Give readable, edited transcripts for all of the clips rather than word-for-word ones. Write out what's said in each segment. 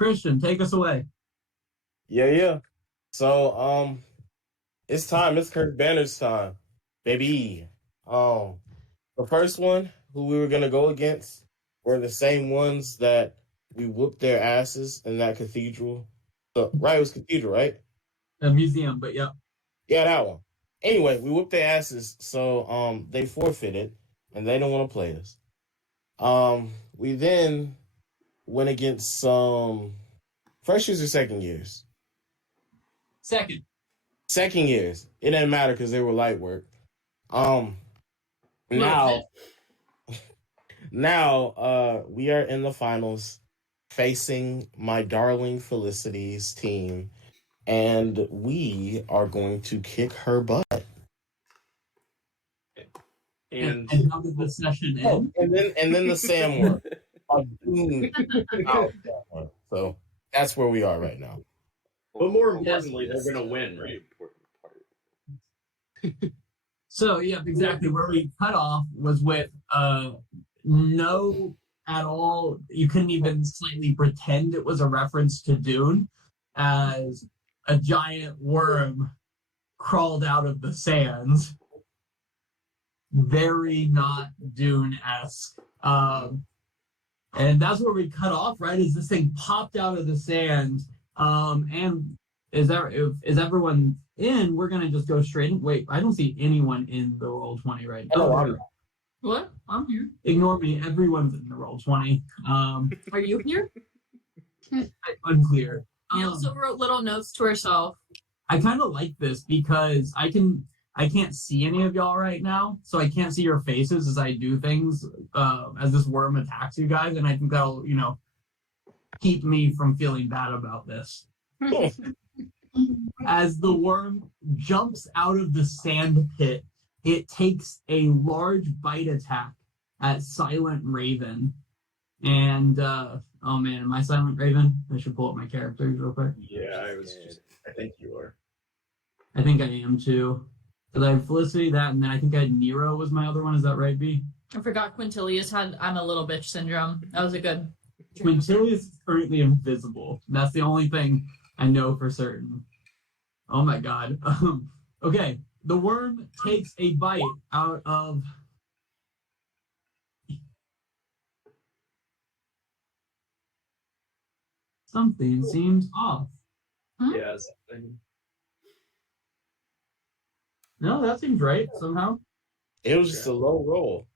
Christian, take us away. Yeah. So, it's time. It's Kirk Banner's time, baby. The first one who we were gonna go against were the same ones that we whooped their asses in that cathedral. So, right, it was cathedral, right? A museum, but yeah. Yeah, that one. Anyway, we whooped their asses, so they forfeited, and they don't want to play us. We then went against some first years or second years. Second years. It didn't matter because they were light work. Now we are in the finals facing my darling Felicity's team, and we are going to kick her butt. And how did the session end? And then the Sam one. So that's where we are right now. But more importantly, they're going to win, right? So, yeah, exactly. Where we cut off was with no at all. You couldn't even slightly pretend it was a reference to Dune, as a giant worm crawled out of the sands. Very not Dune-esque. And that's where we cut off, right? Is this thing popped out of the sand. And is everyone in? We're going to just go straight in. Wait, I don't see anyone in the Roll20 right now. Oh, What? I'm here. Ignore me. Everyone's in the Roll20. Are you here? Unclear. We also wrote little notes to ourselves. I kind of like this because I can't see any of y'all right now, so I can't see your faces as I do things, as this worm attacks you guys, and I think that'll, keep me from feeling bad about this. As the worm jumps out of the sand pit, it takes a large bite attack at Silent Raven. And, oh man, am I Silent Raven? I should pull up my characters real quick. Yeah, I think you are. I think I am too. Because I have Felicity, that, and then I think I had Nero was my other one. Is that right, B? I forgot Quintilius had I'm a little bitch syndrome. That was a good. Quintilius is currently invisible. That's the only thing I know for certain. Oh my god. Okay, the worm takes a bite out of... Something seems off. Huh? Yeah, something. No, that seems right somehow. It was just a low roll.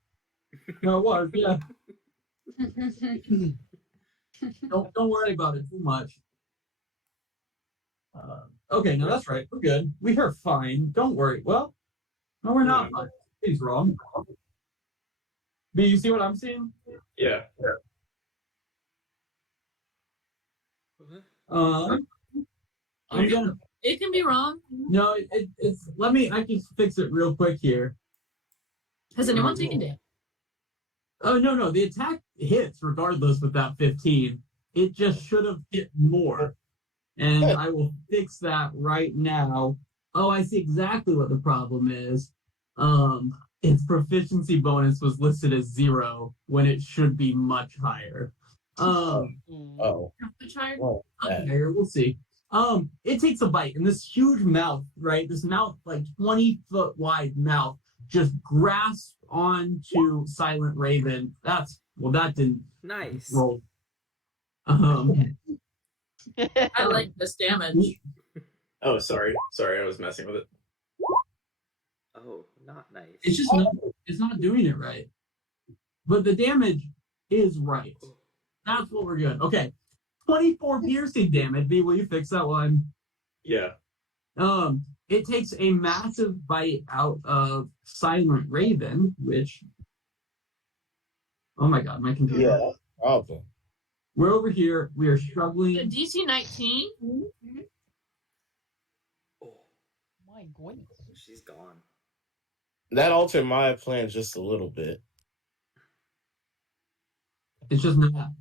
No, it was, yeah. Don't worry about it too much. Okay, no, that's right. We're good. We are fine. Don't worry. Well, no, we're not fine. He's wrong. B, you see what I'm seeing? Yeah. I'm gonna... It can be wrong. No, it's... I can fix it real quick here. Has anyone taken damage? Oh, no. The attack hits regardless with that 15. It just should have hit more. And I will fix that right now. Oh, I see exactly what the problem is. Its proficiency bonus was listed as 0 when it should be much higher. Oh. Much higher? Higher, we'll see. It takes a bite, and this huge mouth, right? This mouth, like 20-foot wide mouth, just grasps onto Silent Raven. That didn't roll. I like this damage. Oh, sorry, I was messing with it. Oh, not nice. It's just not doing it right. But the damage is right. That's what we're good. Okay. 24 piercing damage. B, will you fix that while I'm... Yeah. It takes a massive bite out of Silent Raven, which... Oh my god, my computer. Yeah, awful. We're over here. We are struggling. The DC 19? Oh, my goodness. she's gone. That altered my plan just a little bit. It's just not...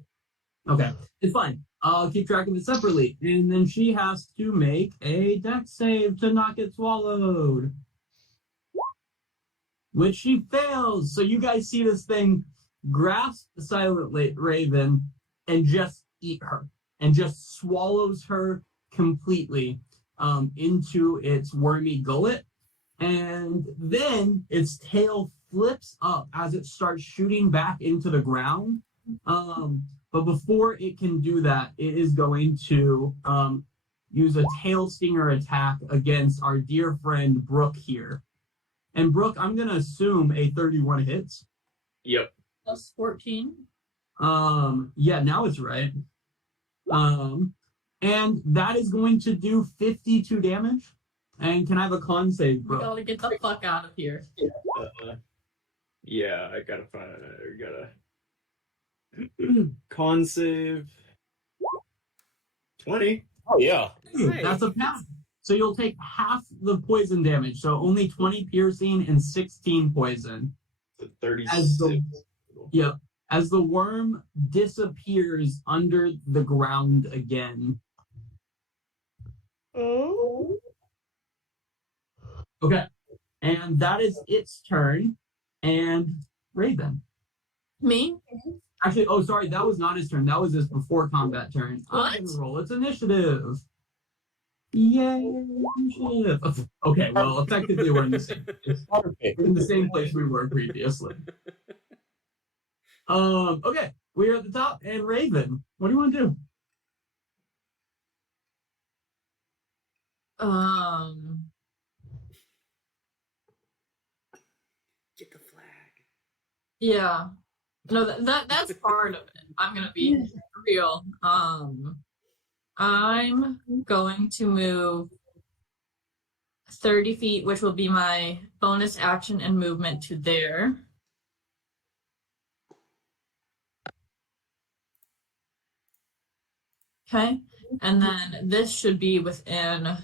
Okay, it's fine. I'll keep track of it separately. And then she has to make a dex save to not get swallowed. Which she fails. So you guys see this thing grasp the Silent Raven and just eat her. and just swallows her completely into its wormy gullet. And then its tail flips up as it starts shooting back into the ground. But before it can do that, it is going to use a tail stinger attack against our dear friend Brooke here. And Brooke, I'm going to assume a 31 hits. Yep. Plus 14. Yeah, now it's right. And that is going to do 52 damage. And can I have a con save, We Brooke? gotta get the fuck out of here. Yeah, I gotta find. Con save 20. Oh yeah. That's a pass. So you'll take half the poison damage. So only 20 piercing and 16 poison. So 36. Yep. As the worm disappears under the ground again. Oh. Okay. And that is its turn. And Raven. Me? Actually, oh, sorry, that was not his turn. That was his before combat turn. What? I'm gonna roll its initiative. Yay, initiative. Okay, well, effectively, we're in the same place. Perfect. We're in the same place we were previously. Okay, we're at the top, and Raven, what do you want to do? Get the flag. Yeah. No, that's part of it. I'm gonna be real. I'm going to move 30 feet, which will be my bonus action and movement to there. Okay, and then this should be within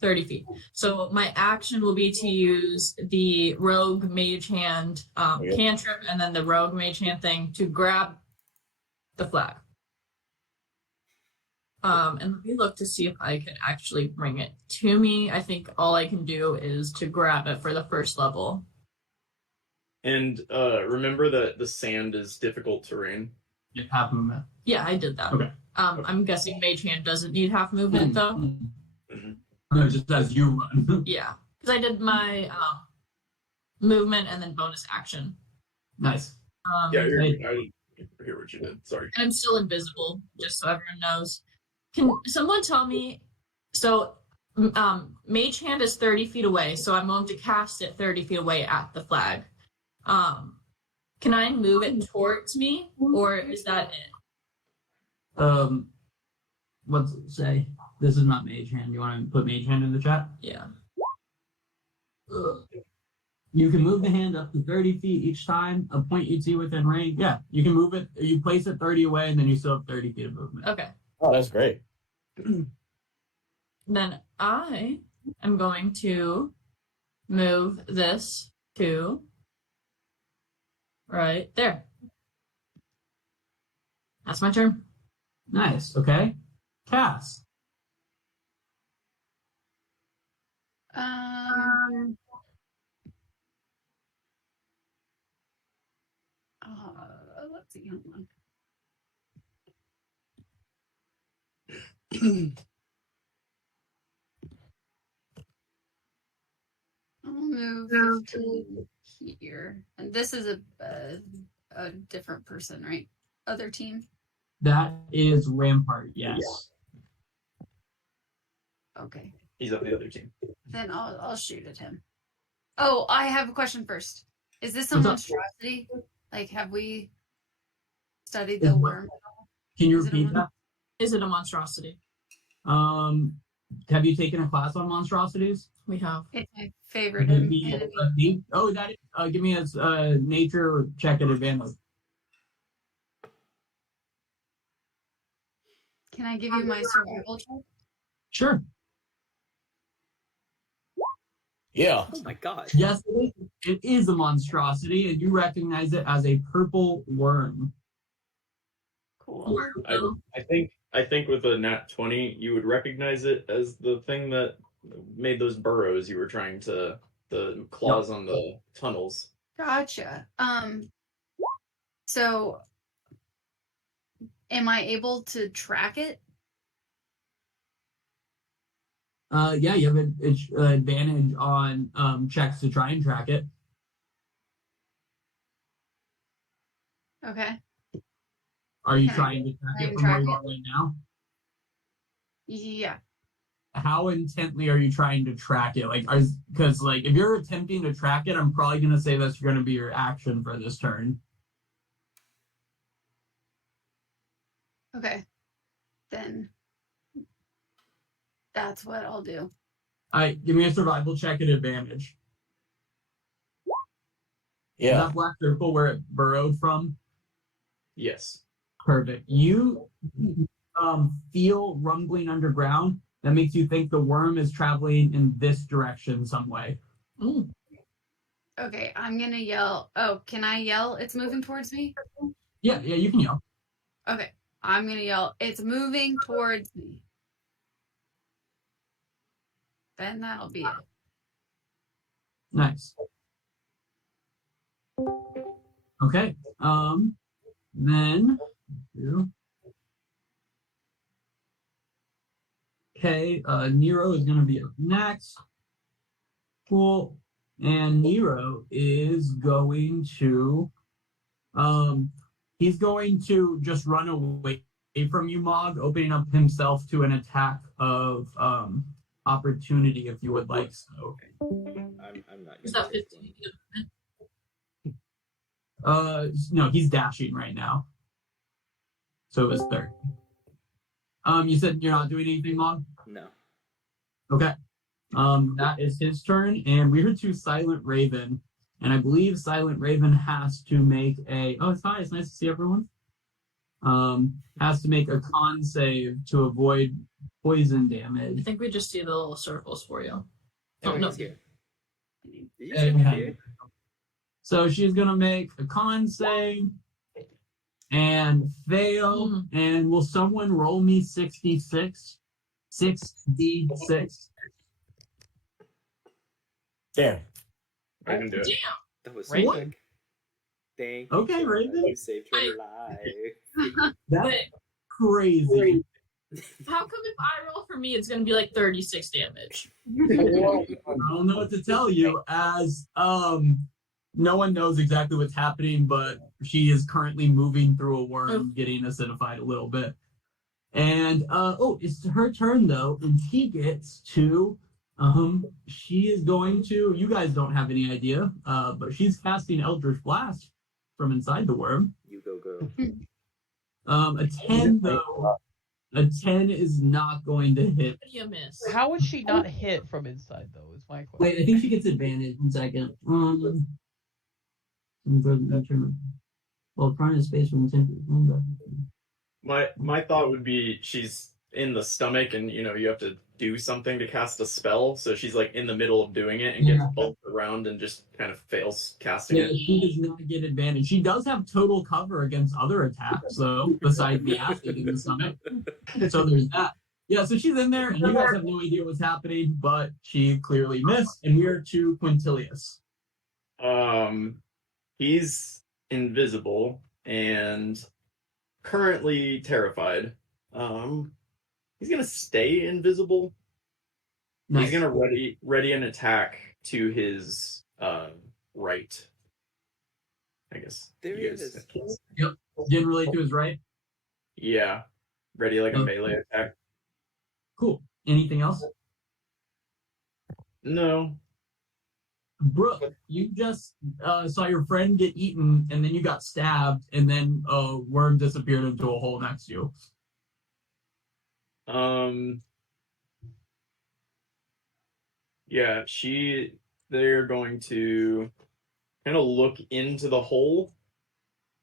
30 feet. So my action will be to use the rogue mage hand cantrip and then the rogue mage hand thing to grab the flag. And let me look to see if I can actually bring it to me. I think all I can do is to grab it for the first level. And remember that the sand is difficult terrain. You have movement. Yeah, I did that. Okay. I'm guessing mage hand doesn't need half movement though. Mm-hmm. No, just as you run. Yeah, because I did my movement and then bonus action. Nice. Yeah, Hey. I didn't hear what you did. Sorry. And I'm still invisible, just so everyone knows. Can someone tell me? So, mage hand is 30 feet away, so I'm going to cast it 30 feet away at the flag. Can I move it towards me, or is that it? What's it say? This is not mage hand. You want to put mage hand in the chat? Yeah. You can move the hand up to 30 feet each time. A point you see within range. Yeah, you can move it. You place it 30 away, and then you still have 30 feet of movement. Okay. Oh, that's great. Then I am going to move this to right there. That's my turn. Nice. Okay. Cass. Let's see. Hold on. I'll move 15 here, and this is a different person, right? Other team. That is Rampart. Yes. Okay, He's on the other team. then I'll shoot at him. Oh, I have a question first. Is this a What's up? monstrosity? Like, have we studied the Is what? worm? Can you Is it a repeat that? Is it a monstrosity? Have you taken a class on monstrosities? We have. It's my favorite Give me enemy. that is, give me a nature check at advantage. Can I give you my survival check? Sure. Yeah. Oh my god. Yes, it is a monstrosity, and you recognize it as a purple worm. Cool. I think with a nat 20, you would recognize it as the thing that made those burrows you were trying to, the claws on the tunnels. Gotcha. So am I able to track it? Yeah, you have an advantage on checks to try and track it. Okay. Are you Can I trying to track try it and from where track you it? are right now? Yeah. How intently are you trying to track it? Like, because like if you're attempting to track it, I'm probably gonna say that's going to be your action for this turn. Okay. Then that's what I'll do. All right, give me a survival check at advantage. Is Yeah. that black circle where it burrowed from? Yes. Perfect. You feel rumbling underground that makes you think the worm is traveling in this direction some way. Ooh. Okay, I'm gonna yell. Oh, can I yell? It's moving towards me? Yeah, you can yell. Okay, I'm gonna yell. It's moving towards me. Then that'll be it. Nice. Okay. Then okay, Nero is gonna be up next. Cool. And Nero is going to he's going to just run away from you, Mog, opening up himself to an attack of opportunity if you would like so. I'm not Is gonna that take 15? No, he's dashing right now. So it was 30. You said you're not doing anything, Mog? No. Okay. That is his turn, and we're to Silent Raven. And I believe Silent Raven has to make a it's hi, it's nice to see everyone. Has to make a con save to avoid poison I damage. think we just see the little circles for you. Oh, no. he's here. Did you say he's here? So she's gonna make a con save and fail. And will someone roll me 66? 6d6. Damn. I can do it. Damn. That was Raven. quick. Thank you. Okay, Jonah. Raven. You saved her life. That's Wait, crazy. how come if I roll for me, it's going to be like 36 damage? I don't know what to tell you, as no one knows exactly what's happening, but she is currently moving through a worm, getting acidified a little bit. And it's her turn though, and she gets to she is going to, you guys don't have any idea, but she's casting Eldritch Blast from inside the worm. You go, girl. A 10 though. A 10 is not going to hit. You miss. How would she not hit from inside, though, is my question. Wait, I think she gets advantage in second. Well, trying to space from 10. My thought would be she's in the stomach, and you have to do something to cast a spell. So she's like in the middle of doing it and gets bumped around and just kind of fails casting Yeah, it. she does not get advantage. She does have total cover against other attacks, though, besides the acid in the stomach. So there's that. Yeah, so she's in there, and you guys have no idea what's happening, but she clearly missed, and we're to Quintilius. He's invisible and currently terrified. He's gonna stay invisible. Nice. He's gonna ready an attack to his right. I guess. There he is. Yep. Generally to his right. Yeah. Ready like a melee attack. Cool. Anything else? No. Brooke, you just saw your friend get eaten, and then you got stabbed, and then a worm disappeared into a hole next to you. Yeah, they're going to kind of look into the hole.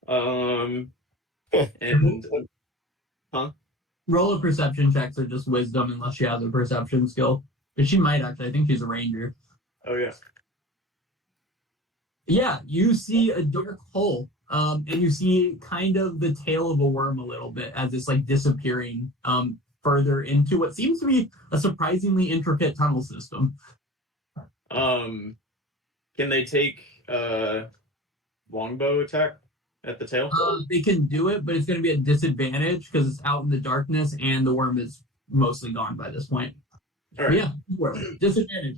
And Roll a perception checks or just wisdom unless she has a perception skill. But she might actually. I think she's a ranger. oh yeah. Yeah, you see a dark hole, and you see kind of the tail of a worm a little bit as it's like disappearing further into what seems to be a surprisingly intricate tunnel system. Can they take longbow attack? at the tail? They can do it, but it's going to be a disadvantage because it's out in the darkness and the worm is mostly gone by this point. All right. Yeah, disadvantage.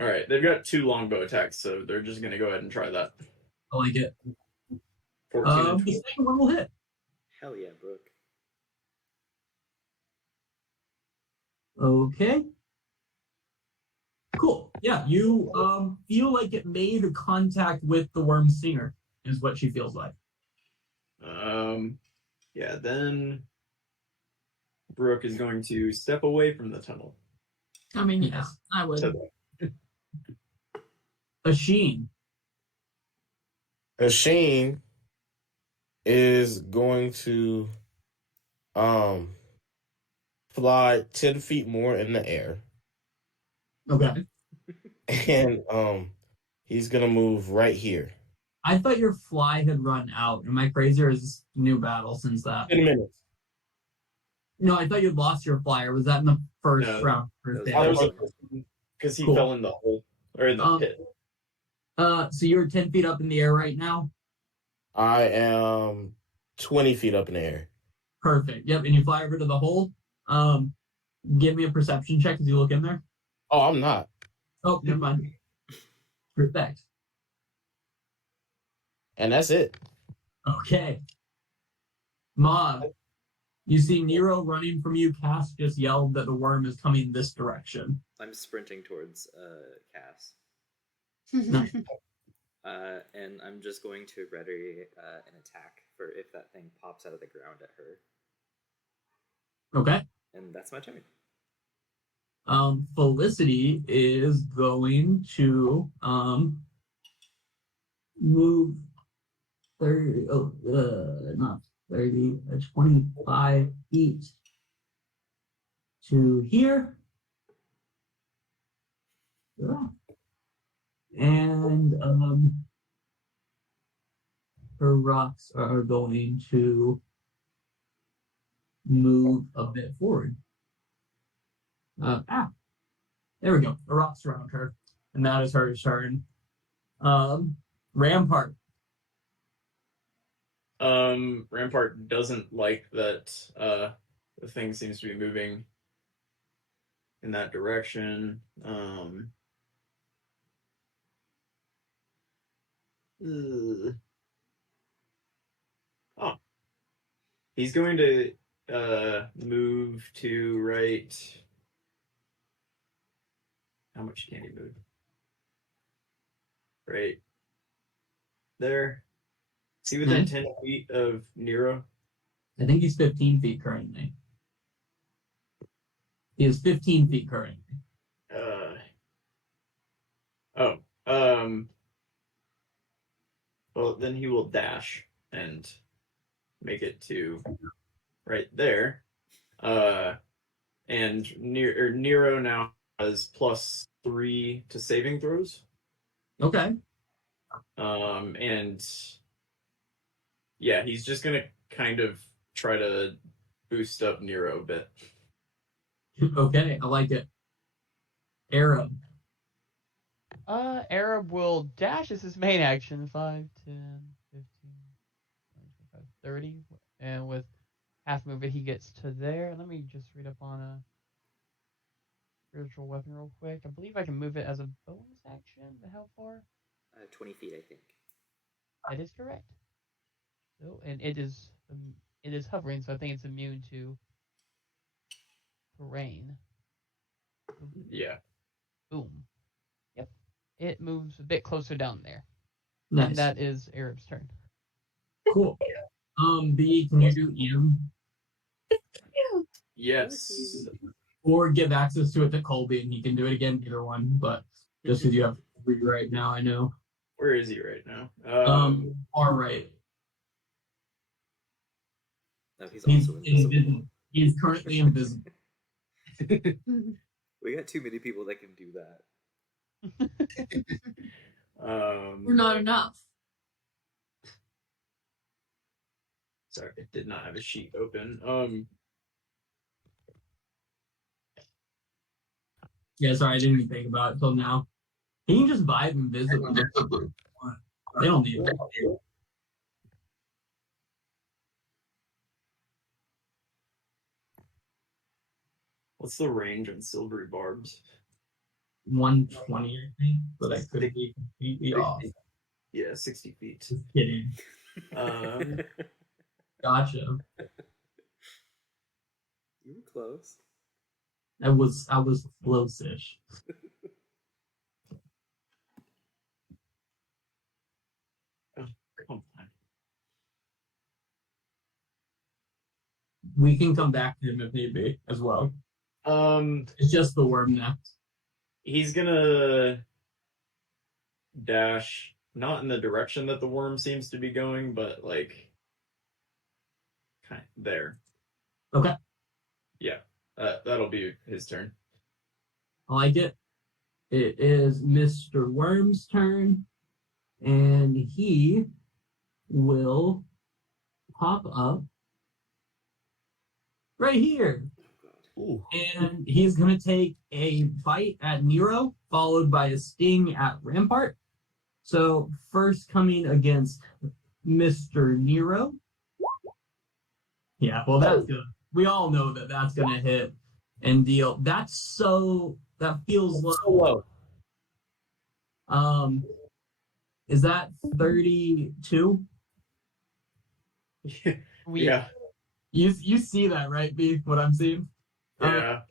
All right. They've got 2 longbow attacks, so they're just going to go ahead and try that. I like it. 14 and The second one will hit. Hell yeah, Brooke. Okay. Cool. Yeah, you feel like it made contact with the worm stinger, is what she feels like. Yeah, then Brooke is going to step away from the tunnel. I mean, yeah, I would. Asheen. Asheen is going to fly 10 feet more in the air. Okay. And he's gonna move right here. I thought your fly had run out. Am I crazy, or is this new battle since that? 10 minutes. No, I thought you'd lost your fly, or was that in the first round? Because he fell in the hole, or in the pit. So you're 10 feet up in the air right now? I am 20 feet up in the air. Perfect. Yep, and you fly over to the hole. Give me a perception check as you look in there. Oh, I'm not. Oh, never mind. Perfect. And that's it. Okay. Mog, you see Nero running from you. Cass just yelled that the worm is coming this direction. I'm sprinting towards Cass. Nice. And I'm just going to ready an attack for if that thing pops out of the ground at her. Okay. And that's my turn. Felicity is going to move 30, not 30, 25 feet to here. And her rocks are going to move a bit forward. There we go. The rocks around her. And that is her turn. Rampart. Rampart doesn't like that the thing seems to be moving in that direction. He's going to move to right. How much can he move? Right there. Is he within 10 feet of Nero? I think he's 15 feet currently. He is 15 feet currently. Well, then he will dash and make it to right there. And Nero now has +3 to saving throws. Okay. And yeah, he's just gonna kind of try to boost up Nero a bit. Okay, I like it. Arab. Arab will dash as his main action. 5, 10, 15, 25, 30. And with half movement, he gets to there. Let me just read up on a spiritual weapon real quick. I believe I can move it as a bonus action, but how far? 20 feet, I think. That is correct. So, and it is hovering, so I think it's immune to terrain. Yeah. Boom. Yep. It moves a bit closer down there. Nice. And that is Arab's turn. Cool. B, can you do Ian? Yes. Or give access to it to Colby and he can do it again, either one, but just because you have 3 right now, I know. Where is he right now? Far right. No, he's He's also invisible. invisible. He's currently invisible. We got too many people that can do that. We're not enough. Sorry, I did not have a sheet open. Yeah, sorry, I didn't even think about it till now. He can just vibe invisible. They don't need it. What's the range on silvery barbs? 120, I think, but I could be completely off. Yeah, 60 feet. Just kidding. Gotcha. You were close. I was close-ish. Come on. We can come back to him if need be as well. It's just the worm next. He's gonna dash not in the direction that the worm seems to be going, but like kind of there. Okay. Yeah, that'll be his turn. I like it. It is Mr. Worm's turn, and he will pop up right here. Ooh. And he's going to take a bite at Nero, followed by a sting at Rampart. So first coming against Mr. Nero. Yeah, well, that's good. We all know that that's going to hit and deal. That feels low. Is that 32? Yeah. You see that, right, B? What I'm seeing? Yeah.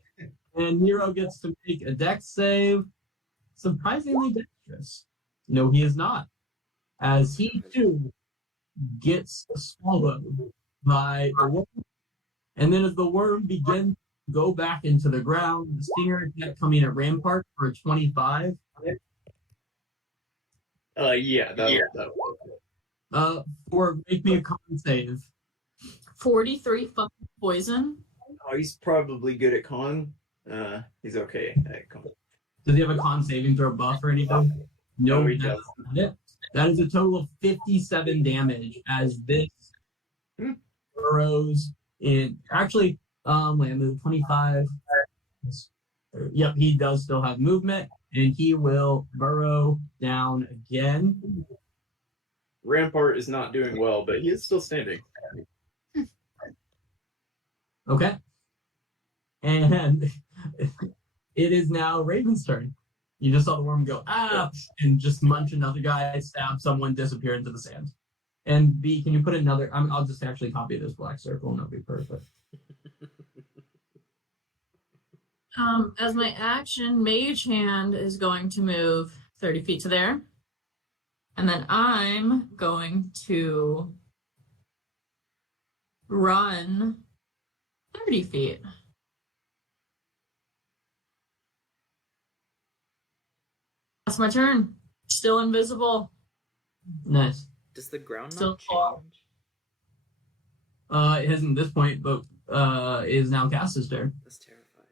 And Nero gets to make a dex save. Surprisingly dexterous. No, he is not. As he, too, gets swallowed by the worm. And then as the worm begins to go back into the ground, the stinger attack coming at Rampart for a 25. Yeah. Make me a con save. 43 fucking poison. Oh, he's probably good at con. He's okay at con. Does he have a con saving throw buff or anything? No, he that's doesn't. not it. That is a total of 57 damage as this burrows in. Actually, wait a minute, 25. Yep, he does still have movement, and he will burrow down again. Rampart is not doing well, but he is still standing. Okay. And it is now Raven's turn. You just saw the worm go, and just munch another guy, stab someone, disappear into the sand. And B, can you put another, I'll just actually copy this black circle and it'll be perfect. As my action, Mage Hand is going to move 30 feet to there. And then I'm going to run 30 feet. That's my turn. Still invisible. Nice. Does the ground Still not fall. change? It hasn't at this point, but is now Cass's turn. That's terrifying.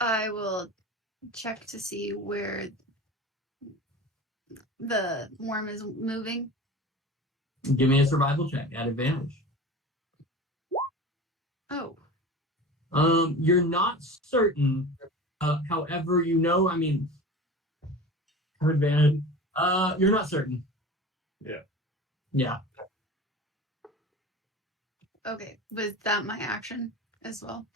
I will check to see where the worm is moving. Give me a survival check at advantage. Oh, You're not certain. However, you know, I mean, advantage. You're not certain. Yeah. Yeah. okay. Was that my action as well?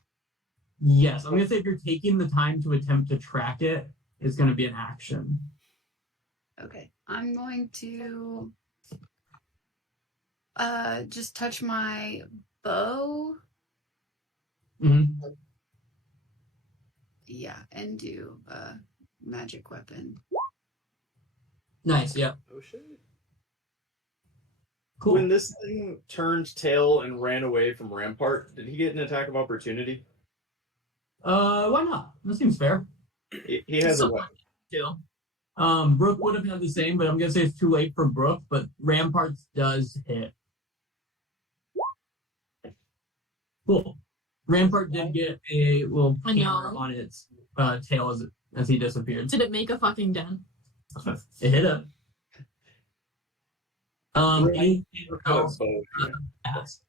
Yes. I'm gonna say if you're taking the time to attempt to track it, it's gonna be an action. Okay. I'm going to just touch my bow. Mm-hmm. Yeah, and do a magic weapon. Nice. Yep. Oh shit. Cool. When this thing turned tail and ran away from Rampart, did he get an attack of opportunity? Why not? That seems fair. He has a weapon. Too. Brooke would have had the same, but I'm gonna say it's too late for Brooke. But Ramparts does hit. Cool. Rampart did get a little I know. hammer on its tail as he disappeared. Did it make a fucking dent? It hit him. Anything else? Ask.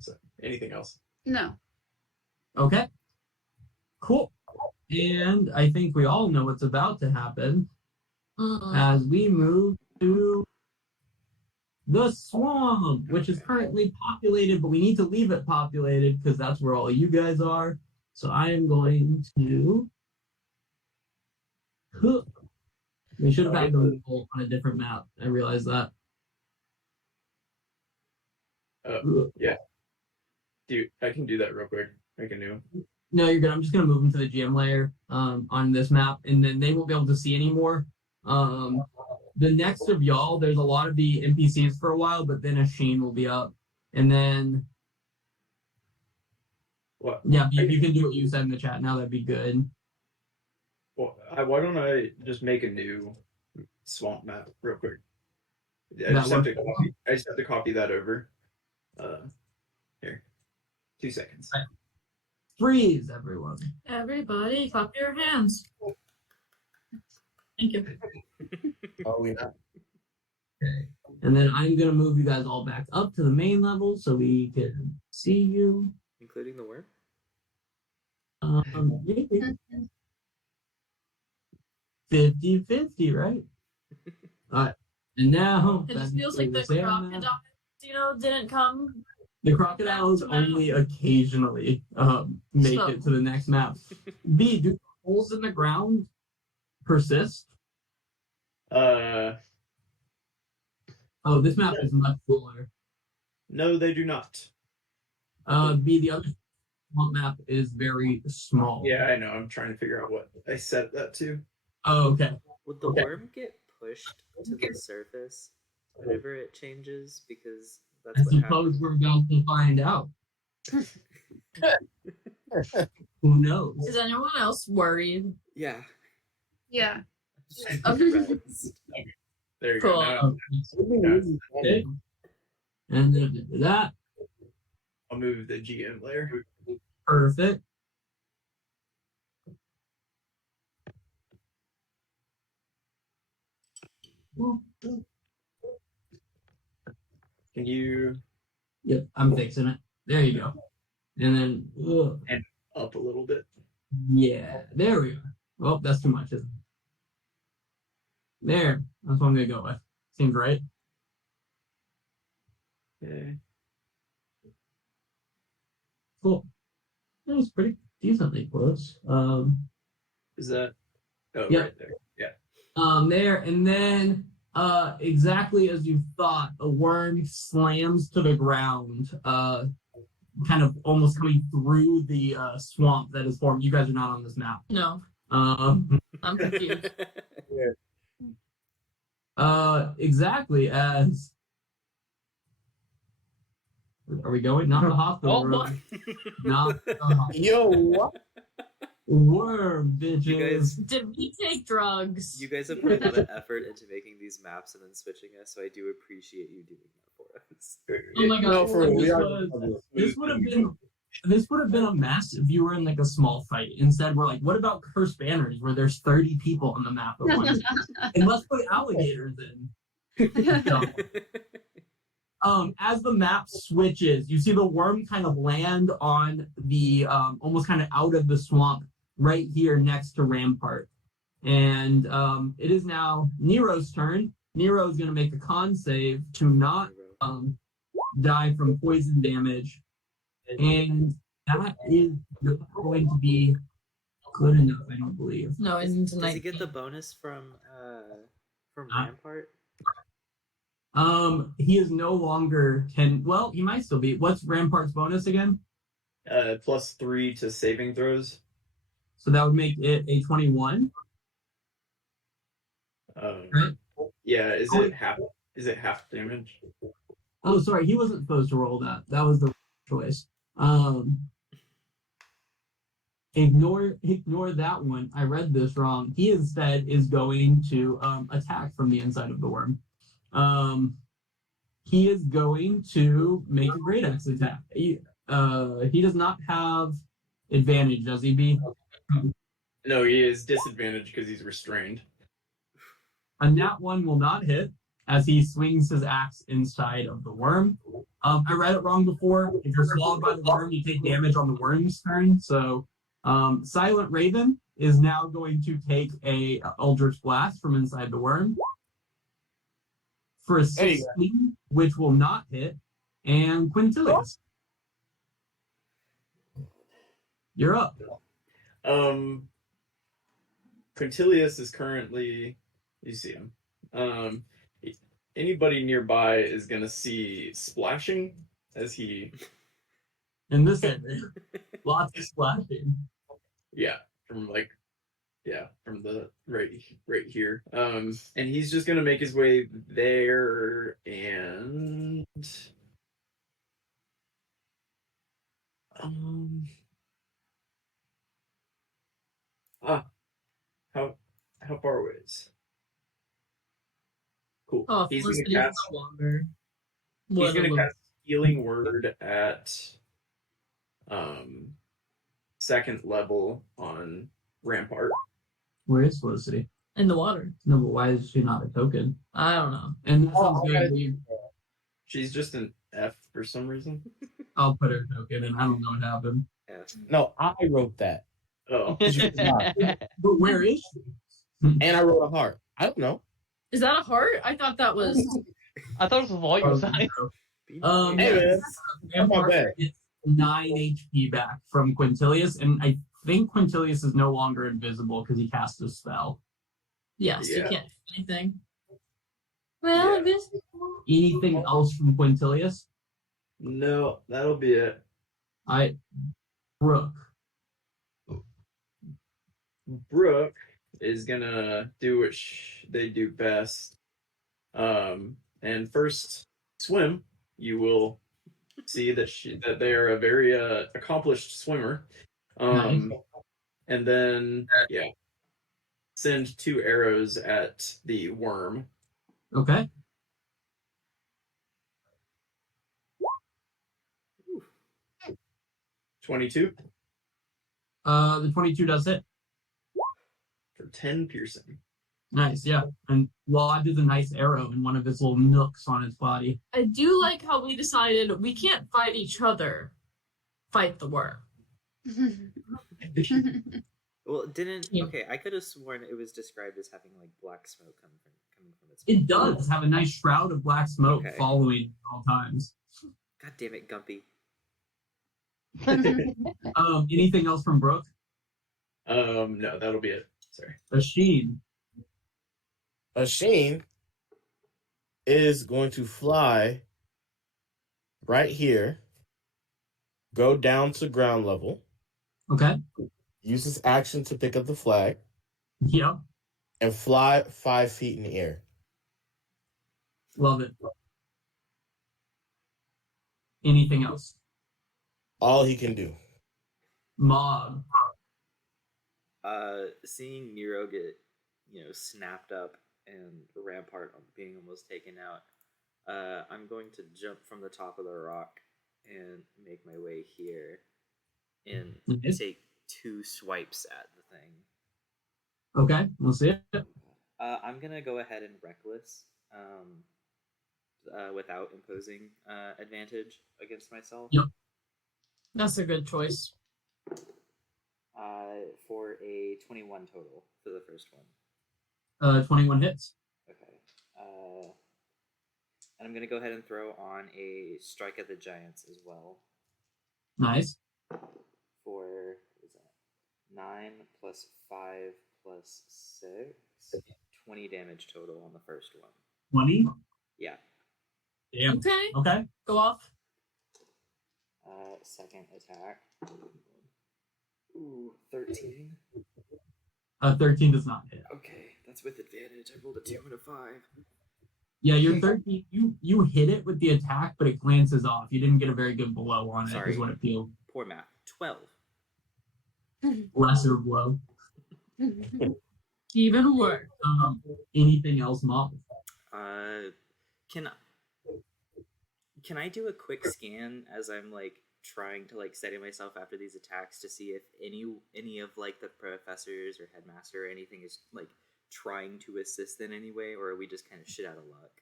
So, anything else? No. Okay. Cool. And I think we all know what's about to happen Mm-mm. as we move to the swamp, which is currently populated, but we need to leave it populated because that's where all you guys are. So I am going to. We should have had them roll on a different map. I realized that. Yeah. Dude, I can do that real quick. Make a new. No, you're good. I'm just gonna move them to the GM layer on this map, and then they won't be able to see anymore. The next of y'all, there's a lot of the NPCs for a while, but then a Sheen will be up, and then What? yeah, if you can do what you said in the chat now, that'd be good. Well, why don't I just make a new swamp map real quick? I That just have works. to copy that over. Here, 2 seconds. Right. Freeze, everyone. Everybody, clap your hands. Thank you. Oh, we not. Okay. And then I'm gonna move you guys all back up to the main level so we can see you. Including the worm? Maybe 50-50, right? All right. And now It just feels like the crocodile, didn't come. The crocodiles only occasionally make it to the next map. B, do holes in the ground persist? Oh, this map is much cooler. No, they do not. B, the other map is very small. Yeah, I know. I'm trying to figure out what I set that to. Oh, okay. Would the worm get pushed to the surface whenever it changes? Because that's I what suppose happens. we're going to find out. Who knows? Is anyone else worried? Yeah. Yeah. There you Cool. go. Now, Okay. And then after that, I'll move the GM layer. perfect. Can you Yep, I'm fixing it. There you go. And then, up a little bit? yeah, there we are. Well, that's too much, isn't it? There, that's what I'm gonna go with. Seems right. Okay. Cool. That was pretty decently close. Is that? Oh, Yep. right there. Yeah. There, and then exactly as you thought, a worm slams to the ground, kind of almost coming through the swamp that is formed. You guys are not on this map. No, Um, I'm confused. exactly as. Are we going? Not the hospital Oh, room. Not the hospital. Yo, what? Worm, bitches. You guys, Did we take drugs? you guys have put a lot of effort into making these maps and then switching us, so I do appreciate you doing that for us. Oh my god! No, for real. This would have been a mess if you were in like a small fight. Instead, we're like, what about cursed banners where there's 30 people on the map at once? And let's put alligators in. As the map switches, you see the worm kind of land on the almost kind of out of the swamp right here next to Rampart. And it is now Nero's turn. Nero is going to make a con save to not die from poison damage. And that is going to be good enough, I don't believe. No, it's Does tonight. he get the bonus from Rampart? He is no longer 10. Well, he might still be. What's Rampart's bonus again? +3 to saving throws. So that would make it a 21. Right? Yeah. Is it half? Is it half damage? Oh, sorry, he wasn't supposed to roll that. That was the choice. Ignore that one. I read this wrong. He instead is going to attack from the inside of the worm. He is going to make a great axe attack. He does not have advantage, does he, B? No, he is disadvantaged because he's restrained. A nat 1 will not hit as he swings his axe inside of the worm. I read it wrong before. If you're swallowed by the worm, you take damage on the worm's turn. So Silent Raven is now going to take a Eldritch Blast from inside the worm. for a There you go. 16, which will not hit. And Quintilius, you're up. Quintilius is currently, you see him. Anybody nearby is gonna see splashing as he, In this area, lots of splashing. from the right here. And he's just gonna make his way there and how far away is? Cool. Oh, He's Felicity gonna is cast. no longer. He's gonna What- cast Healing Word at second level on Rampart. Where is Felicity? in the water. No, but why is she not a token? I don't know. And that Oh, sounds good. She's just an F for some reason. I'll put her token, and I don't know what happened. F. No, I wrote that. Oh, But where is she? And I wrote a heart. I don't know. Is that a heart? I thought that was. I thought it was a volume size. Hey, man. Rampart bad. gets 9 HP back from Quintilius, and I think Quintilius is no longer invisible because he cast a spell. Yes, you Yeah. can't do anything. Well, Yeah. I guess. Anything else from Quintilius? no, that'll be it. Brooke. Brooke is gonna do what they do best. And first swim, you will see that they are a very accomplished swimmer. Nice. And then send 2 arrows at the worm. Okay. Ooh. 22 The 22 does hit. for 10 piercing. Nice, yeah. And lodges a nice arrow in one of his little nooks on his body. I do like how we decided we can't fight each other. Fight the worm. Well, didn't Yeah. okay. I could have sworn it was described as having like black smoke coming from its. It does have a nice shroud of black smoke Okay. following at all times. God damn it, Gumpy. Anything else from Brooke? No, that'll be it. Sorry. Asheen. Asheen is going to fly right here, go down to ground level, Okay. use his action to pick up the flag, Yep. and fly 5 feet in the air. Love it. Anything else? All he can do. Mog. Seeing Nero get, snapped up and Rampart being almost taken out, I'm going to jump from the top of the rock and make my way here and Mhm. take 2 swipes at the thing. Okay, we'll see it. I'm gonna go ahead and reckless, without imposing advantage against myself. Yep. That's a good choice. For a 21 total for the first one. 21 hits. Okay. And I'm gonna go ahead and throw on a strike at the giants as well. Nice. For what is that? 9 plus 5 plus 6. 20 damage total on the first one. 20? Yeah. Damn. Okay, Okay. go off. Second attack. Ooh, 13. 13 does not hit. Okay, that's with advantage. I rolled a 2 and a 5. Yeah, you're 13. You hit it with the attack, but it glances off. You didn't get a very good blow on it, Sorry. is what it feels. Poor math. 12. Lesser blow. Even worse. Anything else, Mob? Can I do a quick scan as I'm trying to steady myself after these attacks to see if any of the professors or headmaster or anything is trying to assist in any way, or are we just kind of shit out of luck?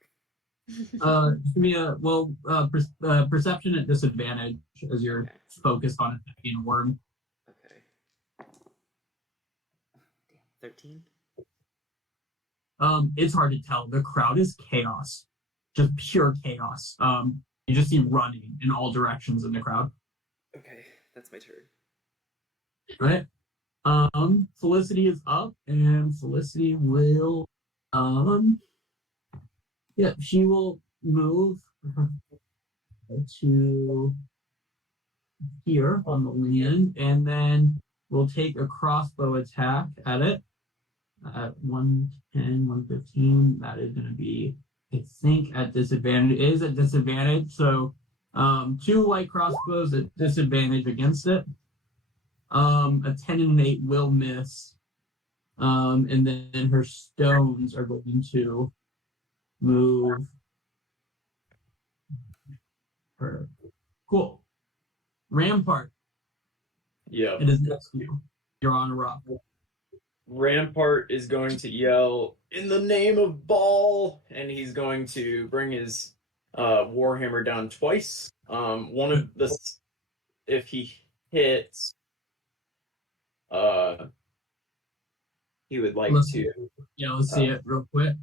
Give me a perception at disadvantage as you're Okay. focused on attacking a worm. Okay. Damn. 13. It's hard to tell. The crowd is chaos. just pure chaos. You just see running in all directions in the crowd. Okay, that's my turn. Right? Felicity is up, and Felicity will, she will move to here on the land, and then we'll take a crossbow attack at it at 110, 115. That is going to be, I think, at disadvantage. It is at disadvantage, so 2 light crossbows at disadvantage against it. A 10 and an 8 will miss. And then her stones are going to move her. Cool. Rampart. Yeah. It is next to you. You're on a rock. Rampart is going to yell, "In the name of Baal!" And he's going to bring his warhammer down twice. One of the, if he hits, he would like Let's to. let's see it real quick.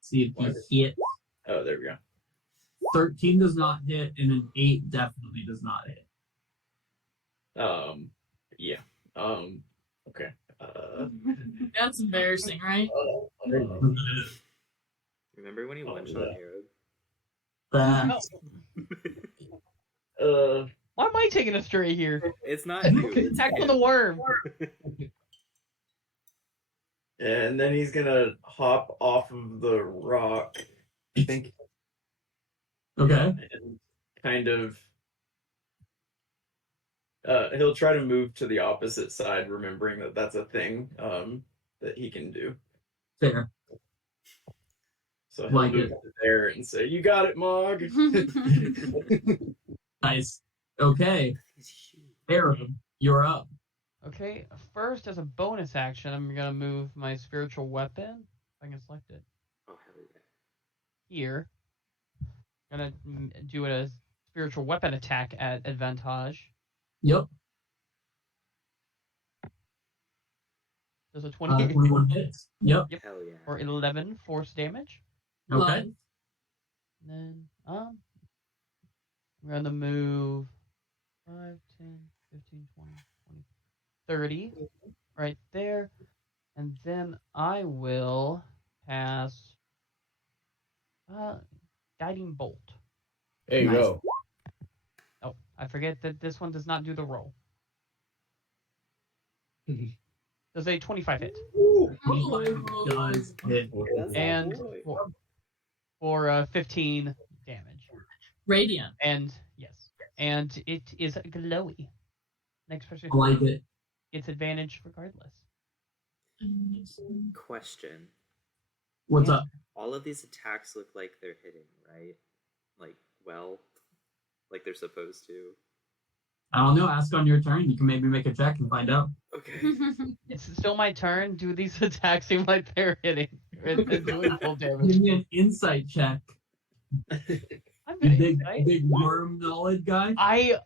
See if he hits. Oh, there we go. 13 does not hit, and an 8 definitely does not hit. Yeah. Okay. That's embarrassing, right? Remember when he one-shot Harold? Why am I taking a stray here? It's not you. It's Attack him. on the worm. And then he's gonna hop off of the rock, I think. Okay. And kind of he'll try to move to the opposite side, remembering that that's a thing that he can do. Fair. So he'll Like move it. to there and say, "You got it, Mog." Nice. Okay. Arab, you're up. Okay, first as a bonus action, I'm gonna move my spiritual weapon. If I can select it Oh, hell yeah. here. Gonna do it as spiritual weapon attack at advantage. Yep. Does a 20 21 hits. Yep. Hell yeah. or 11 force damage. Okay. And then I'm gonna move 5, 10, 15, 20, 30 right there. And then I will pass Guiding Bolt. There you Nice. go. Oh, I forget that this one does not do the roll. Does a 25 hit. Oh, Does hit. That's And boy. for 15 damage. Radiant. And yes, and it is glowy. Next person I like it. gets advantage regardless. Question. What's up? All of these attacks look like they're hitting, right? Like, well, like they're supposed to. I don't know. Ask on your turn. You can maybe make a check and find out. Okay. It's still my turn. Do these attacks seem like they're hitting? And doing full damage. Give me an insight check. I'm You gonna big, insight. big worm knowledge guy. I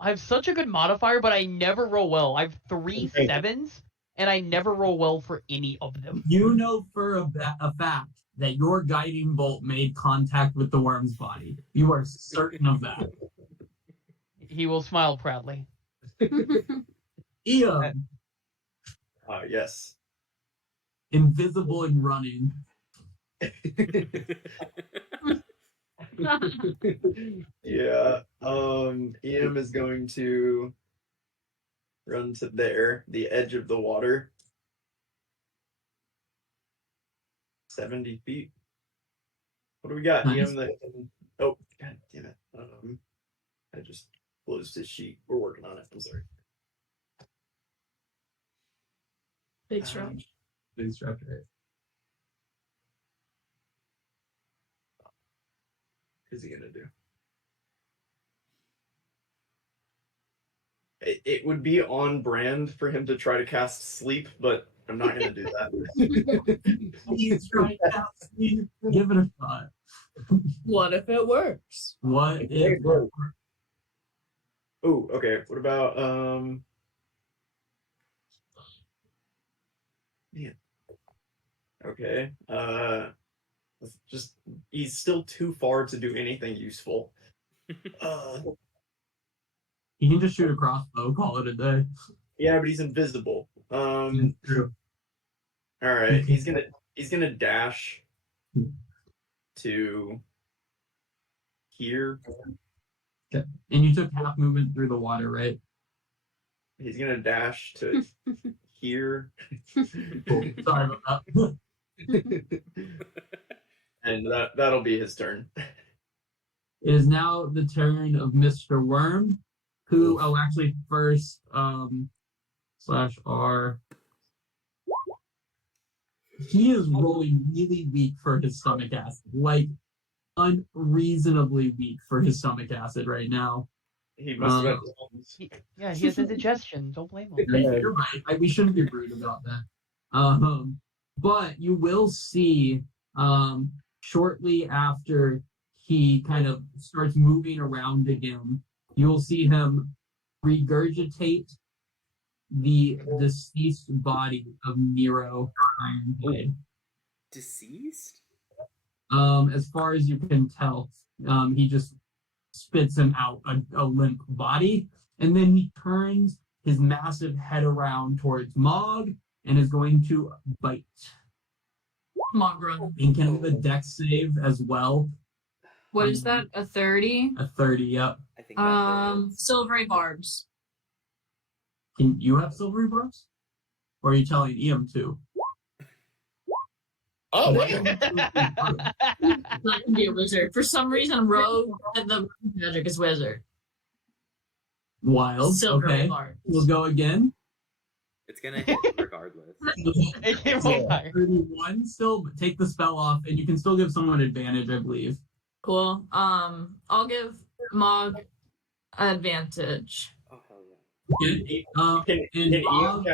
have such a good modifier, but I never roll well. I have 3 7s, and I never roll well for any of them. You know for a fact that your guiding bolt made contact with the worm's body. You are certain of that. He will smile proudly. Ian, Yes. invisible and running. Yeah. Ian is going to run to there, the edge of the water. 70 feet. What do we got? Nice. Ian that can... Oh, god damn it. I just closed his sheet. We're working on it. I'm sorry. Big stretch. Big stretch, right? What is he gonna do? It would be on brand for him to try to cast sleep, but I'm not gonna do that. He's trying to sleep. Give it a shot. What if it works? What if? Oh, okay. What about man. Okay. Just he's still too far to do anything useful. He can just shoot a crossbow, call it a day. Yeah, but he's invisible. True. All right, he's gonna dash to here. Okay. And you took half movement through the water, right? He's gonna dash to here. Cool. Sorry about that. And that'll be his turn. It is now the turn of Mr. Wurm, who actually first /R. He is rolling really weak for his stomach acid, like unreasonably weak for his stomach acid right now. He must have He has indigestion. Don't blame him. You're right. We shouldn't be rude about that. But you will see shortly after he kind of starts moving around again, you'll see him regurgitate the deceased body of Nero Ironblade. Deceased? As far as you can tell, he just spits him out a limp body, and then he turns his massive head around towards Mog and is going to bite. Mog run. And can have a dex save as well. What is that? A 30? A 30, yep. I think that Silvery barbs. Can you have silvery barbs? Or are you telling Ian too? Oh, Not gonna be a wizard. For some reason, Rogue and the magic is wizard. Wild. Silvery Okay. barbs. We'll go again. it's gonna hit regardless. It came roll higher. 31 still, but take the spell off, and you can still give someone advantage, I believe. Cool. I'll give Mog advantage. Oh hell yeah. And Mog,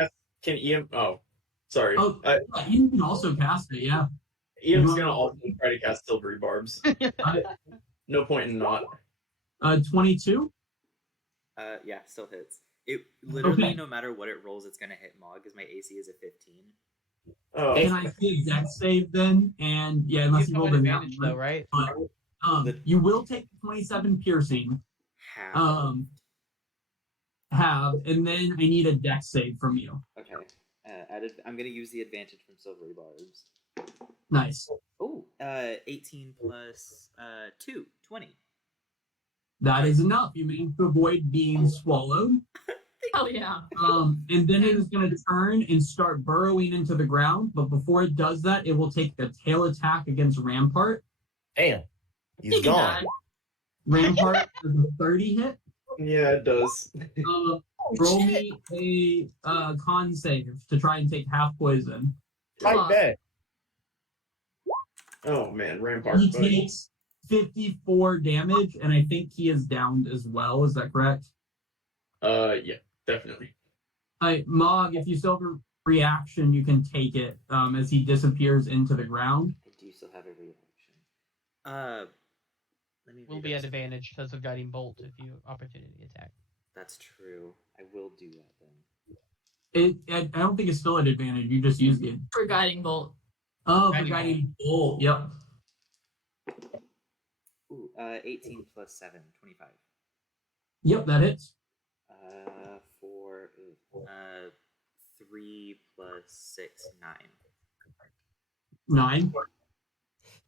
Can Ian? Oh, sorry. oh, you can also cast it, yeah. Ian's gonna also try to cast Silvery Barbs. No point in not. 22? Yeah, still hits. It literally, Okay. no matter what it rolls, it's gonna hit Mog because my AC is a 15. Oh, Can I see a dex save then? And yeah, unless you have rolled an a advantage though, right? But you will take 27 piercing. Half. And then I need a dex save from you. Okay. I'm gonna use the advantage from Silvery Barbs. Nice. Oh, 18 plus 2, 20. That is enough. You managed to avoid being swallowed. Hell yeah. And then it is going to turn and start burrowing into the ground. But before it does that, it will take a tail attack against Rampart. damn. He's Thinking gone. that. Rampart is a 30 hit. yeah, it does. Roll me a con save to try and take half poison. Like that. Oh man, Rampart. He buddy. takes 54 damage, and I think he is downed as well. Is that correct? Yeah, definitely. Mog, if you still have a reaction, you can take it as he disappears into the ground. I do still have a reaction. Let me. Will read be it. at advantage because of guiding bolt if you opportunity attack. That's true. I will do that then. I don't think it's still at advantage. You just used it. For guiding bolt. Oh, for Guiding guiding bolt. Yep. Ooh, 18 plus 7, 25. Yep, that hits. 3 plus 6, 9. 9.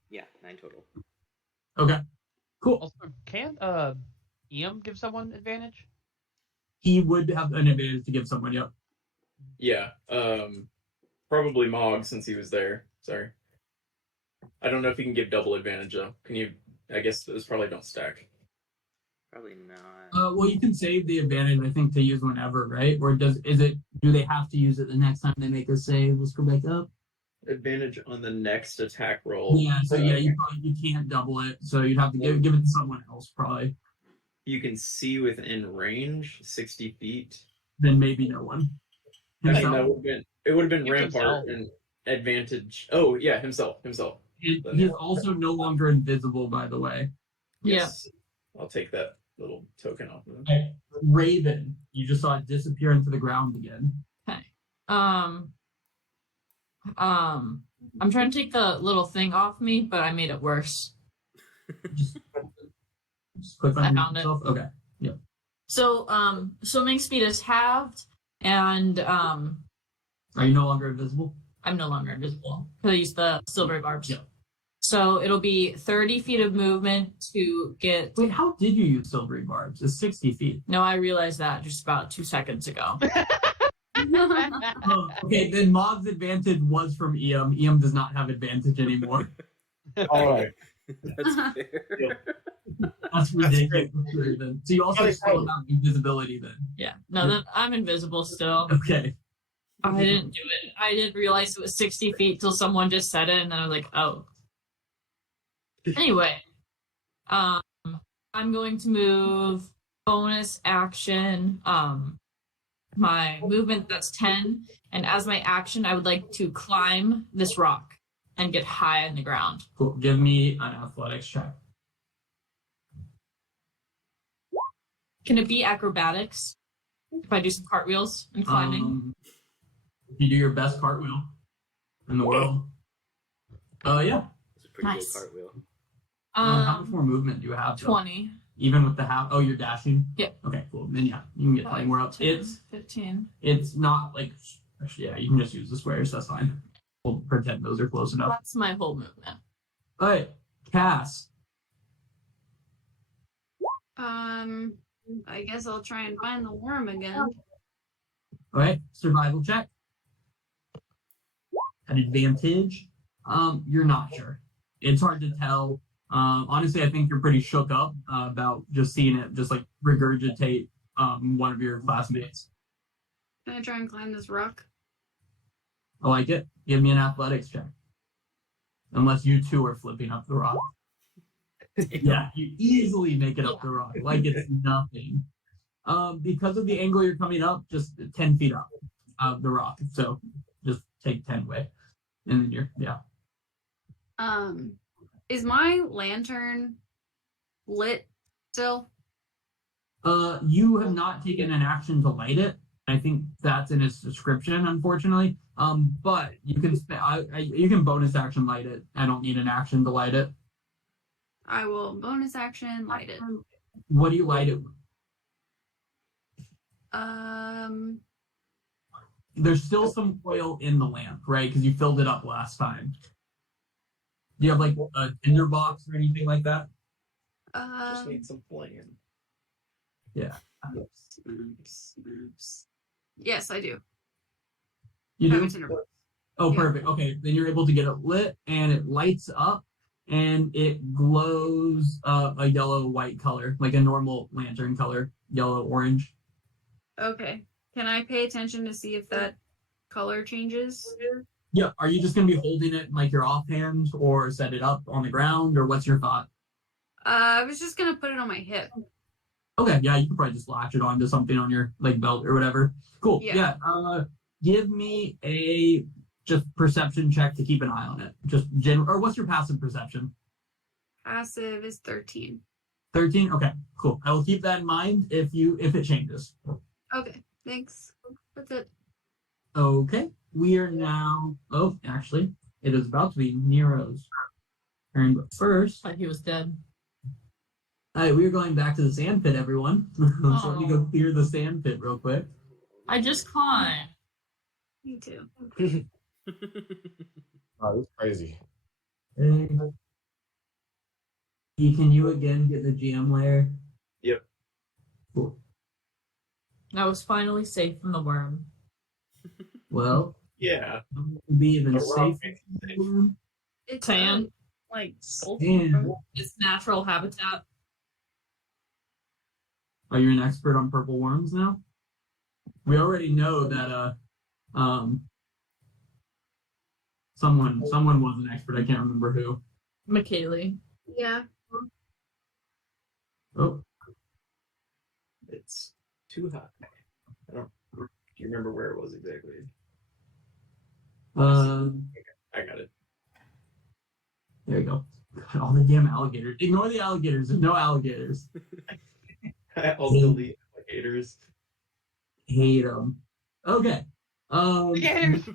Yeah, 9 total. Okay. Cool. Also, can EM give someone advantage? He would have an advantage to give someone. Yep. Yeah. Probably Mog since he was there. Sorry. I don't know if you can give double advantage though. Can you? I guess those probably don't stack. Probably not. Well, you can save the advantage, I think, to use whenever, right? Or do they have to use it the next time they make a save? Let's go back up. Advantage on the next attack roll. Yeah, so yeah, you can't double it, so you'd have to give it to someone else, probably. You can see within range, 60 feet. Then maybe no one. I mean, Himself. that would have been. It would have been Himself. Rampart and advantage. Oh yeah, himself. He's also no longer invisible, by the way. Yes. I'll take that little token off of him. Okay. Raven, you just saw it disappear into the ground again. Okay. I'm trying to take the little thing off me, but I made it worse. Just click I on found it. yourself. Okay. Yep. So, swimming speed is halved, and Are you no longer invisible? I'm no longer invisible because I used the silver barbs. Yep. So it'll be 30 feet of movement to get. Wait, how did you use silvery barbs? It's 60 feet. No, I realized that just about 2 seconds ago. Oh, okay, then Mob's advantage was from Eam. Eam does not have advantage anymore. All right. That's fair. That's ridiculous. Then. So you also still have invisibility then. Yeah. No, then I'm invisible still. Okay. I didn't do it. I didn't realize it was 60 feet till someone just said it, and then I was like, oh. Anyway, I'm going to move bonus action. My movement, that's 10. And as my action, I would like to climb this rock and get high on the ground. Cool. Give me an athletics check. Can it be acrobatics? If I do some cartwheels and climbing? You do your best cartwheel in the world. Yeah. It's a pretty Nice. good cartwheel. How much more movement do you have? though? 20. Even with the half. Oh, you're dashing? Yep. Okay, cool. Then yeah, you can get 20 more up. 10, 15. It's not like, actually, yeah, you can just use the squares. That's fine. We'll pretend those are close enough. That's my whole movement. All right, Cass. I guess I'll try and find the worm again. All right, survival check. An advantage. You're not sure. It's hard to tell. Honestly, I think you're pretty shook up about just seeing it just like regurgitate one of your classmates. Can I try and climb this rock? I like it. Give me an athletics check. Unless you two are flipping up the rock. Yeah, you easily make it up the rock like it's nothing. Because of the angle you're coming up, just 10 feet up the rock. So just take 10 away. And then you're, yeah. Is my lantern lit still? You have not taken an action to light it. I think that's in its description, unfortunately. But you can you can bonus action light it. I don't need an action to light it. I will bonus action light it. What do you light it with? There's still some oil in the lamp, right? Because you filled it up last time. Do you have like a tinder box or anything like that? Just need some flame. Yeah. Yes, I do. You I have a do? tinder box. Oh, Yeah. perfect. Okay, then you're able to get it lit, and it lights up, and it glows a yellow-white color, like a normal lantern color, yellow-orange. Okay. Can I pay attention to see if that color changes? Yeah. Are you just gonna be holding it in, like your offhand, or set it up on the ground, or what's your thought? I was just gonna put it on my hip. Okay, yeah, you could probably just latch it onto something on your like belt or whatever. Cool. Yeah. Give me a just perception check to keep an eye on it. Just or what's your passive perception? Passive is 13. 13? Okay, cool. I will keep that in mind if it changes. Okay, thanks. That's it. Okay. We are now actually, it is about to be Nero's turn, but first. Like he was dead. Alright, we are going back to the sand pit, everyone. So let me go clear the sand pit real quick. I just climbed. Me too. Oh, that's crazy. Can you again get the GM layer? Yep. Cool. I was finally safe from the worm. Well, Yeah. be even The rock safer. makes it safe. It's Sand. like Sand. It's natural habitat. Are you an expert on purple worms now? We already know that someone was an expert. I can't remember who. McKaylee. Yeah. Oh, It's too high. I don't. Do you remember where it was exactly? I got it. there you go. God, all the damn alligators. Ignore the alligators. There's no alligators. All the elite alligators. Hate them. Okay. Gators!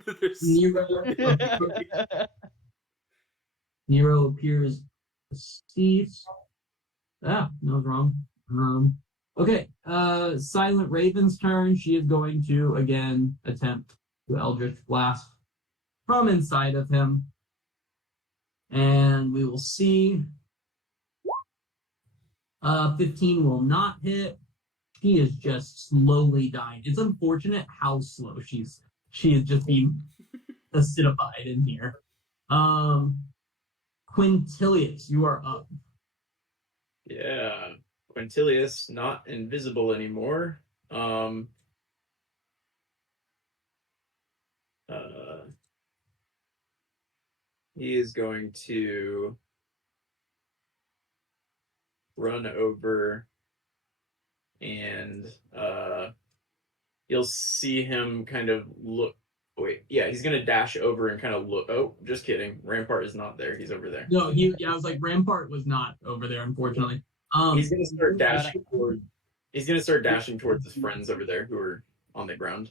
Nero appears deceased. Ah, no, wrong. Okay, Silent Raven's turn. She is going to again attempt to Eldritch Blast from inside of him. And we will see. 15 will not hit. She is just slowly dying. It's unfortunate how slow she is just being acidified in here. Quintilius, you are up. Yeah. Quintilius, not invisible anymore. He is going to run over and you'll see him kind of look. Wait, yeah, he's gonna dash over and kind of look. Oh, just kidding. Rampart is not there. He's over there. No, I was like, Rampart was not over there, unfortunately. He's gonna start dashing toward. He's gonna start dashing towards his friends over there who are on the ground.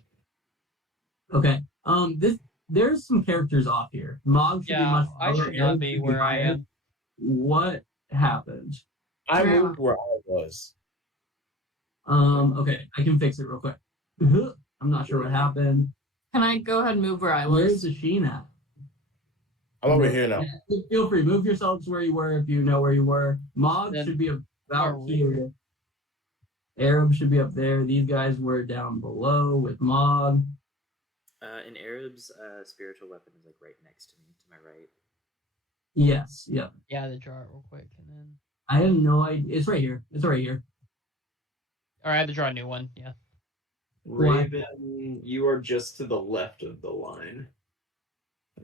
Okay. There's some characters off here. Mog should be much I should not be where I am. What happened? I moved where I was. Okay, I can fix it real quick. I'm not sure what happened. Can I go ahead and move where I was? Where's the Sheen at? I'm over here now. Feel free, move yourselves where you were if you know where you were. Mog should be about here. Arab should be up there. These guys were down below with Mog. And Arab's spiritual weapon is like right next to me, to my right. Yes, yep. Yeah, the draw it real quick and then. I have no idea. It's right here. It's right here. Or I had to draw a new one. Yeah. Raven, you are just to the left of the line.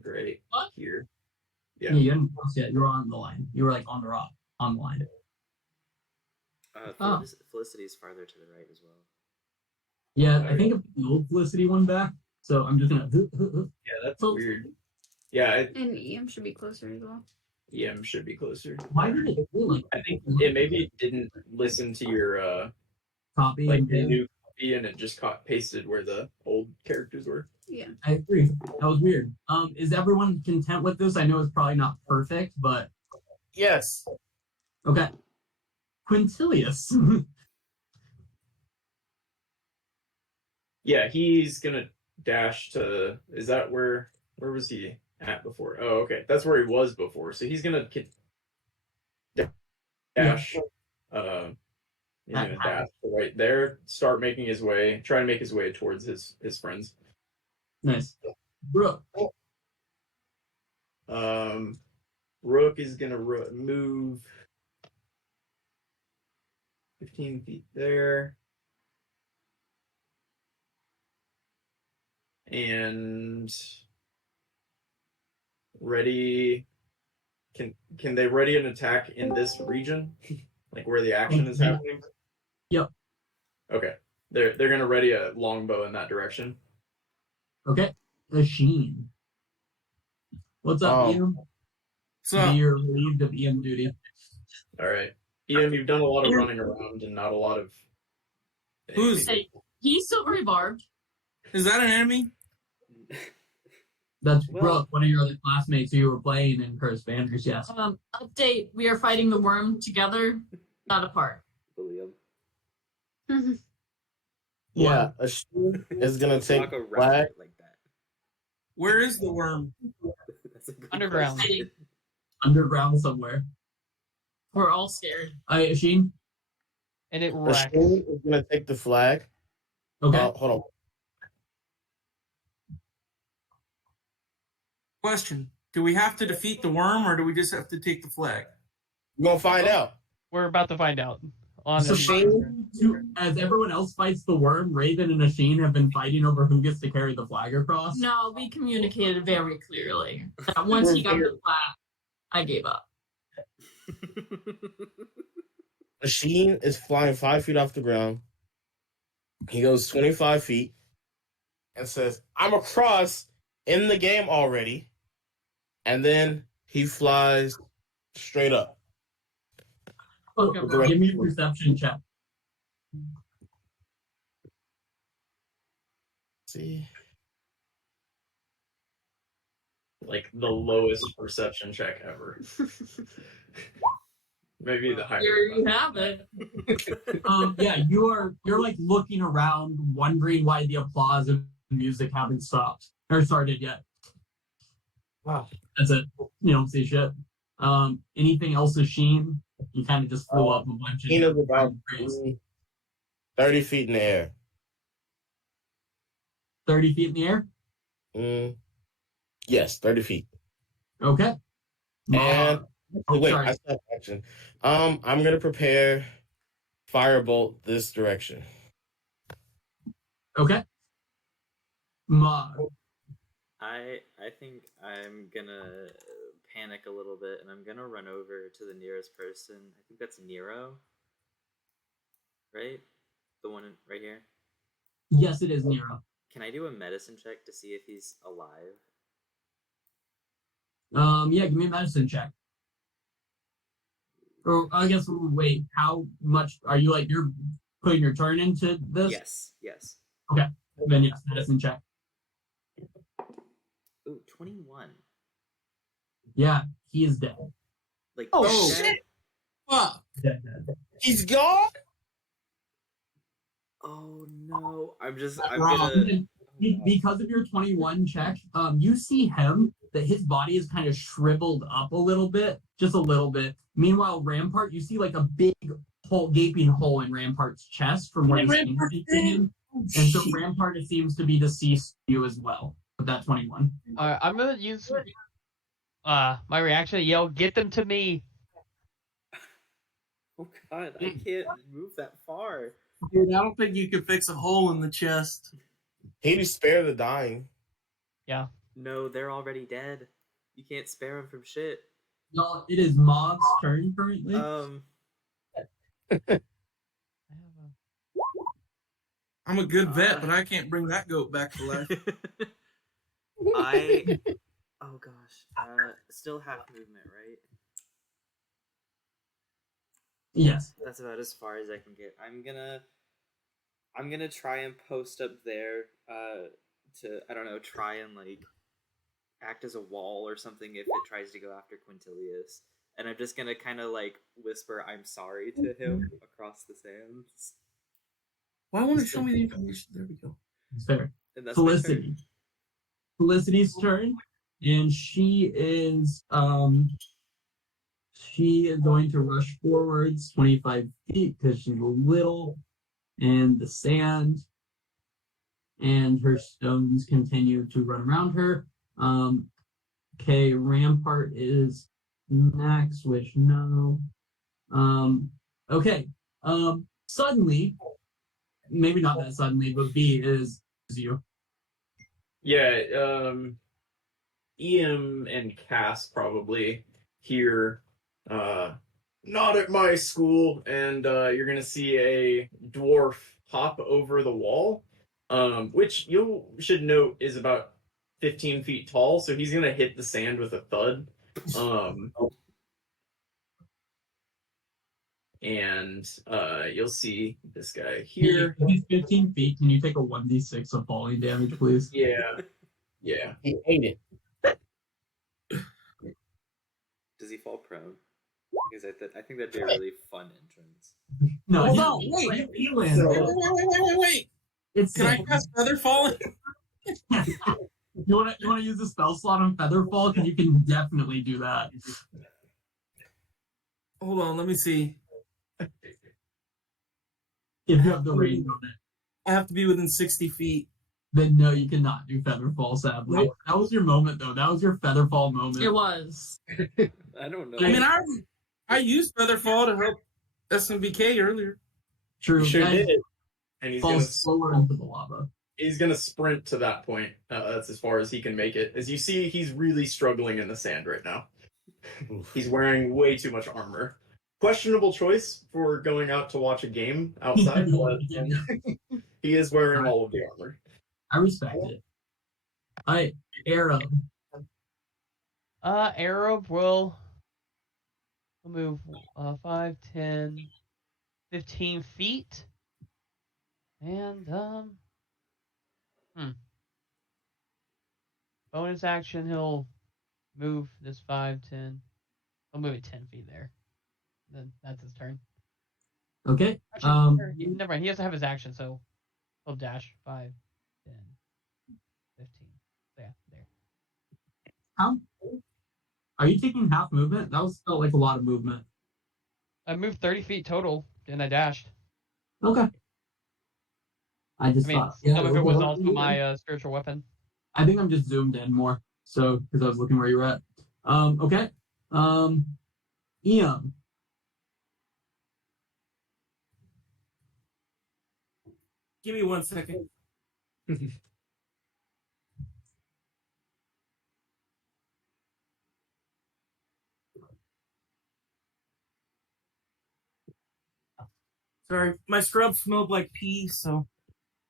Right here. Yeah. You hadn't crossed yet. You were on the line. You were like on the line. Felicity's farther to the right as well. Yeah, I think I put the old Felicity one back. So I'm just gonna. Yeah, that's weird. Yeah, And EM should be closer as well. EM should be closer. Why did it do like? I think it maybe didn't listen to your copy like and the new copy, and it just pasted where the old characters were. Yeah. I agree. That was weird. Is everyone content with this? I know it's probably not perfect, but Yes. okay. Quintilius. Yeah, he's gonna dash to. Is that where was he at before? Oh, okay, that's where he was before. So he's gonna dash. He's gonna dash right there. Start making his way. Try to make his way towards his friends. Nice. Brooke. Rook is gonna move 15 feet there. And ready. Can they ready an attack in this region? Like where the action is happening? Yep. Okay. They're gonna ready a longbow in that direction. Okay. The Sheen. What's up, Ian? So You're relieved of EM duty. All right. Ian, you've done a lot of running around and not a lot of. Who's- Hey, he's silver rebarbed. is that an enemy? That's Well- Brooke, one of your other classmates who you were playing in Curse Banners, yes. Update: we are fighting the Wurm together, not apart. Believe. Yeah, a shoe is gonna take Talk around flag. it like that. Where is the worm? That's a good Underground. question. Underground somewhere. We're all scared. Sheen? And it A wrecked. shoe is gonna take the flag. Okay. Hold on. Question: do we have to defeat the worm, or do we just have to take the flag? We're gonna find out. We're about to find out. On So the as everyone else fights the Worm, Raven and Asheen have been fighting over who gets to carry the flag across. No, we communicated very clearly that once he got the flag, I gave up. Machine is flying 5 feet off the ground. He goes 25 feet and says, "I'm across in the game already." And then he flies straight up. Okay, Right. Give me a perception check. See, like the lowest perception check ever. Maybe the higher. Here you have it. Yeah, you're like looking around, wondering why the applause and music haven't stopped or started yet. Wow. That's it. You don't see shit. Anything else of Sheen? You kind of just flew up a bunch of Sheen is about trees. 30 feet in the air. 30 feet in the air? Yes, 30 feet. Okay. And wait, sorry. I still have action. I'm gonna prepare firebolt this direction. Okay. Mog. I think I'm gonna panic a little bit, and I'm gonna run over to the nearest person. I think that's Nero, right? The one right here. Yes, it is Nero. Can I do a medicine check to see if he's alive? Yeah, give me a medicine check. Or I guess wait, how much are you like you're putting your turn into this? Yes. Okay. Then yes, medicine check. Ooh, 21. Yeah, he is dead. Like, Oh, dead? shit! Fuck. Dead. He's gone? Oh no! I'm Wrong. gonna. Because of your 21 check, you see him that his body is kind of shriveled up a little bit, just a little bit. Meanwhile, Rampart, you see like a big hole, gaping hole in Rampart's chest from where he's him. And so Rampart seems to be deceased to you as well with that 21. I'm gonna use my reaction to yell, "Get them to me!" Oh god, I can't move that far. Dude, I don't think you could fix a hole in the chest. He spare the dying. Yeah. No, they're already dead. You can't spare them from shit. Y'all, it is Mog's turn currently. I'm a good vet, but I can't bring that goat back to life. Oh gosh. Still half movement, right? Yes. That's about as far as I can get. I'm gonna try and post up there to, I don't know, try and like act as a wall or something if it tries to go after Quintilius. And I'm just gonna kind of like whisper "I'm sorry" to him across the sands. Why won't it show me the information? There we go. It's fair. And that's my turn. Felicity. Felicity's turn, and she is going to rush forwards 25 feet because she's little, and the sand and her stones continue to run around her. Okay, Rampart is next, which no. Okay. Suddenly, maybe not that suddenly, but B is you. Yeah, EM and Cass probably hear not at my school, and you're gonna see a dwarf hop over the wall, which you should note is about 15 feet tall, so he's gonna hit the sand with a thud. And you'll see this guy here. He's 15 feet. Can you take a 1d6 of falling damage, please? Yeah. He ate it. Does he fall prone? Because I think that'd be a really fun entrance. No, Hold on, wait. he lands. Wait. It's Can I cast Featherfall? You want to use the spell slot on Featherfall? Because you can definitely do that. Hold on, let me see. If you have the range on it. I have to be within 60 feet. Then no, you cannot do Featherfall, sadly. Nope. That was your moment, though. That was your Featherfall moment. It was. I don't know. I mean, I used Featherfall to help SMBK earlier. True. You sure Guys, did. And he's gonna falls slower into the lava. he's gonna sprint to that point. That's as far as he can make it. As you see, he's really struggling in the sand right now. He's wearing way too much armor. Questionable choice for going out to watch a game outside, but he is wearing all of the armor. I respect it. Alright, Arrow. Arab will move 5, 10, 15 feet. And, bonus action, he'll move this 5, 10. I'll move it 10 feet there. Then that's his turn. Okay. Actually, never mind. He has to have his action, so he'll dash 5, 10, 15. So yeah, there. How? Are you taking half movement? That felt like a lot of movement. I moved 30 feet total, and I dashed. Okay. I just thought. Some of it was also my spiritual weapon. I think I'm just zoomed in more, so because I was looking where you were at. Okay. Ian. Give me 1 second. Sorry, my scrub smelled like pee, so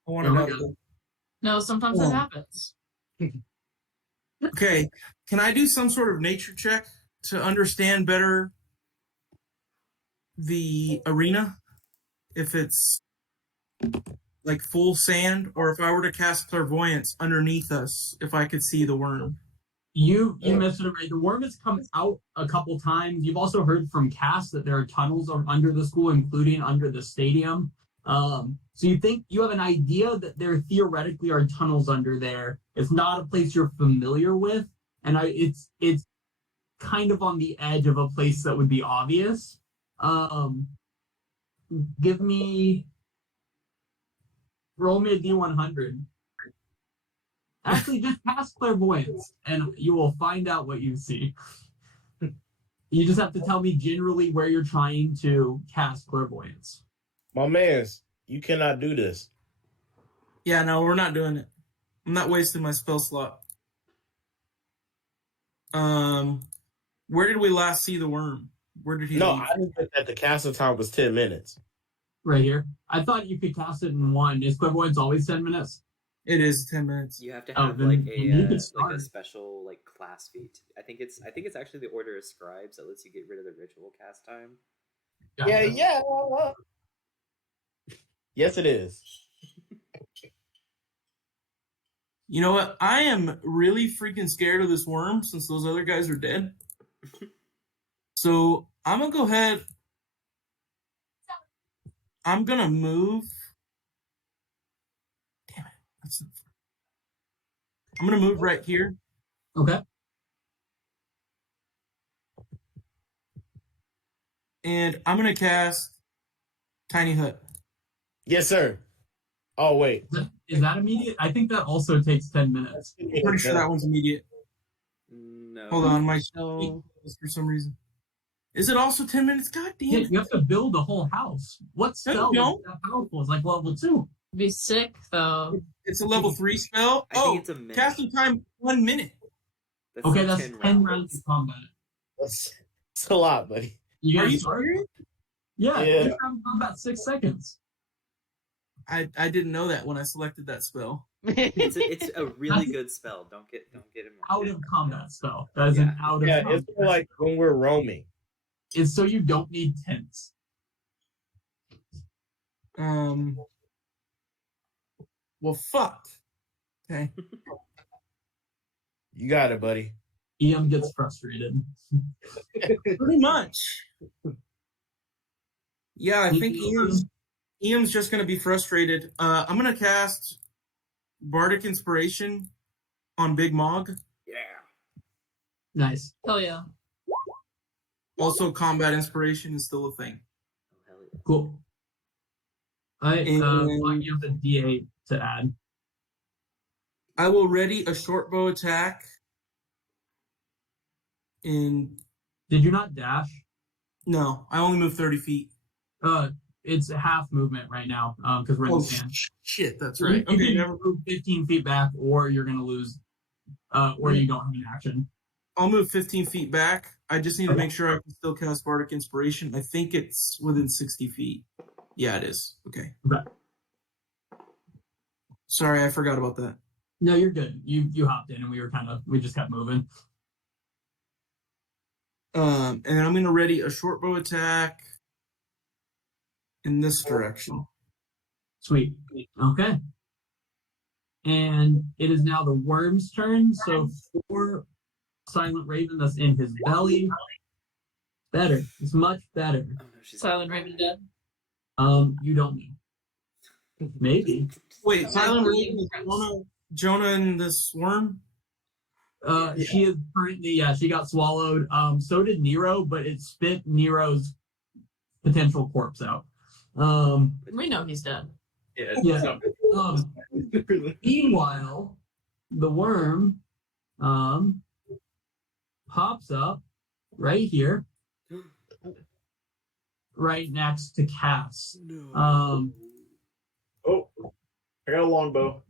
I wanted to. No, sometimes it happens. Okay, can I do some sort of nature check to understand better the arena? If it's like full sand, or if I were to cast clairvoyance underneath us, if I could see the worm. You missed it right. The worm has come out a couple times. You've also heard from Cass that there are tunnels under the school, including under the stadium. So you think you have an idea that there theoretically are tunnels under there. It's not a place you're familiar with, and it's kind of on the edge of a place that would be obvious. Roll me a D100. Actually, just cast clairvoyance, and you will find out what you see. You just have to tell me generally where you're trying to cast clairvoyance. My mans, you cannot do this. Yeah, no, we're not doing it. I'm not wasting my spell slot. Where did we last see the worm? Where did he leave? I didn't think that the casting time was 10 minutes. Right here. I thought you could cast it in one. Is clairvoyance always 10 minutes? It is 10 minutes. You have to have like a special like class feat. I think it's actually the Order of Scribes that lets you get rid of the ritual cast time. Yeah. Yes, it is. You know what? I am really freaking scared of this worm since those other guys are dead. So I'm gonna go ahead. I'm gonna move. Damn it. I'm gonna move right here. Okay. And I'm gonna cast Tiny Hut. Yes, sir. Oh, wait. Is that immediate? I think that also takes 10 minutes. I'm pretty sure that one's immediate. No. Hold on, my spell for some reason. Is it also 10 minutes? God damn it. You have to build a whole house. What spell is that powerful? It's like level 2. Be sick though. It's a level 3 spell. I think it's a minute. Casting time 1 minute. That's 10 rounds of combat. That's a lot, buddy. You Are guys you start? serious? Yeah, Yeah. 10 rounds of combat, 6 seconds. I didn't know that when I selected that spell. It's a really good spell. Don't get him out of combat spell. That is an out of combat. It's like when we're roaming. It's so you don't need tents. Well, fuck. Okay. You got it, buddy. Ian gets frustrated. Pretty much. Yeah, I think Ian's just going to be frustrated. I'm going to cast Bardic Inspiration on Big Mog. Yeah. Nice. Hell yeah. Also, Combat Inspiration is still a thing. Oh, hell yeah. Cool. You have a D8 to add. I will ready a short bow attack. Did you not dash? No, I only move 30 feet. It's half movement right now because we're in the sand. Shit, that's right. You Okay, can never. move 15 feet back, or you're gonna lose, or you don't have an action. I'll move 15 feet back. I just need to make sure I can still cast Bardic Inspiration. I think it's within 60 feet. Yeah, it is. Okay. Sorry, I forgot about that. No, you're good. You hopped in, and we just kept moving. And then I'm gonna ready a short bow attack in this direction. Sweet. Okay. And it is now the worm's turn. So Silent Raven that's in his belly. Better. It's much better. Oh no, she's Silent Raven dead. You don't know. Maybe. Wait, Silent Might Raven be is Jonah and this worm? She is currently, she got swallowed. So did Nero, but it spit Nero's potential corpse out. We know he's dead. Yeah. Yeah. No. Meanwhile, the worm pops up right here, right next to Cass. Oh, I got a longbow.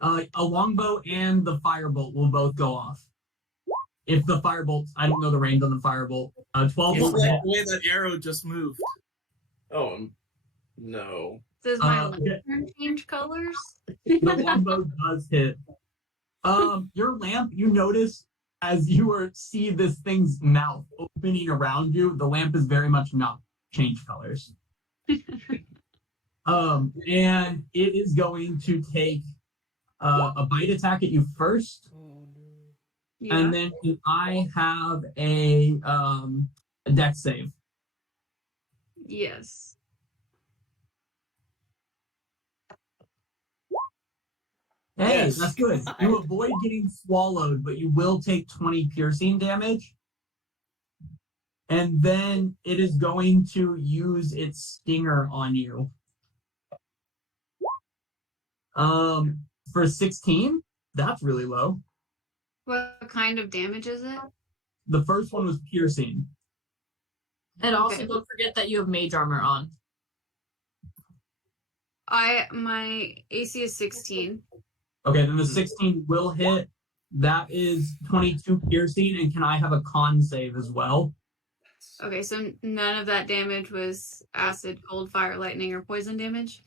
A longbow and the firebolt will both go off. If the firebolt, I don't know the range on the firebolt. 12 It's will like hit. the way that arrow just moved. Oh, no. Does my Okay. lantern change colors? The longbow does hit. Your lamp, you notice as you see this thing's mouth opening around you, the lamp is very much not changed colors. And it is going to take a bite attack at you first, Yeah. and then I have a dex save. Yes. Hey, Yes. that's good. You avoid getting swallowed, but you will take 20 piercing damage. And then it is going to use its stinger on you. For 16, that's really low. What kind of damage is it? The first one was piercing. And also, Okay. don't forget that you have mage armor on. My AC is 16. Okay, then the 16 will hit. That is 22 piercing, and can I have a con save as well? Okay, so none of that damage was acid, cold, fire, lightning, or poison damage?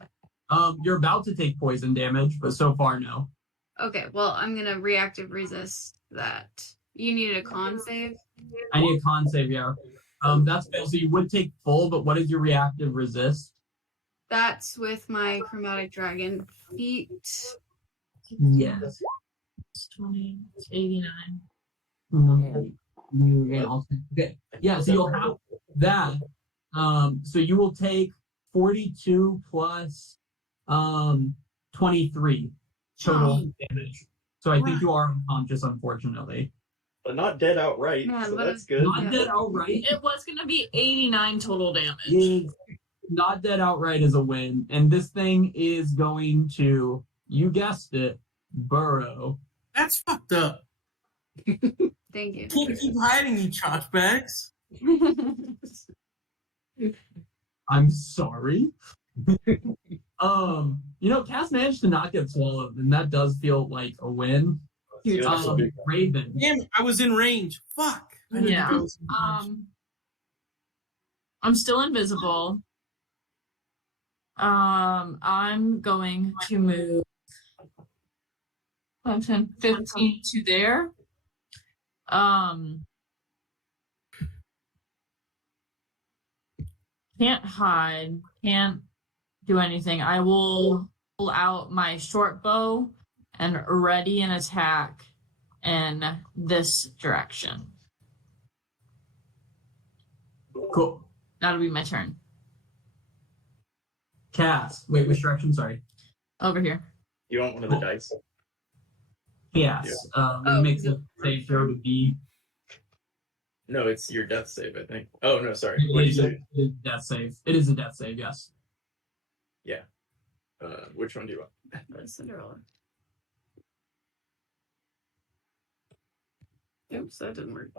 You're about to take poison damage, but so far, no. Okay, well, I'm gonna reactive resist that. You needed a con save? I need a con save, yeah. That's fail. So you would take full, but what is your reactive resist? That's with my chromatic dragon feet. Yes. It's 20, it's 89. Okay. Yeah, so you'll have that. So you will take 42 plus 23 total damage. So I think you are unconscious, unfortunately. But not dead outright, Yeah, so but that's it's good. Not dead outright. It was going to be 89 total damage. Is not dead outright is a win. And this thing is going to, you guessed it, burrow. That's fucked up. Thank you. Can't keep hiding, you chotch bags. I'm sorry. Cass managed to not get swallowed, and that does feel like a win. Huge. Raven. Damn, I was in range. Fuck. I didn't Yeah. know I was in range. I'm still invisible. I'm going to move 5, 10, 15 to there. Can't hide, can't do anything. I will pull out my short bow and ready an attack in this direction. Cool. That'll be my turn. Cass. Wait, which direction? Sorry. Over here. You want one of the dice? Cass. Oh, It makes is it it safe throw to be. No, it's your death save, I think. Oh, no, sorry. What did you say? It is a death save. It is a death save, yes. Yeah. Which one do you want? That's Cinderella. Oops, that didn't work.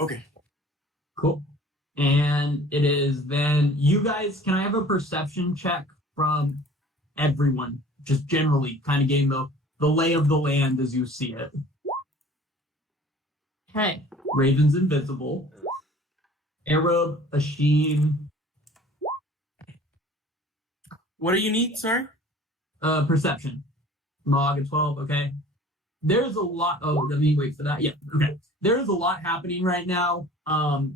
Okay. Cool. And it is then, you guys, can I have a perception check from everyone? Just generally, kind of getting the lay of the land as you see it. Okay. Raven's invisible. Arab, Asheen. What do you need, sorry? Perception. Mog at 12, okay. There's a lot. Oh, let me wait for that. Yeah, okay. There's a lot happening right now.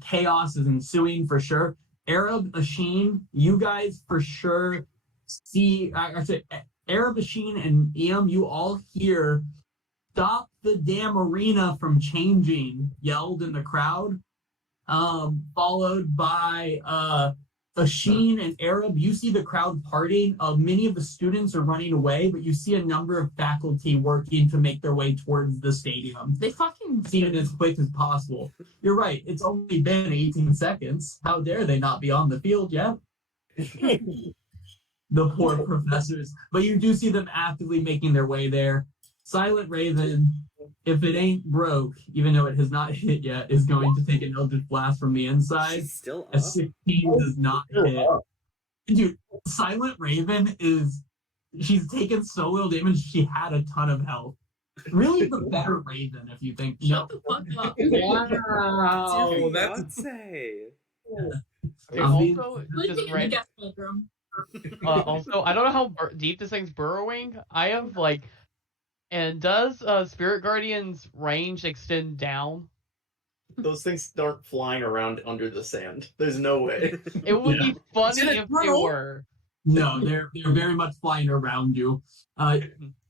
Chaos is ensuing for sure. Arab, Asheen, you guys for sure see. Actually, Arab, Asheen, and Iam, you all hear. Stop the damn arena from changing, yelled in the crowd, followed by a Sheen and Arab. You see the crowd parting. Many of the students are running away, but you see a number of faculty working to make their way towards the stadium. They fucking seen it as quick as possible. You're right. It's only been 18 seconds. How dare they not be on the field yet? The poor professors. But you do see them actively making their way there. Silent Raven, if it ain't broke, even though it has not hit yet, is going to take an Eldritch Blast from the inside. She's still A up. 16 does not hit. Dude, Silent Raven she's taken so little damage, she had a ton of health. Really the better Raven, if you think. Shut the fuck up. Wow, that's Fiance. Okay, I'm being- also, Really just take it in the right, guest bedroom. also, I don't know how deep this thing's burrowing. I have like, and does Spirit Guardian's range extend down? Those things aren't flying around under the sand. There's no way. It would Yeah. be funny Is it if they brittle? were. No, they're very much flying around you.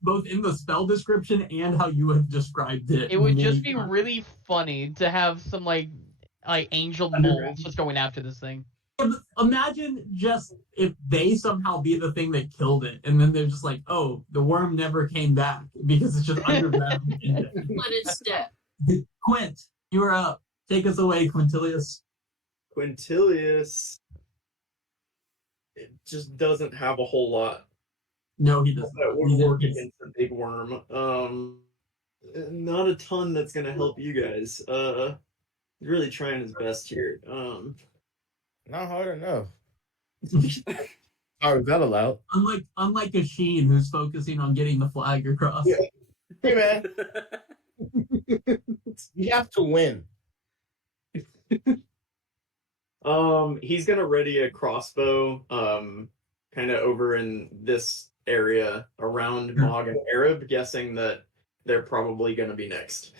Both in the spell description and how you have described it. It would just many be times. really funny to have some like angel moles just going after this thing. Imagine just if they somehow be the thing that killed it, and then they're just like, "Oh, the worm never came back because it's just underground." Let it step. Quint, you are up. Take us away, Quintilius. Quintilius, it just doesn't have a whole lot No, he doesn't. that would work against the big worm. Not a ton that's gonna help you guys. Really trying his best here. Not hard enough. How is that allowed? Unlike a Sheen who's focusing on getting the flag across. Yeah. Hey man, you have to win. He's gonna ready a crossbow, kind of over in this area around Mog and Arab, guessing that they're probably gonna be next.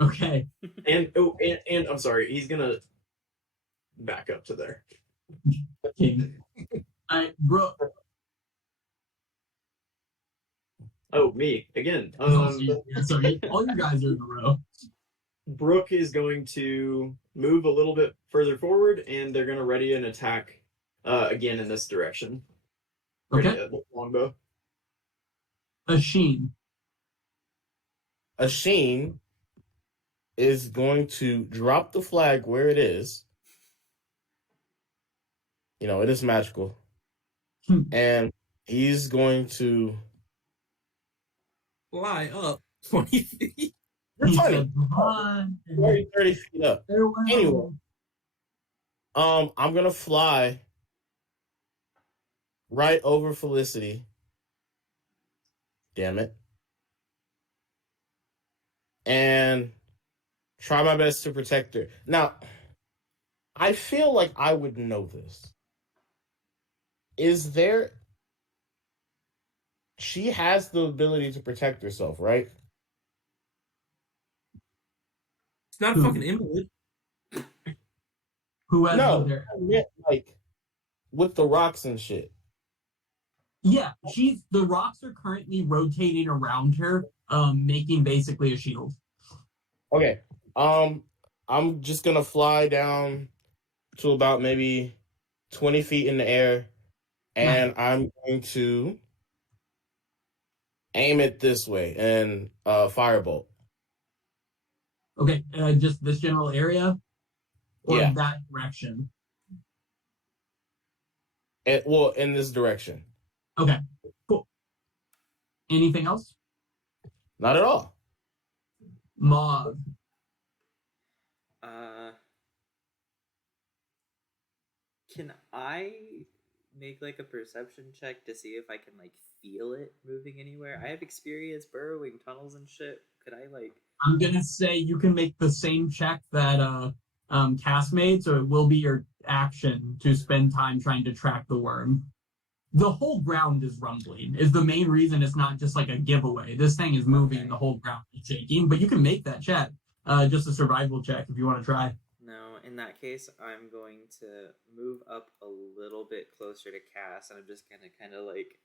Okay. And I'm sorry, he's gonna back up to there. Okay. Bro. Oh, me again. All you guys are in a row. Brooke is going to move a little bit further forward, and they're going to ready an attack again in this direction. Ready Okay. a longbow. A Sheen. A Sheen is going to drop the flag where it is. You know, it is magical. And he's going to fly up 20 feet. You're He funny. said, "Run." 30 feet up. Farewell. Anyway. I'm gonna fly right over Felicity. Damn it. And try my best to protect her. Now, I feel like I would know this. Is there... She has the ability to protect herself, right? It's not a Who? fucking invalid. Who has No, their... I meant, like, with the rocks and shit. Yeah, the rocks are currently rotating around her, making basically a shield. Okay. I'm just gonna fly down to about maybe 20 feet in the air, and I'm going to aim it this way and firebolt. Okay, just this general area? Or Yeah. that direction? Well, in this direction. Okay, cool. Anything else? Not at all. Mog. Can I make like a perception check to see if I can like feel it moving anywhere? I have experience burrowing tunnels and shit. Could I like? I'm gonna say you can make the same check that Cass made, so it will be your action to spend time trying to track the worm. The whole ground is rumbling. Is the main reason it's not just like a giveaway. This thing is moving, Okay. the whole ground is shaking. But you can make that check, just a survival check if you want to try. No, in that case, I'm going to move up a little bit closer to Cass, and I'm just gonna kind of like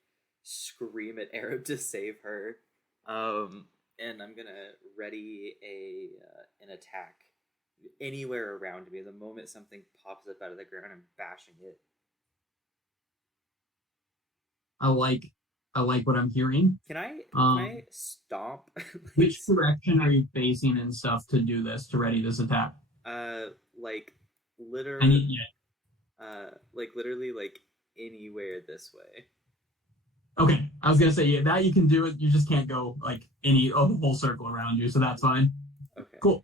scream at Arab to save her. and I'm gonna ready an attack anywhere around me. The moment something pops up out of the ground, I'm bashing it. I like what I'm hearing. Can I stomp? Which direction are you facing and stuff to do this, to ready this attack? Like I literally, need literally, like anywhere this way. Okay, I was gonna say yeah, that you can do it. You just can't go like a whole circle around you, so that's fine. Okay. Cool.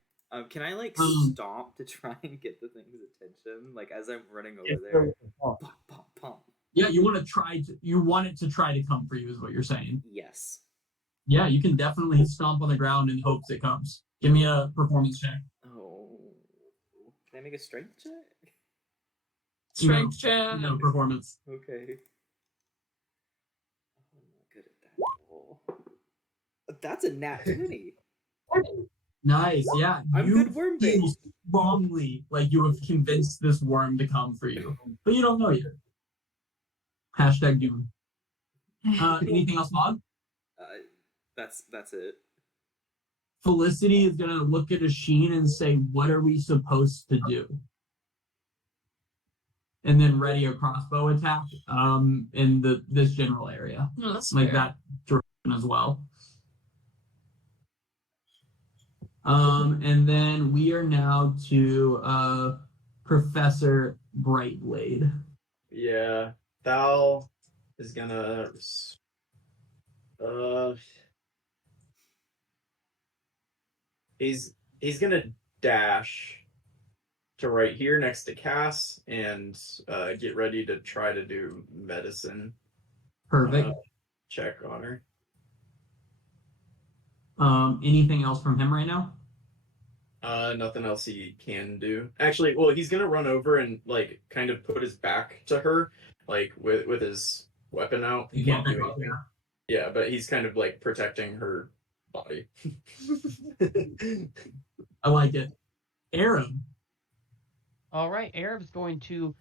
Can I like stomp to try and get the thing's attention? Like as I'm running over there. Pop, pop, pop. Yeah, you want it to try to come for you, is what you're saying. Yes. Yeah, you can definitely stomp on the ground in hopes it comes. Give me a performance check. Oh, can I make a strength check? Strength check. No performance. Okay. I'm not good at that roll. That's a nat 20. Nice, yeah. I'm you good worm bait. feel strongly like you have convinced this worm to come for you, but you don't know yet. Hashtag doom. Anything else, Mog? That's it. Felicity is gonna look at Asheen and say, "What are we supposed to do?" And then ready a crossbow attack in this general area, No, that's like fair. that direction as well. And then we are now to Professor Brightblade. Yeah, Thal is gonna. He's gonna dash to right here next to Cass and get ready to try to do medicine Perfect. check on her. Anything else from him right now? Nothing else he can do. Actually, well, he's gonna run over and like kind of put his back to her, like with his weapon out. He can't do anything. Yeah, but he's kind of like protecting her body. I like it. Arab. All right, Arab's going to.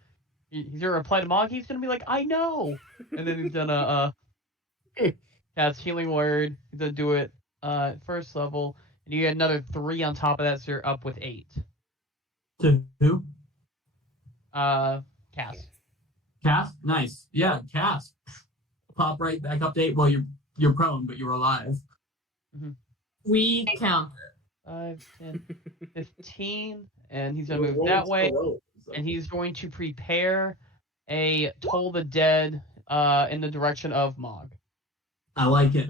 He's gonna reply to Mog. He's gonna be like, "I know," and then he's gonna cast healing word. He's gonna do it first level, and you get another 3 on top of that, so you're up with 8. To who? Cass. Cass? Nice. Yeah, Cass. Pop right back up to 8. Well, you're prone, but you're alive. We count. 5, 10, 15, and he's gonna move that way, and he's going to prepare a Toll the Dead in the direction of Mog. I like it.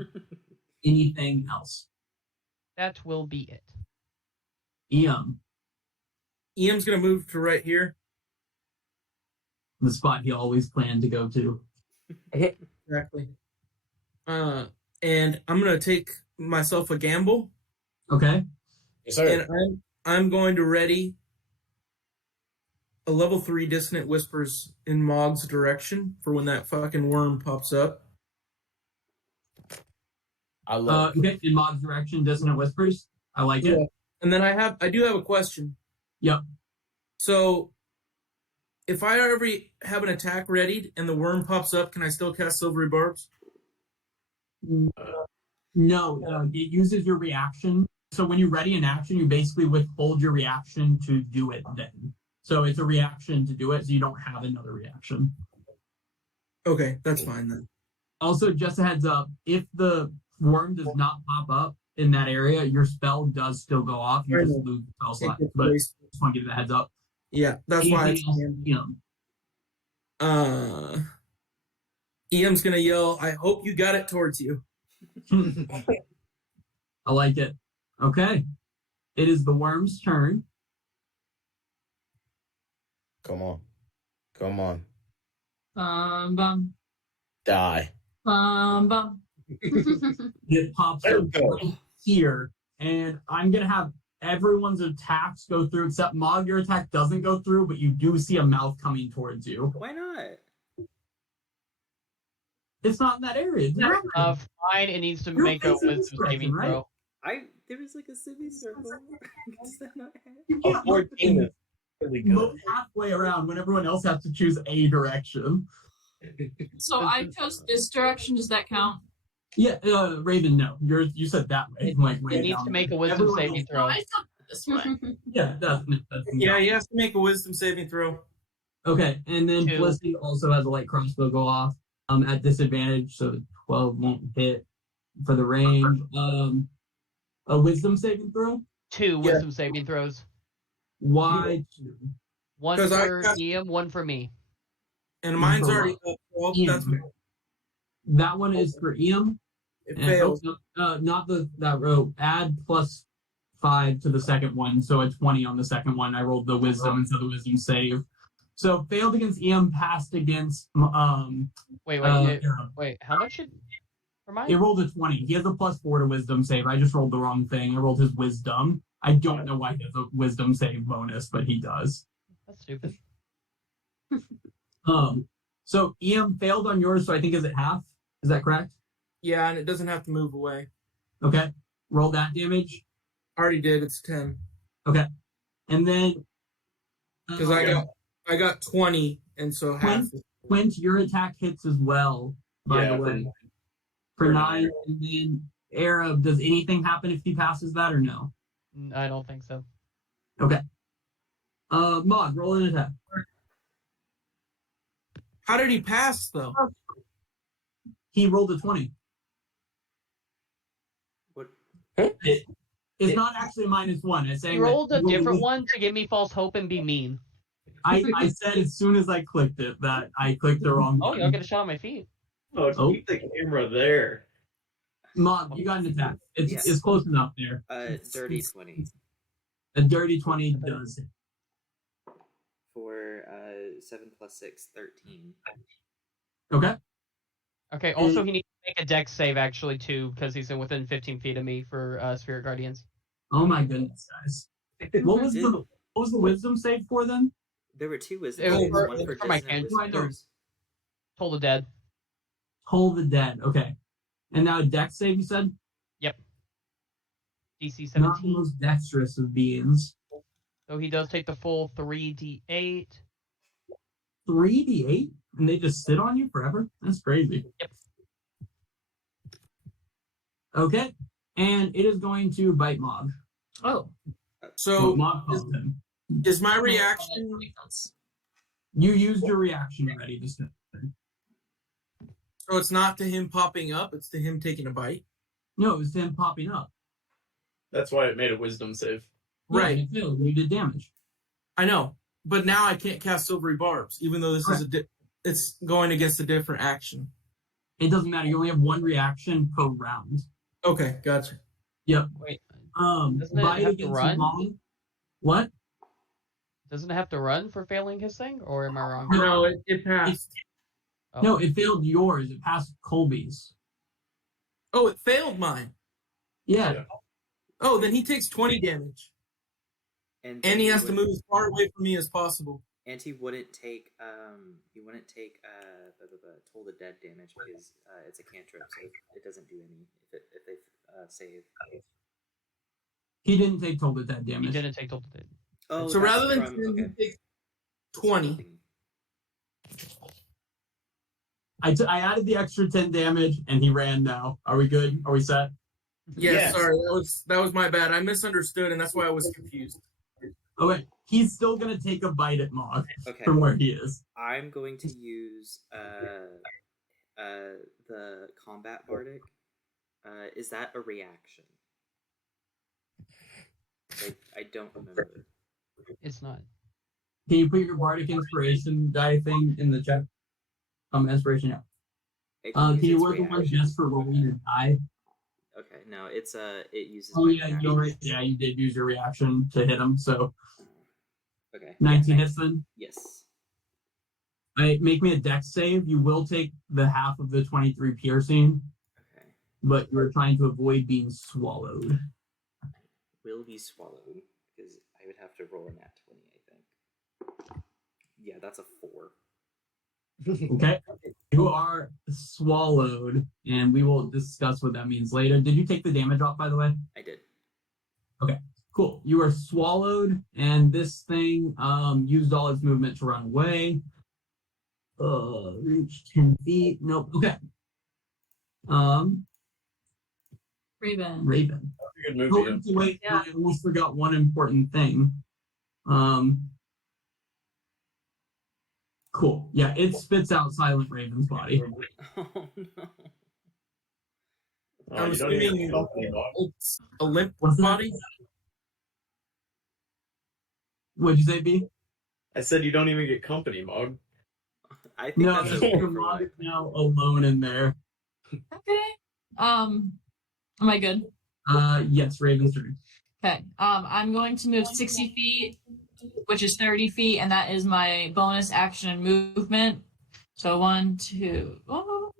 Anything else? That will be it. Iam's gonna move to right here. The spot he always planned to go to. Exactly. And I'm gonna take myself a gamble. Okay. Yes, sir. And I'm going to ready a level 3 Dissonant Whispers in Mog's direction for when that fucking worm pops up. I love Okay, in Mog's direction, Dissonant Whispers. I like it. And then I do have a question. Yep. So if I already have an attack readied and the worm pops up, can I still cast Silvery Barbs? No, it uses your reaction. So when you ready an action, you basically withhold your reaction to do it then. So it's a reaction to do it, so you don't have another reaction. Okay, that's fine then. Also, just a heads up, if the worm does not pop up in that area, your spell does still go off. You just lose the spell slot. But I just want to give you the heads up. Yeah, that's why Anything else? Iam's gonna yell, "I hope you got it towards you." I like it. Okay. It is the worm's turn. Come on. Come on. Bum. Die. Bum. It pops There up we go. right here. And I'm going to have everyone's attacks go through, except Mog, your attack doesn't go through, but you do see a mouth coming towards you. Why not? It's not in that area. It's not. Fine, it needs to You're make a facing this wisdom direction, saving right? throw. There was like a semicircle. Does that not happen? You A can't 14 is really move good. halfway around when everyone else has to choose a direction. So I chose this direction. Does that count? Yeah, Raven, no. You said that way. Like way He needs down to make there. a wisdom Everyone saving else- throw. I saw it this way. Yeah, that's Yeah, he has to make a wisdom saving throw. Okay, and then 2. Felicity also has a light crossbow go off at disadvantage, so 12 won't hit for the range. A wisdom saving throw? 2 wisdom saving throws. Why 2? 1 'Cause I for got- Ian, 1 for me. And mine's For already what? up 12. Ian. That's That one is for Ian. it And, fails. not that row. Add +5 to the second one, so a 20 on the second one. I rolled the wisdom instead of the wisdom save. So failed against Ian, passed against Wait, Arab. wait. How much should for mine? It rolled a 20. He has a +4 to wisdom save. I just rolled the wrong thing. I rolled his wisdom. I don't know why he has a wisdom save bonus, but he does. That's stupid. So Ian failed on yours, so I think is it half? Is that correct? Yeah, and it doesn't have to move away. Okay. Roll that damage. Already did. It's 10. Okay. And then Because I got 20, and so half. Quint, your attack hits as well, by the way. For 9. And then Arab, does anything happen if he passes that or no? I don't think so. Okay. Mod, roll an attack. How did he pass, though? He rolled a 20. What? It's not actually -1. It's saying He rolled that a different one to give me false hope and be mean. I said as soon as I clicked it that I clicked the wrong Oh, button. y'all get a shot on my feet. Oh, keep the camera there. Mod, you got an attack. Yes. It's close enough there. Dirty 20 A dirty 20 does it. for 7 plus 6, 13. Okay. Okay. Also, he needs to make a dex save actually too, because he's within 15 feet of me for Spirit Guardians. Oh my goodness, guys. What was the wisdom save for then? There were 2 wisdom It was saves, for- one for for my Disney and cancer. I know. Whispers. Toll the dead. Toll the dead. Okay. And now a dex save, you said? DC Not the 17. most dexterous of beings. So he does take the full 3d8. 3d8? And they just sit on you forever? That's crazy. Yep. Okay. And it is going to bite Mog. Oh. So, Mog calls him. is my reaction... You used your reaction already this time. So it's not to him popping up, it's to him taking a bite? No, it was him popping up. That's why it made a wisdom save. Right. Yeah, you failed. You did damage. I know. But now I can't cast Silvery Barbs, even though this is it's going against a different action. It doesn't matter. You only have one reaction per round. Okay, gotcha. Yep. Wait. Doesn't it bite have to against run? Mog. What? Doesn't it have to run for failing his thing, or am I wrong? No, it passed. Oh. No, it failed yours. It passed Colby's. Oh, it failed mine. Yeah. Oh, then he takes 20 damage. And he has to move as far away from me as possible. And he wouldn't take Toll the Dead damage because it's a cantrip, so it doesn't do any if they save. He didn't take Toll the Dead He damage. didn't take total dead. Oh, So that's rather than from, 10, okay. he takes 20. I added the extra 10 damage, and he ran now. Are we good? Are we set? Yeah, Yes. sorry, that was my bad. I misunderstood, and that's why I was confused. Okay. He's still going to take a bite at Mog Okay, from where he is. I'm going to use the combat bardic. Is that a reaction? I don't remember. It's not. Can you put your Bardic Inspiration die thing in the chat? Inspiration, yeah. It Can use you its work the one reaction. just for rolling your die? Okay, no, it uses. Oh, my yeah, reaction. you did use your reaction to hit him, so Okay. 19 yeah, hits then. Yes. Make me a dex save. You will take the half of the 23 piercing, Okay. but you're trying to avoid being swallowed. Will be swallowed because I would have to roll a nat 20, I think. Yeah, that's a 4. Okay? You are swallowed, and we will discuss what that means later. Did you take the damage off, by the way? I did. Cool. You are swallowed, and this thing used all its movement to run away. Reach 10 feet. Nope. Okay. Raven. Raven. That's a good Oh, movie. wait, Yeah. I almost forgot one important thing. Cool. Yeah, it spits out Silent Raven's body. Oh no. Oh, I'm you don't even assuming get company mod. it's a limp What's that? body. What'd you say, B? I said you don't even get company mod. I think No, that's the okay for mod what? is now alone in there. Okay. Am I good? Yes, Raven's turn. Okay. I'm going to move 60 feet, which is 30 feet, and that is my bonus action and movement. So 1, 2. Oh.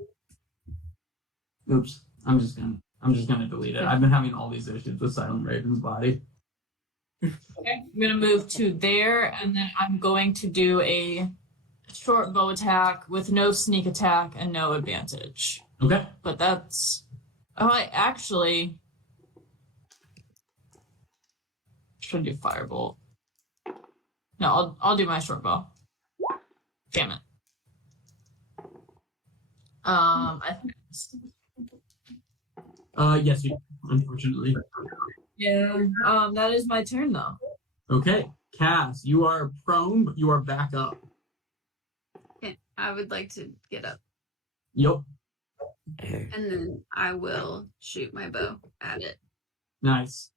Oops. I'm just gonna delete it. I've been having all these issues with Silent Raven's body. Okay. I'm gonna move to there, and then I'm going to do a short bow attack with no sneak attack and no advantage. Okay. But that's I actually should do firebolt. No, I'll do my short bow. Damn it. I think Yes, you unfortunately. yeah. That is my turn though. Okay. Cass, you are prone, but you are back up. Okay, I would like to get up, Yep. and then I will shoot my bow at it. Nice.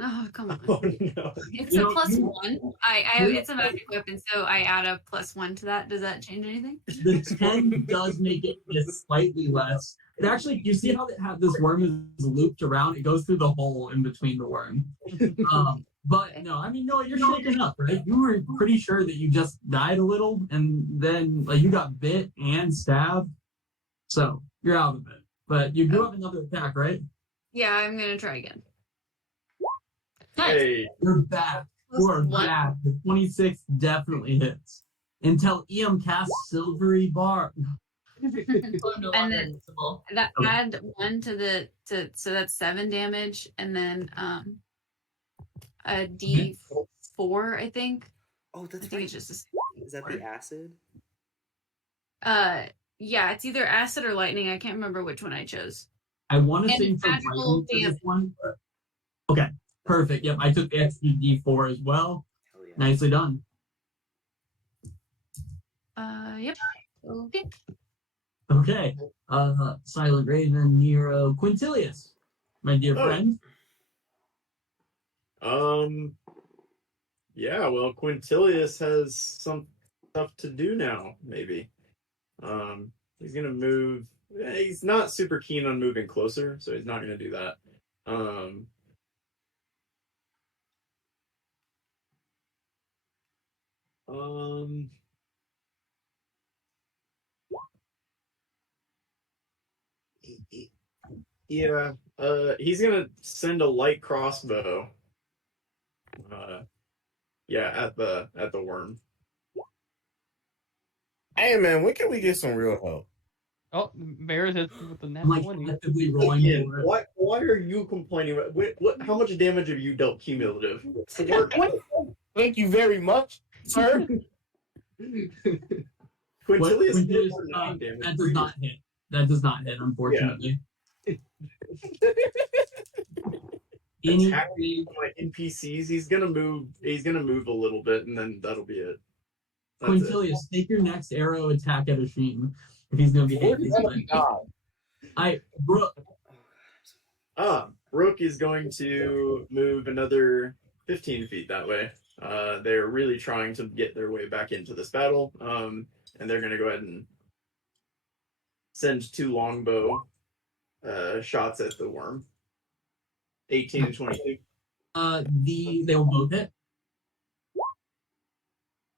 Oh, come on. Oh no. It's You a know, plus you- one. It's a magic weapon, so I add a +1 to that. Does that change anything? The 10 does make it just slightly less. It actually, you see how this worm is looped around? It goes through the hole in between the worm. But no, I mean, no, you're shaken up, right? You were pretty sure that you just died a little, and then like you got bit and stabbed, so you're out of it. But you do have another attack, right? Yeah, I'm gonna try again. Nice. Hey, You're back. You are Plus one. back. The 26 definitely hits. Until EM casts Silvery Bar. And then that Okay. add 1 so that's 7 damage, and then a D4, I think. Oh, I that's think right. it's just Is that the acid? yeah, it's either acid or lightning. I can't remember which one I chose. I want to And say it's for magical lightning for this damage. one. Okay, perfect. Yep, I took the extra D4 as well. Hell yeah. Nicely done. Yep. Okay. Okay. Silent Raven, Nero, Quintilius, my dear Oh. friend. Yeah, well, Quintilius has some stuff to do now, maybe. He's gonna move. He's not super keen on moving closer, so he's not gonna do that. Yeah, he's gonna send a light crossbow. Yeah, at the worm. Hey man, when can we get some real help? Oh, Bears hits me with the net I'm like 20. actively rolling Ian, for it. why are you complaining? What? How much damage have you dealt cumulative? Thank you very much, sir. Quintilius did Quintilius, more 9 damage. that does not hit. That does not hit, unfortunately. Any Attacking like NPCs, he's gonna move. He's gonna move a little bit, and then that'll be it. That's it. Quintilius, take your next arrow attack at Ashim if he's going to be hit this way. Brooke, Brooke is going to move another 15 feet that way. They're really trying to get their way back into this battle. And they're going to go ahead and send 2 longbow shots at the worm. 18 and 22 they will both hit.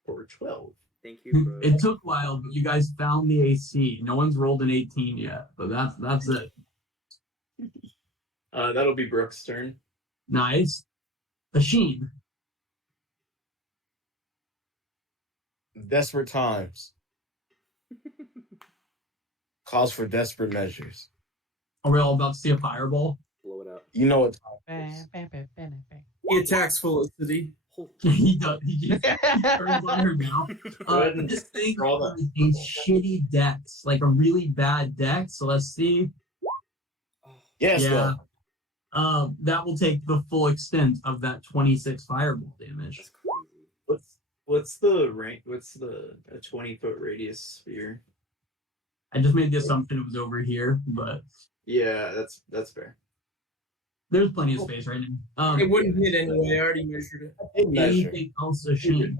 for 12. Thank you, bro. It took a while, but you guys found the AC. No one's rolled an 18 yet, but that's it. That'll be Brooke's turn. Nice. Ashim. Desperate times calls for desperate measures. Are we all about to see a fireball? Blow it up. You know what? Bam, bam, bam, bam, bam. He attacks Felicity. He does. He just turns on her now. Go ahead and This thing draw that. contains shitty decks, like a really bad deck. So let's see. Yes, Yeah. go. That will take the full extent of that 26 fireball damage. That's crazy. What's the rank? What's a 20-foot radius sphere? I just made the assumption it was over here, but Yeah, that's fair. there's plenty of space right now. It wouldn't hit anyway. I already measured it. Good measure. Anything else, Shane?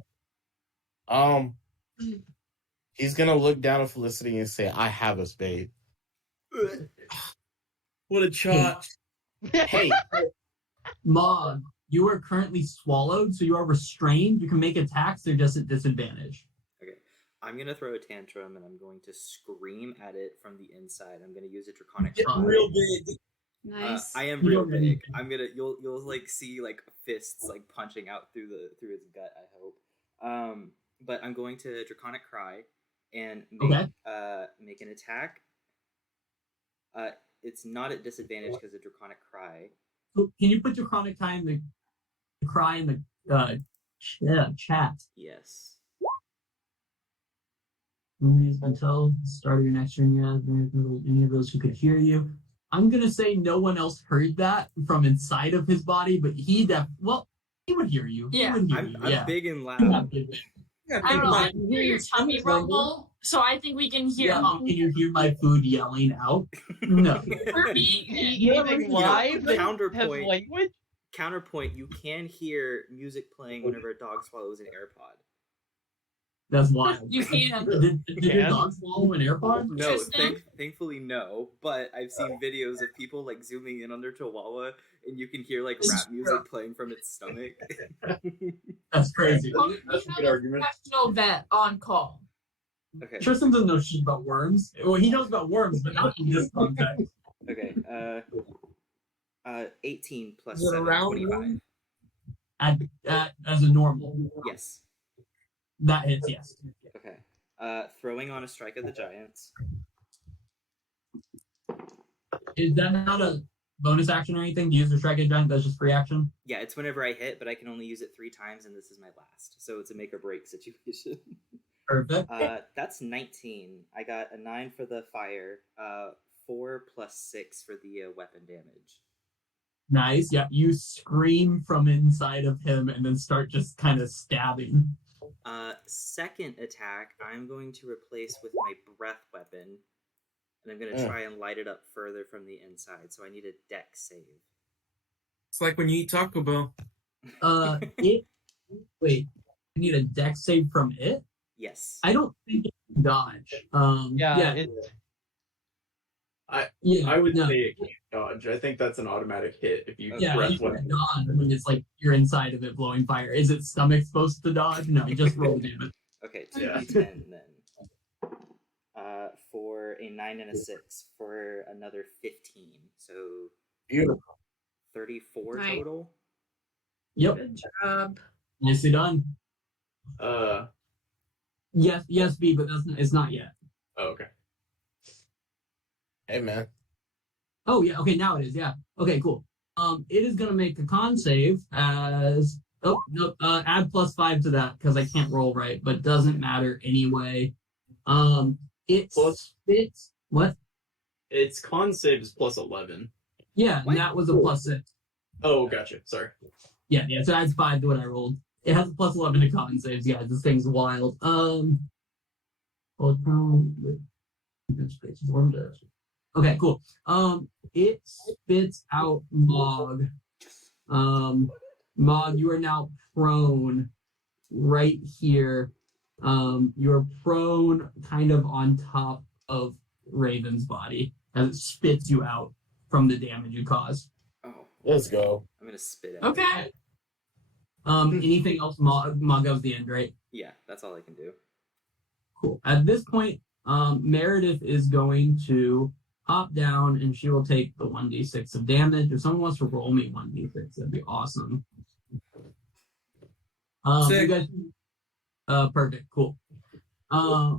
He's gonna look down at Felicity and say, "I have a spade." What a shot. Hey, Mog, you are currently swallowed, so you are restrained. You can make attacks, they're just at disadvantage. Okay. I'm gonna throw a tantrum and I'm going to scream at it from the inside. I'm gonna use a draconic Getting cry. real big. Nice. I am You real don't big. need- I'm gonna you'll like see like fists like punching out through his gut, I hope. But I'm going to draconic cry and make an attack. It's not at disadvantage because of draconic cry. So can you put your chronic time the cry in the chat? Yes. Until the start of your next turn, any of those who could hear you. I'm gonna say no one else heard that from inside of his body, but he would hear you. Yeah. He would hear I'm you. big and Yeah. loud. Yeah, I don't know. I think can hear your tummy rumble, so I think we can hear. Yeah, can you hear my food yelling out? No. For me, Eating live that has Counterpoint. language? Counterpoint, you can hear music playing whenever a dog swallows an AirPod. That's wild. you can. Did your dog swallow an AirPod? No, Interesting. thankfully no. But I've seen videos of people like zooming in on their chihuahua, and you can hear like This rap is music playing from its stomach. That's crazy. Well, That's a we good have argument. professional vet on call. Okay. Tristan doesn't know shit about worms. Well, he knows about worms, but not in this context. Okay. 18 plus Is it 7, around 25. As a normal. Yes. That hits, yes. Okay. Throwing on a strike of the giants. Is that not a bonus action or anything to use the strike giant? That's just free action? Yeah, it's whenever I hit, but I can only use it 3 times, and this is my last. So it's a make or break situation. Perfect. That's 19. I got a 9 for the fire, 4 plus 6 for the weapon damage. Nice. Yeah, you scream from inside of him and then start just kind of stabbing. Second attack, I'm going to replace with my breath weapon, and I'm going to try and light it up further from the inside. So I need a dex save. it's like when you eat Taco Bell. Wait, you need a dex save from it? Yes. I don't think it can dodge. I would no. say it can't dodge. I think that's an automatic hit if you Yeah, breath you weapon. can dodge when it's like you're inside of it blowing fire. Is its stomach supposed to dodge? No, you just roll damage. Okay, Yeah. 2d10 then. For a 9 and a 6 for another 15. So beautiful. 34 Right. total. Yep, Good job. nicely done. Yes, B, but it's not yet. Oh, okay. Hey, man. Oh yeah, okay, now it is. Yeah. Okay, cool. It is gonna make a con save as add +5 to that because I can't roll right, but doesn't matter anyway. It Plus- spits what? Its con save is plus 11. Yeah, What? and that was a +6. Oh, gotcha. Sorry. Yeah, so adds 5 to what I rolled. It has a +11 to con saves, guys. This thing's wild. Okay, cool. It spits out Mog. Mog, you are now prone right here. You're prone kind of on top of Raven's body as it spits you out from the damage you caused. Oh, Let's go. I'm going to spit out. Okay. Anything else? Mog goes the end, right? Yeah, that's all I can do. Cool. At this point, Meredith is going to hop down and she will take the 1d6 of damage. If someone wants to roll me 1d6, that'd be awesome. You guys, perfect, cool.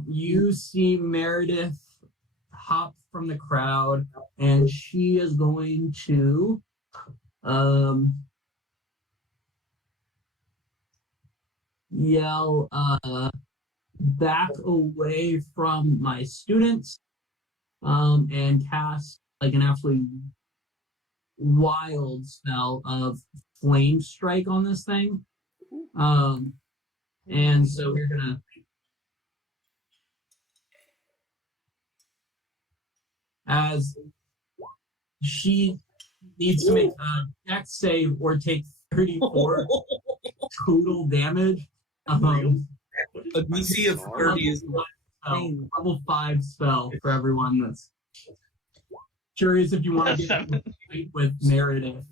You see Meredith hop from the crowd, and she is going to yell back away from my students and cast like an absolutely wild spell of flame strike on this thing. And so we're gonna as she needs to make a dex save or take 34 total damage. A DC of 30 is level 5 spell for everyone that's curious if you want to get fight with Meredith.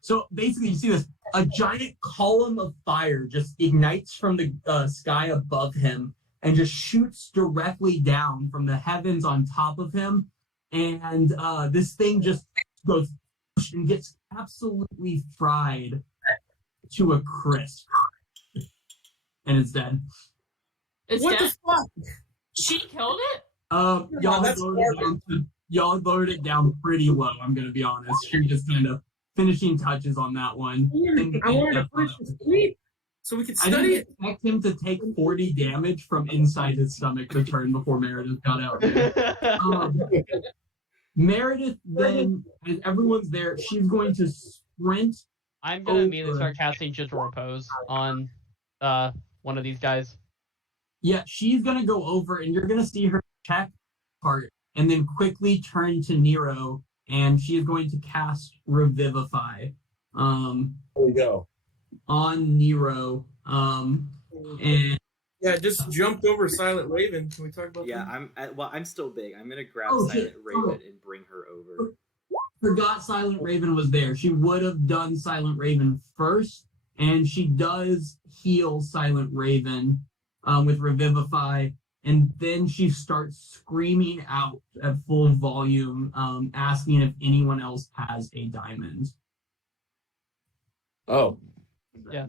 So basically, you see this a giant column of fire just ignites from the sky above him and just shoots directly down from the heavens on top of him. And this thing just goes and gets absolutely fried to a crisp. And it's dead. It's what dead. the fuck? She killed it? Y'all lowered it down pretty low, I'm going to be honest. You're just kind of finishing touches on that one. I wanted to finish the sleep so we could study I it. didn't expect him to take 40 damage from inside his stomach the turn before Meredith got out there. Meredith then, as everyone's there, she's going to sprint. I'm gonna immediately start casting Gentle Repose on one of these guys. Yeah, she's gonna go over, and you're gonna see her check part, and then quickly turn to Nero, and she is going to cast Revivify. There we go. On Nero, and yeah, just jumped over Silent Raven. Can we talk about that? I'm still big. I'm gonna grab Silent Raven and bring her over. Forgot Silent Raven was there. She would have done Silent Raven first, and she does heal Silent Raven with Revivify, and then she starts screaming out at full volume, asking if anyone else has a diamond. Oh. Yeah.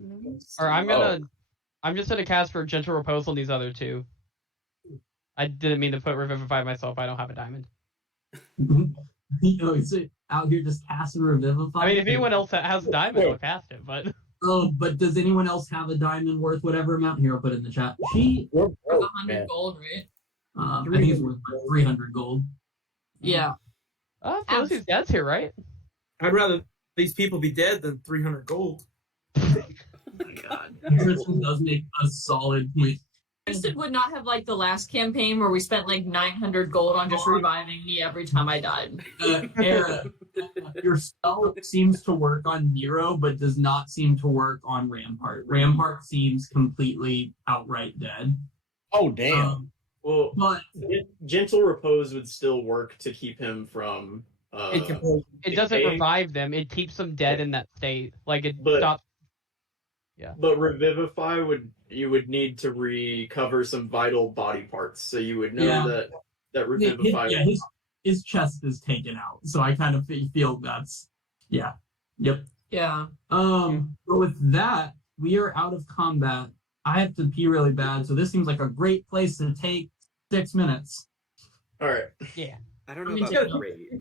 Or I'm just gonna cast for Gentle Repose on these other two. I didn't mean to put Revivify myself. I don't have a diamond. He's out here just casting Revivify. I mean, if anyone else has a diamond, I'll cast it. But but does anyone else have a diamond worth whatever amount? Here, I'll put it in the chat. She 100 gold, right? I think it's worth like 300 gold. Yeah. Felicity's dad's here, right? I'd rather these people be dead than 300 gold. Oh my god. Tristan does make a solid point. Tristan would not have like the last campaign where we spent like 900 gold on just reviving me every time I died. Era, your spell seems to work on Nero, but does not seem to work on Rampart. Rampart seems completely outright dead. Oh, damn. Well, But Gentle Repose would still work to keep him from. It doesn't decaying. revive them. It keeps them dead in that state. Like it But- stops. Yeah. But Revivify you would need to recover some vital body parts, so you would know that Revivify. His chest is taken out, so I kind of feel that's yep. Yeah. But with that, we are out of combat. I have to pee really bad, so this seems like a great place to take 6 minutes. All right. Yeah. I don't know Me about too. great.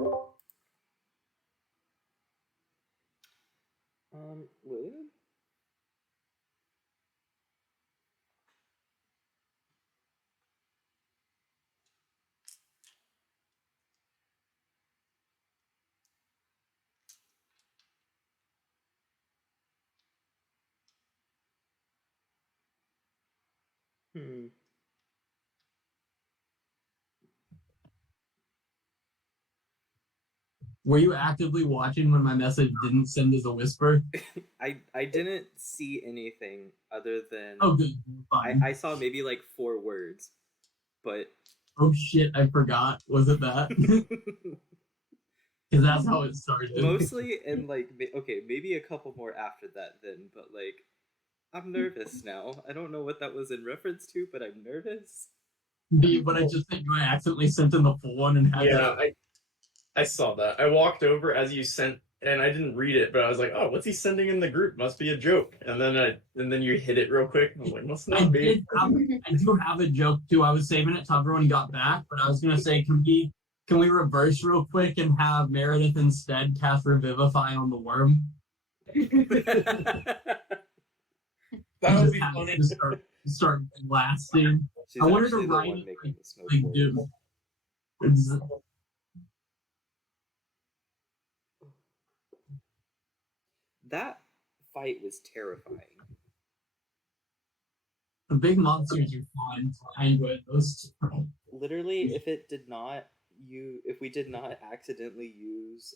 William? Were you actively watching when my message didn't send as a whisper? I didn't see anything other than Oh, good. Fine. I saw maybe like 4 words, but Oh shit, I forgot. Was it that? Because that's how it started. mostly, and like okay, maybe a couple more after that then, but like I'm nervous now. I don't know what that was in reference to, but I'm nervous. But I just think I accidentally sent in the full one and had to. I saw that. I walked over as you sent, and I didn't read it, but I was like, "Oh, what's he sending in the group? Must be a joke." And then you hit it real quick. I was like, "Must not be." I do have a joke too. I was saving it till everyone got back, but I was gonna say, can we reverse real quick and have Meredith instead cast Revivify on the Wurm? That would be Just funny. Start blasting. She's I wanted actually to the write one it making the smoke like, board. dude. That fight was terrifying. The big monsters are fine. I enjoy those. Literally, if we did not accidentally use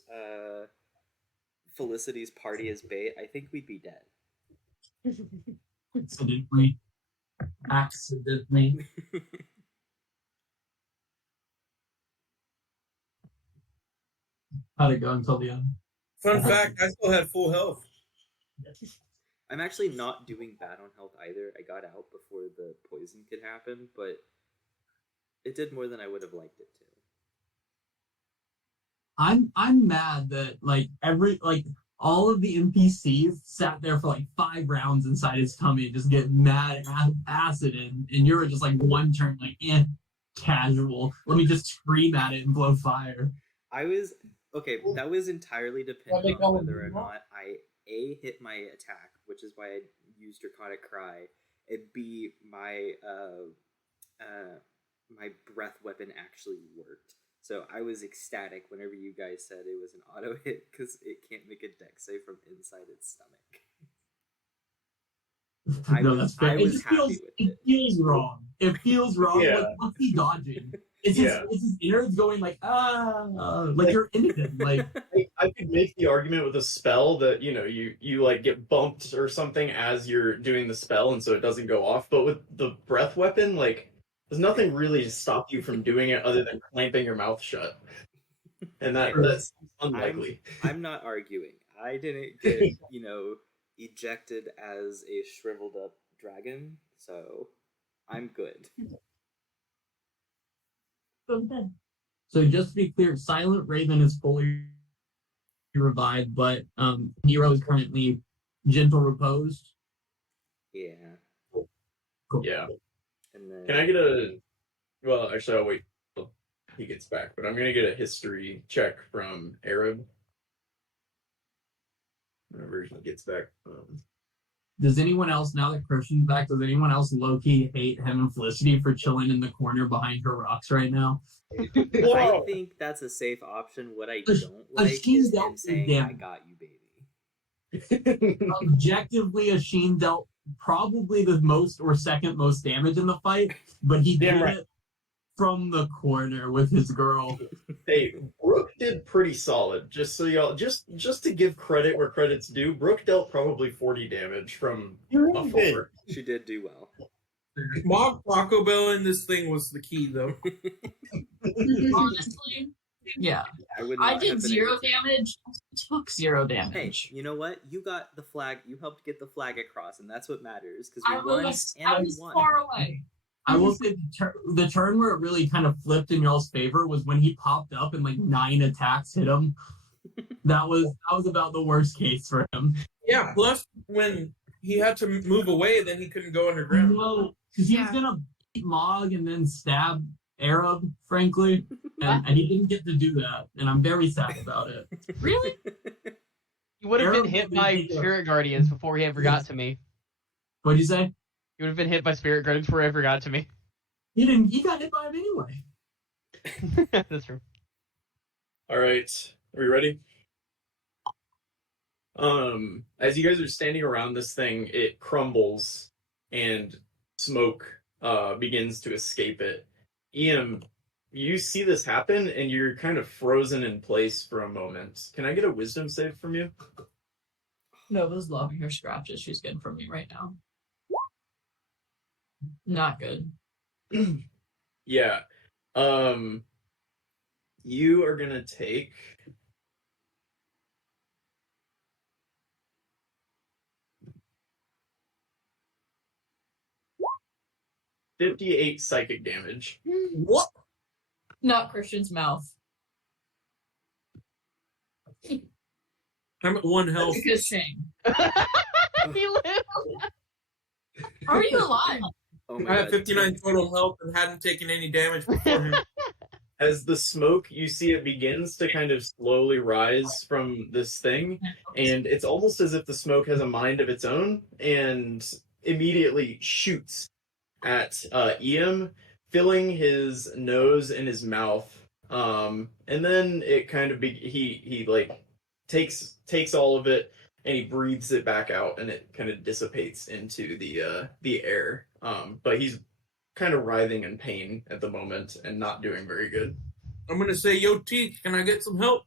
Felicity's party as bait, I think we'd be dead. Accidentally. How'd it go until the end? Fun fact, I still had full health. I'm actually not doing bad on health either. I got out before the poison could happen, but it did more than I would have liked it to. I'm mad that all of the NPCs sat there for like 5 rounds inside his tummy and just get mad acid in, and you were just like one turn like casual. Let me just scream at it and blow fire. That was entirely dependent on whether or not I A, hit my attack, which is why I used Draconic Cry, and B, my my breath weapon actually worked. So I was ecstatic whenever you guys said it was an auto hit because it can't make a dex save from inside its stomach. That's fair. It feels wrong. It feels wrong. Yeah. Like, what's he dodging? It's his innards going like like you're into him. Like I could make the argument with a spell that you like get bumped or something as you're doing the spell, and so it doesn't go off. But with the breath weapon, like there's nothing really to stop you from doing it other than clamping your mouth shut, and that's unlikely. I'm not arguing. I didn't get ejected as a shriveled up dragon, so I'm good. So just to be clear, Silent Raven is fully revived, but Nero is currently gentle reposed. Yeah. Cool. Yeah. And then, Can I get well, actually, I'll wait till he gets back, but I'm going to get a history check from Arab. Whenever he gets back. Does anyone else, now that Christian's back, does anyone else low-key hate him and Felicity for chilling in the corner behind her rocks right now? I think that's a safe option. What I don't like is him saying, I got you, baby. Objectively, Asheen dealt probably the most or second most damage in the fight, but he did it from the corner with his girl. Hey, Brooke did pretty solid. Just so y'all, just to give credit where credit's due, Brooke dealt probably 40 damage from afar. She did do well. Mob Taco Bell in this thing was the key, though. Honestly, yeah. I did 0 damage. Took 0 damage. Hey, you know what? You got the flag. You helped get the flag across, and that's what matters. Because I was far away. I will say the turn where it really kind of flipped in y'all's favor was when he popped up and like 9 attacks hit him. That was about the worst case for him. Yeah, plus when he had to move away, then he couldn't go underground. No, because he was gonna beat Mog and then stab Arab, frankly, and he didn't get to do that, and I'm very sad about it. Really? You would have been Arab hit would by be good. spirit guardians before he ever got to me. What'd you say? You would have been hit by spirit guardians before he ever got to me. He didn't. He got hit by him anyway. That's true. All right, are we ready? As you guys are standing around this thing, it crumbles and smoke begins to escape it. Ian, you see this happen and you're kind of frozen in place for a moment. Can I get a wisdom save from you? Nova's loving her scratches she's getting from me right now. Not good. Yeah. You are gonna take 58 psychic damage. What? Not Christian's mouth. I'm at 1 health. Because shame. He lived. How are you alive? Oh my I god. have 59 total health and hadn't taken any damage beforehand. As the smoke, you see it begins to kind of slowly rise from this thing, and it's almost as if the smoke has a mind of its own and immediately shoots at Ian, filling his nose and his mouth. And then it kind of he like takes all of it and he breathes it back out, and it kind of dissipates into the air. But he's kind of writhing in pain at the moment and not doing very good. I'm gonna say, yo, Teach, can I get some help?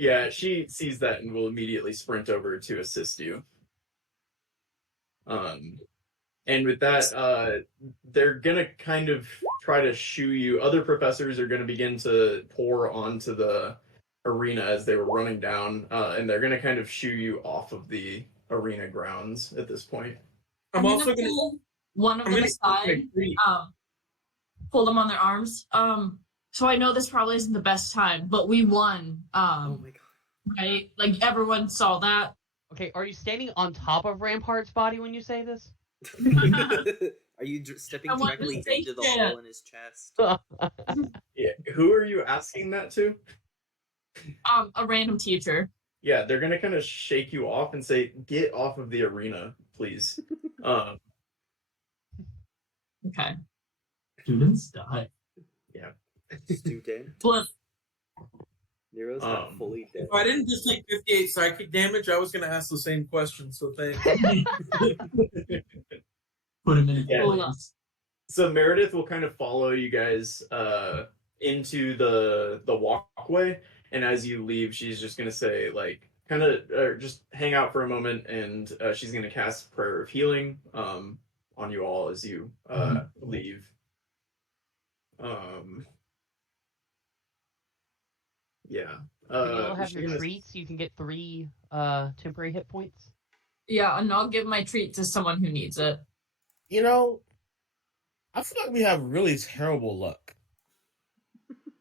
Yeah, she sees that and will immediately sprint over to assist you. And with that, they're gonna kind of try to shoo you. Other professors are gonna begin to pour onto the arena as they were running down, and they're gonna kind of shoo you off of the arena grounds at this point. I'm also gonna pull one of I'm them gonna aside, pull them on their arms. So I know this probably isn't the best time, but we won. Oh my god. Right? Like everyone saw that. Okay, are you standing on top of Rampart's body when you say this? Are you stepping I want directly to take into the it. hole in his chest? Yeah, who are you asking that to? A random teacher. Yeah, they're gonna kind of shake you off and say, "Get off of the arena, please." Okay. Students die. Student. Flip. Nero's not fully dead. If I didn't just take 58 psychic damage, I was gonna ask the same question. So thanks. Put him in a Yeah. place. So Meredith will kind of follow you guys into the walkway, and as you leave, she's just gonna say like, kind of just hang out for a moment, and she's gonna cast Prayer of Healing on you all as you leave. Yeah. You'll have she's your gonna- treats. You can get 3 temporary hit points. Yeah, and I'll give my treat to someone who needs it. You know, I feel like we have really terrible luck.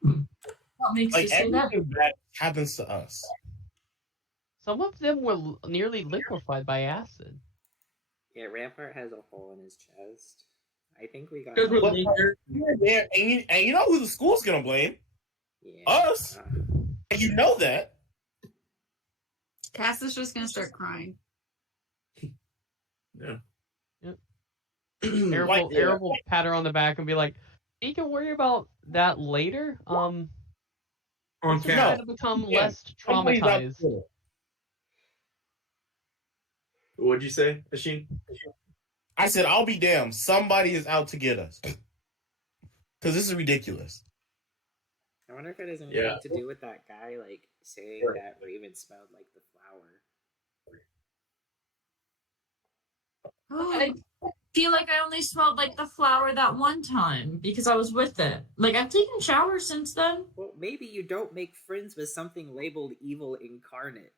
What makes you Like say that? everything bad happens to us. Some of them were nearly liquefied by acid. Yeah, Rampart has a hole in his chest. I think we got. Because we're But- the main character. Yeah, and you know who the school's gonna blame? Yeah. Us. And you know that. Cass is just gonna start crying. Yeah. Arab yeah. will pat her on the back and be like, "You can worry about that later. On Once we Cass. kind of become Yeah. less Somebody's out traumatized." there. What'd you say, Ashin? I said, I'll be damned. Somebody is out to get us. Because this is ridiculous. I wonder if it has anything Yeah. to do with that guy, like, saying that Raven smelled like the flower. I feel like I only smelled like the flower that one time because I was with it. Like I've taken showers since then. Well, maybe you don't make friends with something labeled evil incarnate.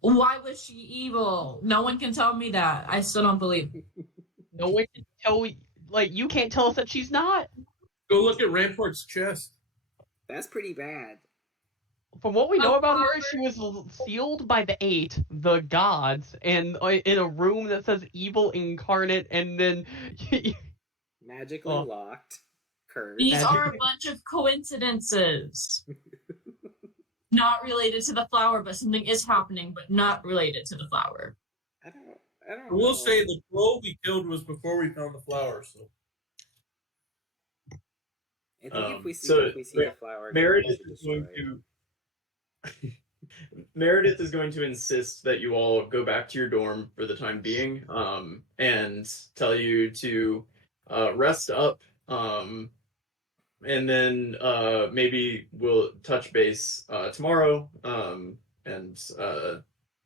Why was she evil? No one can tell me that. I still don't believe. No one can tell. Like, you can't tell us that she's not. Go look at Rampart's chest. That's pretty bad. From what we know about her, she was sealed by the 8, the gods, and in a room that says evil incarnate, and then Magically Oh. locked. Curse. These are a bunch of coincidences. Not related to the flower, but something is happening, but not related to the flower. I don't I will know. say the crow we killed was before we found the flower, so. I think if we see so the flower, Meredith we should is going destroy it. to Meredith is going to insist that you all go back to your dorm for the time being, and tell you to rest up, and then maybe we'll touch base tomorrow, and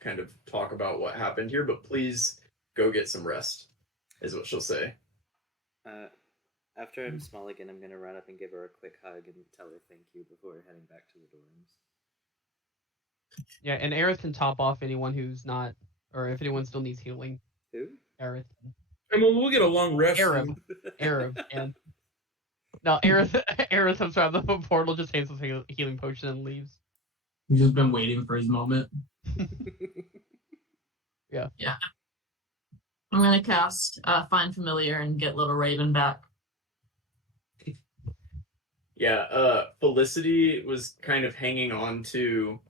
kind of talk about what happened here. But please go get some rest, is what she'll say. After I'm small again, I'm gonna run up and give her a quick hug and tell her thank you before heading back to the dorms. Yeah, and Aerith can top off anyone who's not, or if anyone still needs healing. Who? Aerith. I mean, we'll get a long rest. Arab. And no, Aerith comes out of the portal, just takes a healing potion and leaves. He's just been waiting for his moment. Yeah. I'm gonna cast Find Familiar and get Little Raven back. Yeah, Felicity was kind of hanging on to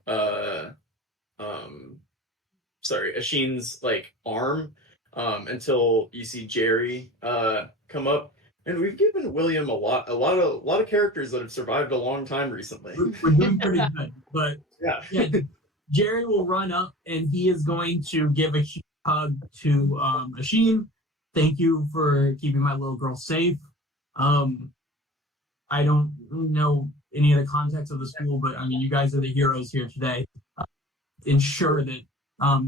Ashin's like arm until you see Jerry come up. And we've given William a lot of characters that have survived a long time recently. We're doing pretty good, but Yeah. Jerry will run up and he is going to give a huge hug to Ashin. Thank you for keeping my little girl safe. I don't know any of the context of the school, but I mean, you guys are the heroes here today. Ensure that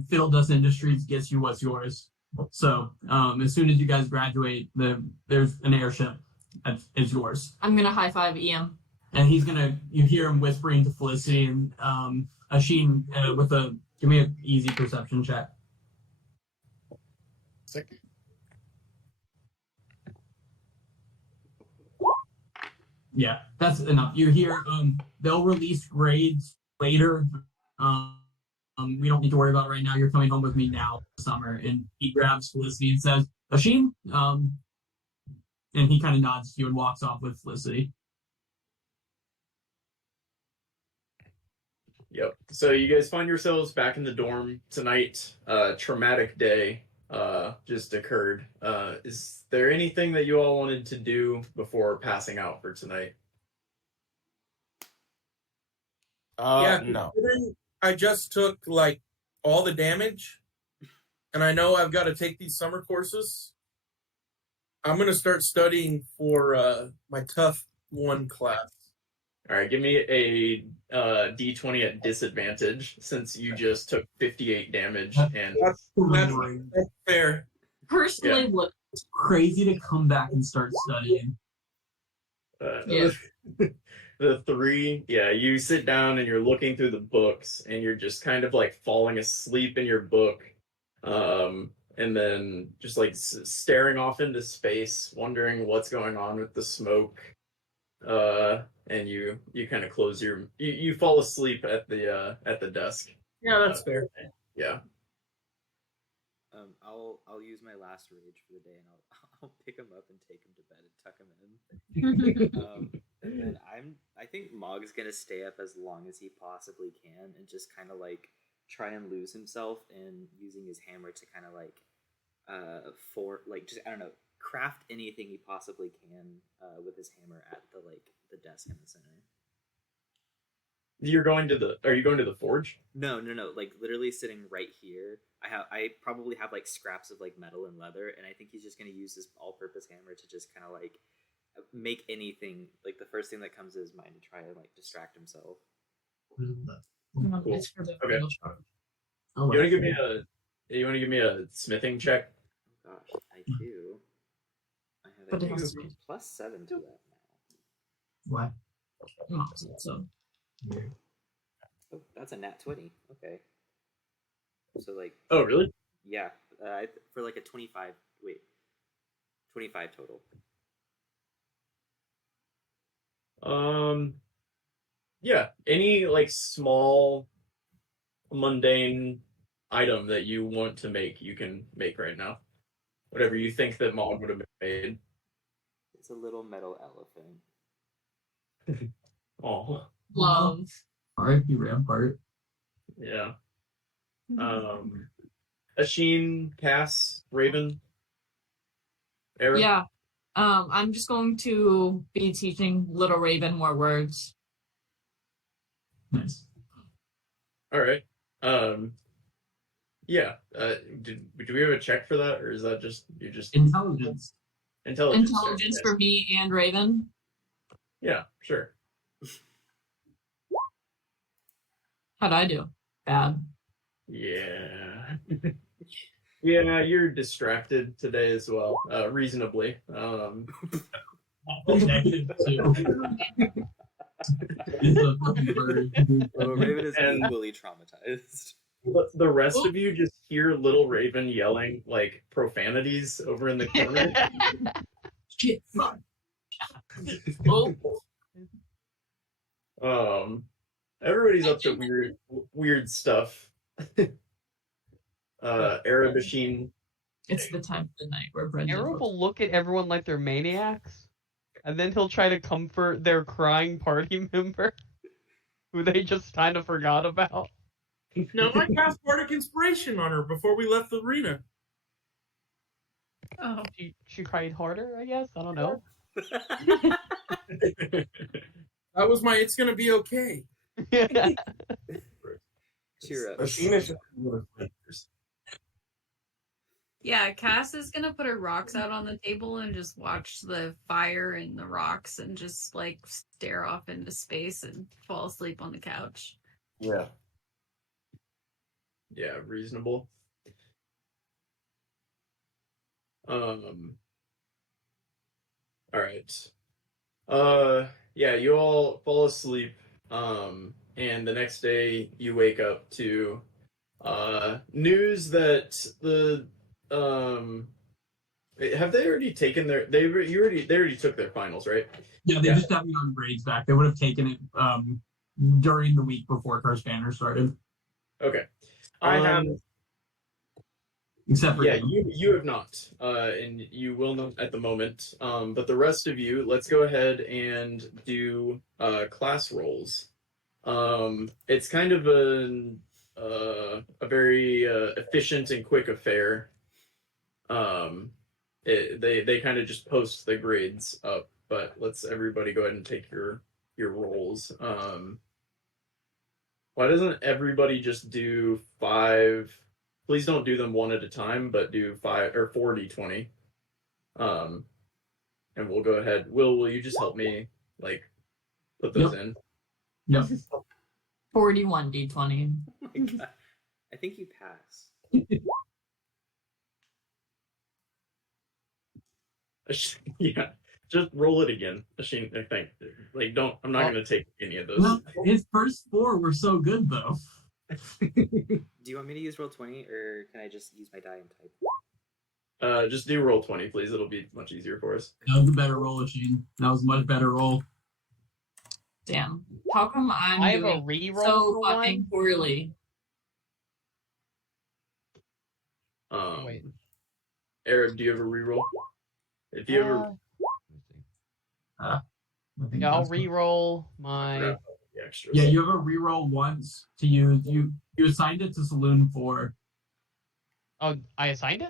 Fiddle Dust Industries gets you what's yours. So as soon as you guys graduate, there's an airship that is yours. I'm gonna high five EM. And you hear him whispering to Felicity and Ashin give me an easy perception check. Second. Yeah, that's enough. You hear they'll release grades later. We don't need to worry about it right now. You're coming home with me now, summer. And he grabs Felicity and says, Ashin, and he kind of nods to you and walks off with Felicity. Yep. So you guys find yourselves back in the dorm tonight. Traumatic day just occurred. Is there anything that you all wanted to do before passing out for tonight? No. Considering I just took like all the damage, and I know I've got to take these summer courses. I'm gonna start studying for my tough one class. All right, give me a D20 at disadvantage since you just took 58 damage. And That's fair. Personally, Yeah. what Crazy to come back and start studying. Yeah. The 3, you sit down and you're looking through the books and you're just kind of like falling asleep in your book, and then just like staring off into space, wondering what's going on with the smoke. And you kind of close you fall asleep at the desk. Yeah, that's fair. Yeah. I'll use my last rage for the day, and I'll pick him up and take him to bed and tuck him in. And then I think Mog's gonna stay up as long as he possibly can, and just kind of like try and lose himself in using his hammer to kind of like I don't know, craft anything he possibly can with his hammer at the desk in the center. Are you going to the forge? No, like literally sitting right here. I probably have like scraps of like metal and leather, and I think he's just gonna use his all-purpose hammer to just kind of like make anything, like the first thing that comes to his mind to try and like distract himself. Cool. It's for the Okay. real charge. Oh, You want to give me a smithing check? Oh gosh, I do. I have But it has a to be- +7 to that now. What? So Oh, that's a nat 20. Okay. So like, Oh, really? yeah, for like a 25. Wait, 25 total. Yeah. Any like small, mundane item that you want to make, you can make right now. Whatever you think that Mog would have made. It's a little metal elephant. Oh, Love. R.I.P. Rampart. yeah. Asheen, Cass, Raven, Eric. Yeah. I'm just going to be teaching Little Raven more words. Nice. All right. Yeah. Do we have a check for that, or is that just you just Intelligence. intelligence? Intelligence check? for me and Raven. Yeah, sure. How'd I do? Bad. Yeah. Yeah, you're distracted today as well, reasonably. Negative 2. He's a fucking bird. Oh, Raven is And- equally traumatized. But the rest of you just hear little Raven yelling like profanities over in the corner. Shit. Fuck. Everybody's up to weird stuff. Arab machine. It's the time of the night where Brendan. Arrow will look at everyone like they're maniacs, and then he'll try to comfort their crying party member, who they just kind of forgot about. No, I cast Bardic Inspiration on her before we left the arena. Oh, She cried harder, I guess. I don't know. That was my "It's gonna be okay." Cheer up. Asheen is just a little flavors. yeah. Cass is gonna put her rocks out on the table and just watch the fire and the rocks and just like stare off into space and fall asleep on the couch. Yeah. Yeah, reasonable. All right. Yeah, you all fall asleep. And the next day you wake up to news that the have they already taken their they already took their finals, right? Yeah, they just haven't gotten grades back. They would have taken it during the week before Curse Banner started. Okay. I have. Except for Yeah, him. you have not, and you will not at the moment. But the rest of you, let's go ahead and do class rolls. It's kind of a very efficient and quick affair. They kind of just post the grades up, but let's everybody go ahead and take your rolls. Why doesn't everybody just do 5? Please don't do them one at a time, but do 5 or 4 d20. And we'll go ahead. Will you just help me like put those in? Yep. 41 d20. Oh my God. I think you pass. Yeah, just roll it again. Asheen, I think. Like, don't. I'm not going to take any of those. Well, his first 4 were so good though. Do you want me to use Roll20, or can I just use my die and type? Just do roll 20, please. It'll be much easier for us. That was a better roll, Asheen. That was a much better roll. Damn. How come I'm I have a doing reroll so for fucking one. poorly? Wait. Arab, do you have a reroll? If you ever I think Yeah, I'll that's what- reroll my. grab the extras. Yeah, you have a reroll once to use. You assigned it to Saloon 4. Oh, I assigned it?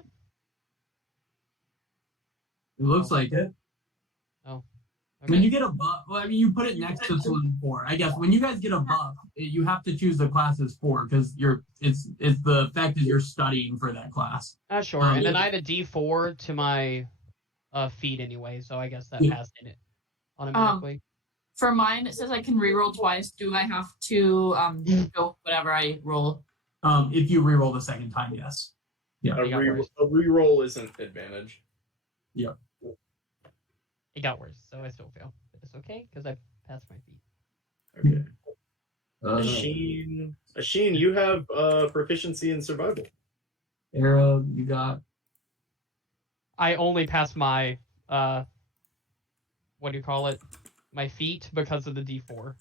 It looks like it. Okay. When you get a buff, well, I mean, you put it next to Saloon 4. I guess when you guys get a buff, you have to choose the class as 4 because it's the fact that you're studying for that class. Sure. And then I had a D4 to my feed anyway, so I guess that Yeah. passed in it automatically. For mine, it says I can reroll twice. Do I have to go whatever I roll? If you reroll the second time, yes. A It got worse. reroll isn't advantage. It got worse, so I still fail. But it's okay because I passed my feed. Okay. Uh, Asheen, you have proficiency in survival. Arrow, you got. I only passed my what do you call it? My feat because of the D4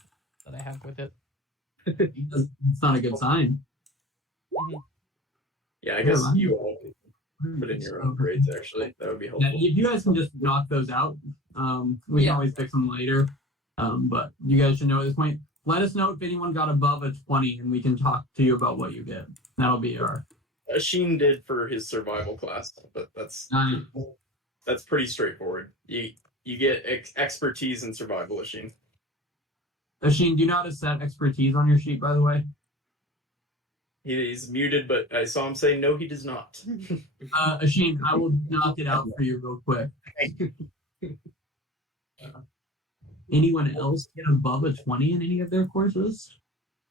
that I have with it. It's not a good sign. Yeah, I guess Yeah, you all can put in your own grades. Actually, that would be Yeah, helpful. if you guys can just knock those out, We can Yeah. always fix them later. But you guys should know at this point. Let us know if anyone got above a 20, and we can talk to you about what you get. That'll be our. Sheen did for his survival class, but that's pretty straightforward. You get expertise in survival, Sheen. Asheen, do you know how to set expertise on your sheet, by the way? He's muted, but I saw him say no, he does not. Asheen, I will knock it out for you real quick. Anyone else get above a 20 in any of their courses?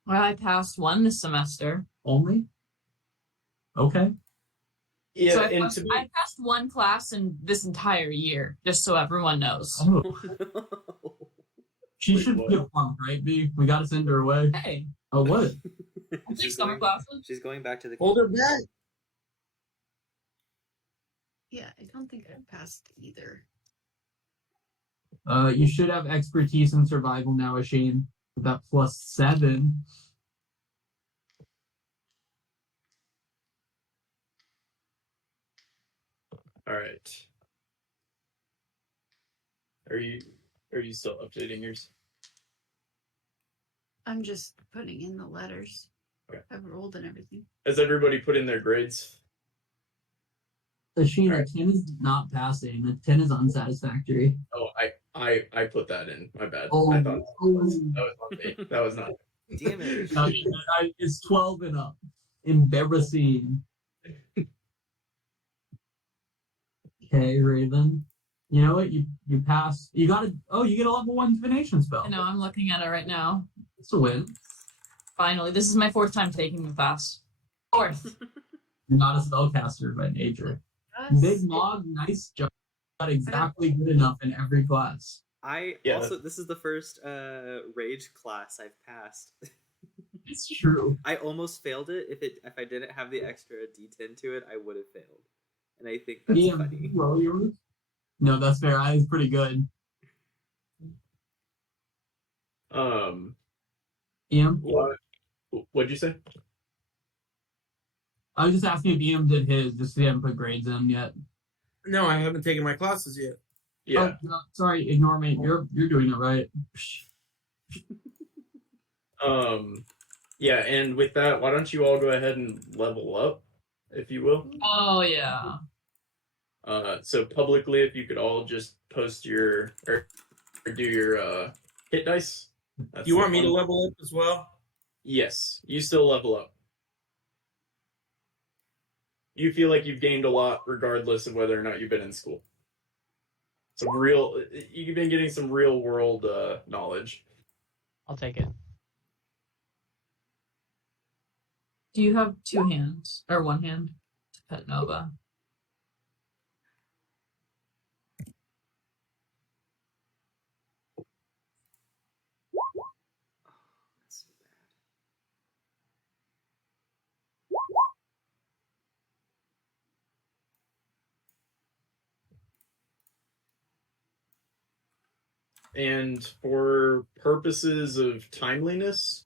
Well, I passed one this semester. Only? Okay. Yeah, So and I passed one class in this entire year, just so everyone knows. Oh, she should be a plump, right, B? We got to send her away. Hey, Oh, what? I take summer classes. She's going back to the. Hold her back. Yeah, I don't think I passed either. You should have expertise in survival now, Asheen. With that +7. all right. Are you still updating yours? I'm just putting in the letters. Okay. I've rolled and everything. Has everybody put in their grades? Asheen, All a right. 10 is not passing. A 10 is unsatisfactory. Oh, I put that in. My bad. Oh, I thought that was not me. That was not. Damn it. No, it's 12 and up. Embarrassing. Okay, Raven. You know what? You pass. You got you get a level 1 divination spell. I know, I'm looking at it right now. It's a win. Finally, this is my 4th time taking the class. 4th. You're not a spellcaster by nature. Yes. Big Mog, nice job. Got exactly good enough in every class. This is the first rage class I've passed. It's true. I almost failed it. If I didn't have the extra D10 to it, I would have failed. And I think that's Yeah, funny. roll yours. No, that's fair. I was pretty good. Ian? What'd you say? I was just asking if Ian did his, just so he hadn't put grades in yet. No, I haven't taken my classes yet. Yeah. Oh, no, sorry, ignore me. You're doing it right. Yeah, and with that, why don't you all go ahead and level up, if you will? Oh, yeah. So publicly, if you could all just post your or do your hit dice. That's You want the me to fun. level up as well? Yes, you still level up. You feel like you've gained a lot, regardless of whether or not you've been in school. You've been getting some real world knowledge. I'll take it. Do you have 2 hands? Or 1 hand? To pet Nova. That's so bad. And for purposes of timeliness,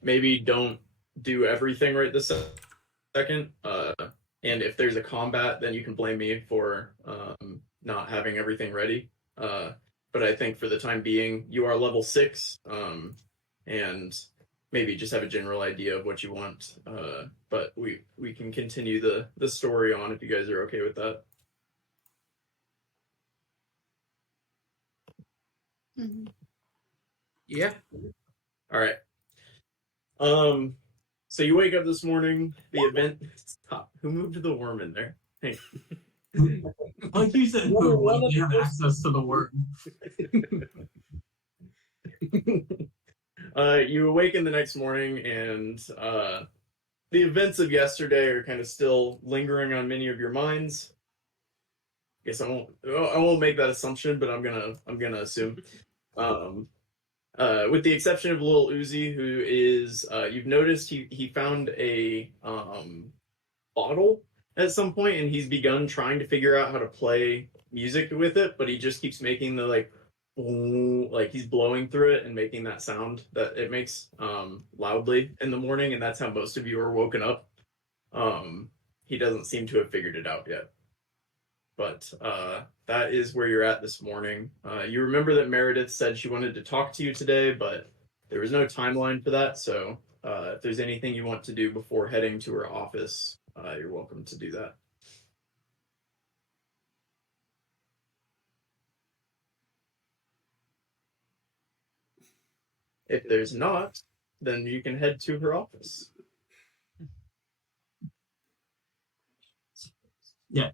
maybe don't do everything right this second. And if there's a combat, then you can blame me for not having everything ready. But I think for the time being, you are level 6, and maybe just have a general idea of what you want. But we can continue the story on if you guys are okay with that. Mm-hmm. Yeah. All right. So you wake up this morning. The event. Stop. Who moved the worm in there? Hey. Like you said, who you have access to the word. You awaken the next morning, and the events of yesterday are kind of still lingering on many of your minds. I guess I won't make that assumption, but I'm gonna assume. With the exception of Lil Uzi, who is you've noticed he found a bottle at some point, and he's begun trying to figure out how to play music with it, but he just keeps making the like he's blowing through it and making that sound that it makes loudly in the morning, and that's how most of you are woken up. He doesn't seem to have figured it out yet. but that is where you're at this morning. You remember that Meredith said she wanted to talk to you today, but there was no timeline for that. So if there's anything you want to do before heading to her office, you're welcome to do that. If there's not, then you can head to her office. Yeah,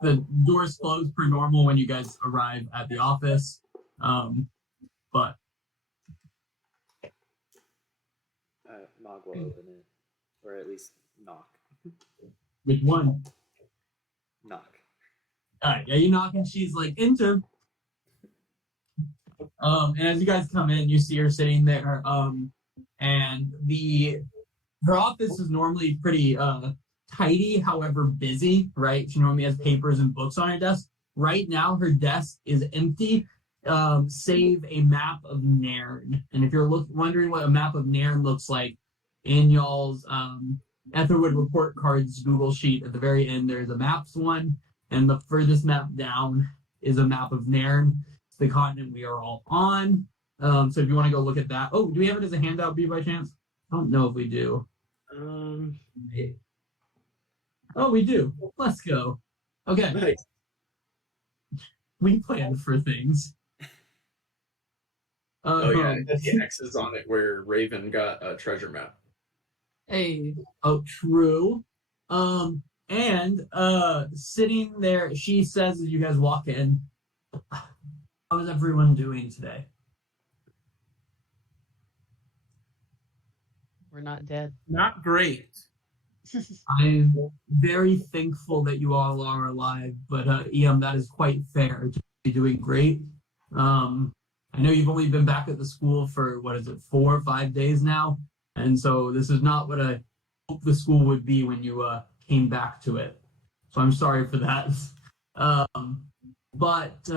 the doors close per normal when you guys arrive at the office, but Mog will open it, or at least knock. which one? Knock. All right, yeah, you knock and she's like, enter. And as you guys come in, you see her sitting there. And her office is normally pretty tidy, however busy, right? She normally has papers and books on her desk. Right now, her desk is empty, save a map of Nairn. And if you're wondering what a map of Nairn looks like, in y'all's Aetherwood report cards Google sheet at the very end, there's a maps one, and the furthest map down is a map of Nairn, the continent we are all on. So if you want to go look at that. Oh, do we have it as a handout, B, by chance? I don't know if we do. Oh, we do. Let's go. Okay. Nice. We planned for things. Oh yeah, the X is on it where Raven got a treasure map. Hey. Oh, true. And sitting there, she says as you guys walk in, how is everyone doing today? We're not dead. Not great. I'm very thankful that you all are alive, but EM, that is quite fair to be doing great. I know you've only been back at the school for, 4 or 5 days now, and so this is not what I hoped the school would be when you came back to it. So I'm sorry for that. But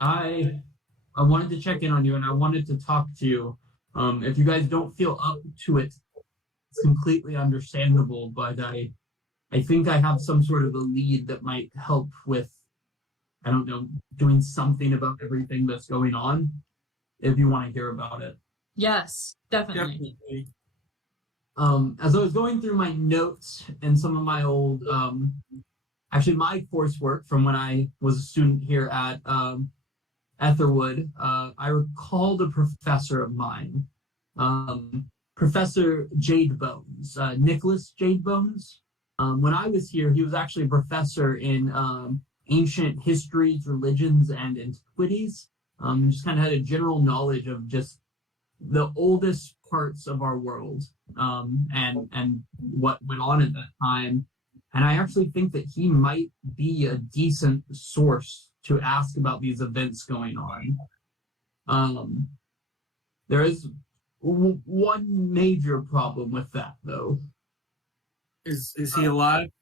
I wanted to check in on you, and I wanted to talk to you. If you guys don't feel up to it, it's completely understandable, but I think I have some sort of a lead that might help with, I don't know, doing something about everything that's going on, if you want to hear about it. Yes, definitely. As I was going through my notes and some of my old, actually my coursework from when I was a student here at Aetherwood, I recalled a professor of mine, Professor Jade Bones, Nicholas Jade Bones. When I was here, he was actually a professor in ancient histories, religions, and antiquities. Just kind of had a general knowledge of just the oldest parts of our world, and what went on at that time. And I actually think that he might be a decent source to ask about these events going on. There is one major problem with that, though. Is he alive?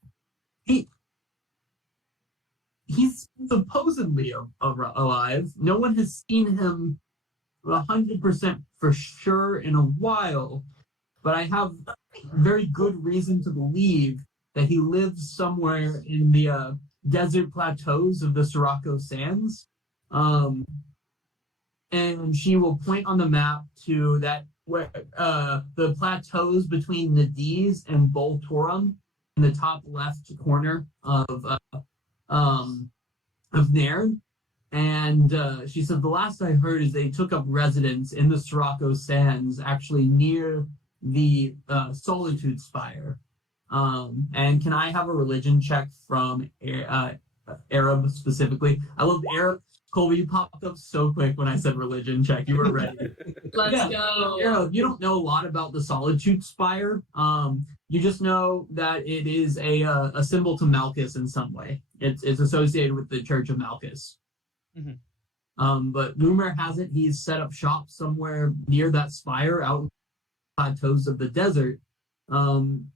He's supposedly alive. No one has seen him 100% for sure in a while, but I have very good reason to believe that he lives somewhere in the desert plateaus of the Sirocco Sands. And she will point on the map to that where the plateaus between Nadiz and Boltorum in the top left corner of Nairn. And she said the last I heard is they took up residence in the Sirocco Sands, actually near the Solitude Spire. And can I have a religion check from Arab specifically? I loved Arab. Colby, you popped up so quick when I said religion check. You were ready. Let's go. Arab, you don't know a lot about the Solitude Spire. You just know that it is a symbol to Malchus in some way. It's associated with the Church of Malchus. Mm-hmm. But rumor has it he's set up shop somewhere near that spire out in the plateaus of the desert. And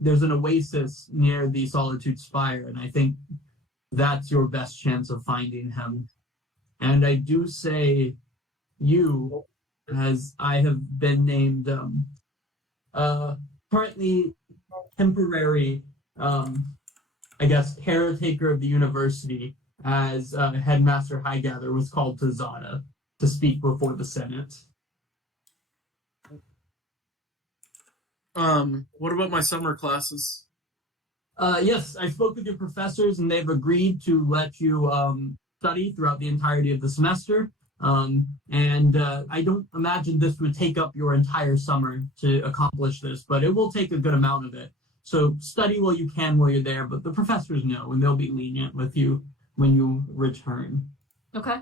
there's an oasis near the Solitude Spire, and I think that's your best chance of finding him. And I do say you, as I have been named currently temporary I guess, caretaker of the university, as Headmaster Highgather was called to Zana to speak before the Senate. What about my summer classes? Yes, I spoke with your professors, and they've agreed to let you study throughout the entirety of the semester. And I don't imagine this would take up your entire summer to accomplish this, but it will take a good amount of it. So study while you can while you're there, but the professors know, and they'll be lenient with you when you return. Okay.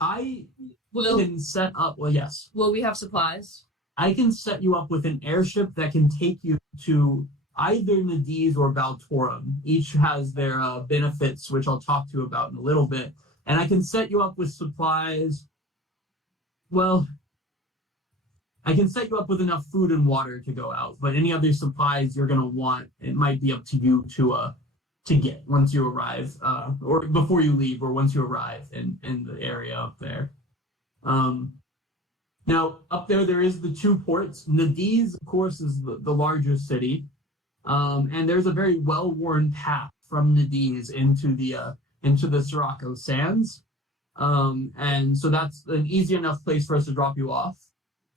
I Will can set up, well, yes. Will we have supplies? I can set you up with an airship that can take you to either Nadiz or Baltorum. Each has their benefits, which I'll talk to you about in a little bit. And I can set you up with supplies. Well, I can set you up with enough food and water to go out, but any other supplies you're going to want, it might be up to you to get once you arrive, or before you leave, or once you arrive in the area up there. Now, up there is the two ports. Nadiz, of course, is the larger city, and there's a very well-worn path from Nadiz into the Sirocco Sands, and so that's an easy enough place for us to drop you off.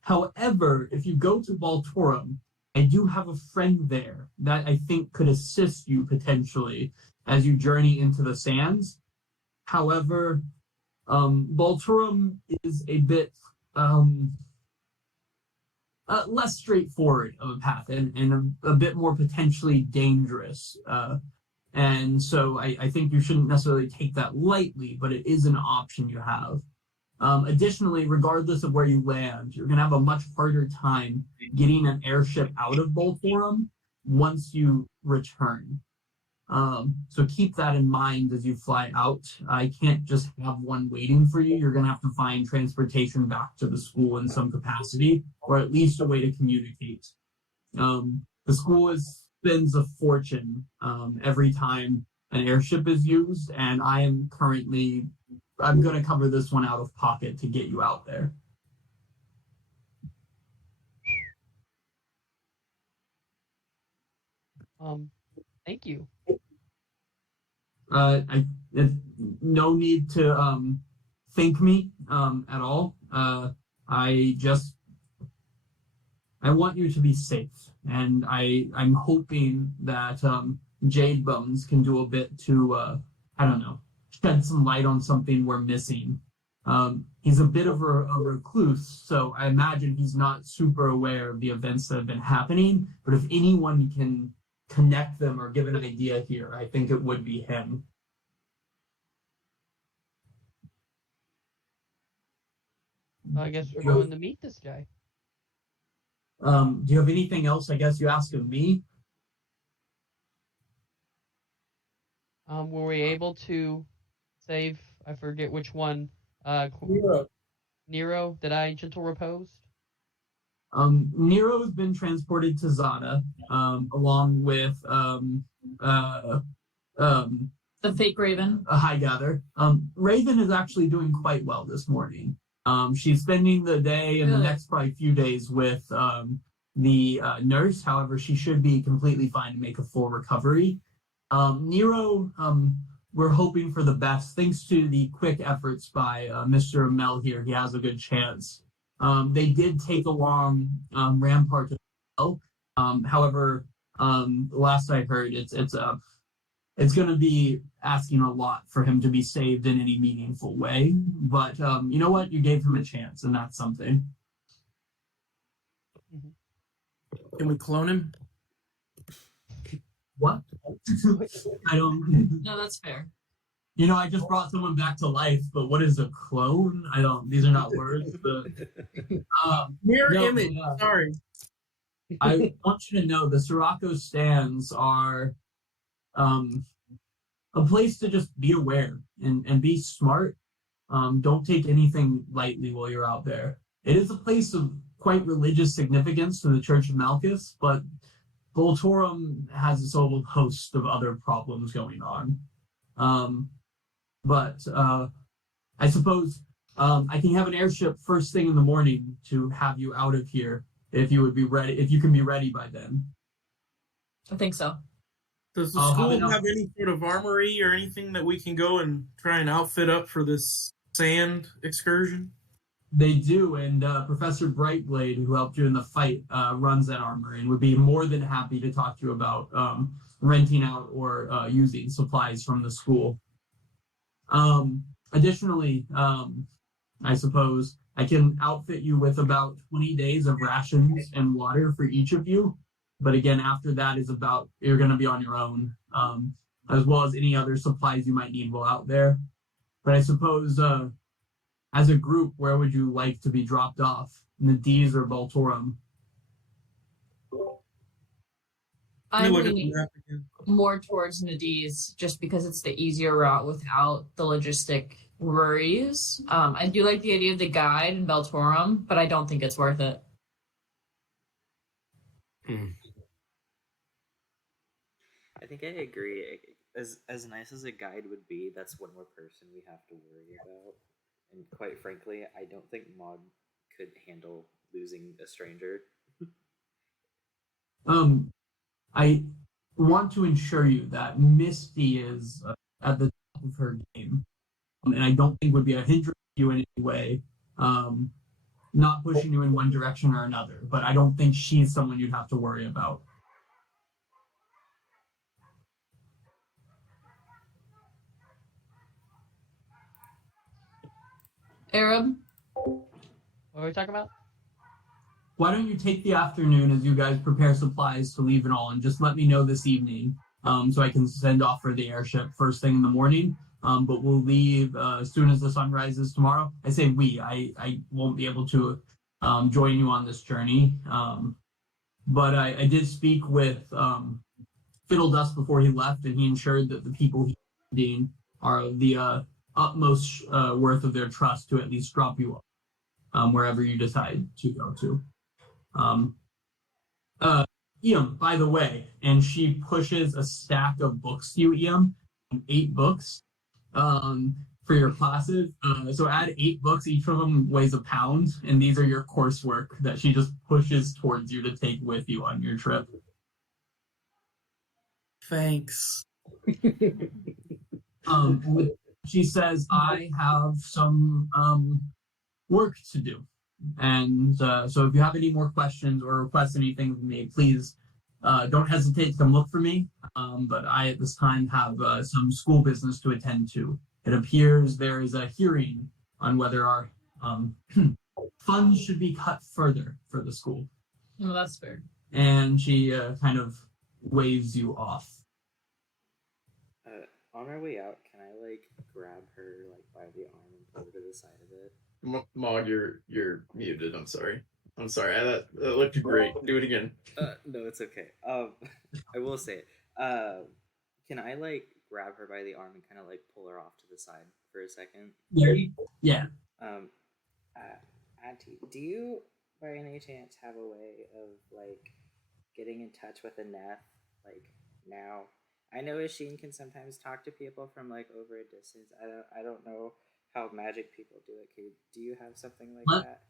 However, if you go to Baltorum, I do have a friend there that I think could assist you potentially as you journey into the sands. However, Baltorum is a bit less straightforward of a path and a bit more potentially dangerous. And so I think you shouldn't necessarily take that lightly, but it is an option you have. Additionally, regardless of where you land, you're going to have a much harder time getting an airship out of Baltorum once you return. So keep that in mind as you fly out. I can't just have one waiting for you. You're going to have to find transportation back to the school in some capacity, or at least a way to communicate. The school spends a fortune every time an airship is used, and I'm going to cover this one out of pocket to get you out there. Thank you. No need to thank me at all. I want you to be safe, and I'm hoping that Jade Bones can do a bit to I don't know, shed some light on something we're missing. He's a bit of a recluse, so I imagine he's not super aware of the events that have been happening, but if anyone can connect them or give an idea here, I think it would be him. I guess we're going to meet this guy. Do you have anything else, I guess you ask of me? Were we able to save, I forget which one, Nero? Did I gentle repose? Nero has been transported to Zana, along with The fake Raven. a Highgather. Raven is actually doing quite well this morning. She's spending the day and the next probably few days with the nurse. However, she should be completely fine to make a full recovery. Nero, we're hoping for the best. Thanks to the quick efforts by Mr. Mel here, he has a good chance. They did take along Rampart as well. However, last I heard, it's going to be asking a lot for him to be saved in any meaningful way. But you know what? You gave him a chance, and that's something. Can we clone him? What? I don't. No, that's fair. You know, I just brought someone back to life, but what is a clone? I don't. These are not words. But, Mirror no, image. Sorry. I want you to know the Sirocco stands are a place to just be aware and be smart. Don't take anything lightly while you're out there. It is a place of quite religious significance to the Church of Malchus, but Baltorum has its own host of other problems going on. But I suppose I can have an airship first thing in the morning to have you out of here if you would be ready, if you can be ready by then. I think so. Does the I'll have school it have any sort of armory or anything that we can go and try and outfit up for this sand excursion? They do, and Professor Brightblade, who helped you in the fight, runs that armory and would be more than happy to talk to you about renting out or using supplies from the school. Additionally, I suppose I can outfit you with about 20 days of rations and water for each of you. But again, after that is about you're going to be on your own, as well as any other supplies you might need while out there. But I suppose as a group, where would you like to be dropped off? Nadiz or Baltorum? Let I'm me look at the leaning map again. more towards Nadiz just because it's the easier route without the logistic worries. I do like the idea of the guide in Beltorum, but I don't think it's worth it. I think I agree. As nice as a guide would be, that's one more person we have to worry about. And quite frankly, I don't think Maud could handle losing a stranger. I want to ensure you that Misty is at the top of her game, and I don't think would be a hindrance to you in any way. Not pushing you in one direction or another, but I don't think she's someone you'd have to worry about. Arab? What are we talking about? Why don't you take the afternoon as you guys prepare supplies to leave and all, and just let me know this evening, so I can send off for the airship first thing in the morning. But we'll leave as soon as the sun rises tomorrow. I say we. I won't be able to join you on this journey. But I did speak with Fiddle Dust before he left, and he ensured that the people he's meeting are of the utmost worth of their trust to at least drop you off wherever you decide to go to. Ian, by the way, and she pushes a stack of books to you, Ian, 8 books for your classes. So add 8 books, each of them weighs a pound, and these are your coursework that she just pushes towards you to take with you on your trip. Thanks. She says, I have some work to do. And so if you have any more questions or request anything from me, please don't hesitate to come look for me. But I, at this time, have some school business to attend to. It appears there is a hearing on whether our funds should be cut further for the school. No, that's fair. And she kind of waves you off. On our way out, can I like grab her like by the arm and pull her to the side of it? Maud, you're muted. I'm sorry. That looked great. Do it again. No, it's okay. I will say it. Can I like grab her by the arm and kind of like pull her off to the side for a second? Yeah. Auntie, do you by any chance have a way of like getting in touch with Aneth like now? I know Asheen can sometimes talk to people from like over a distance. I don't know how magic people do it. Do you have something like that?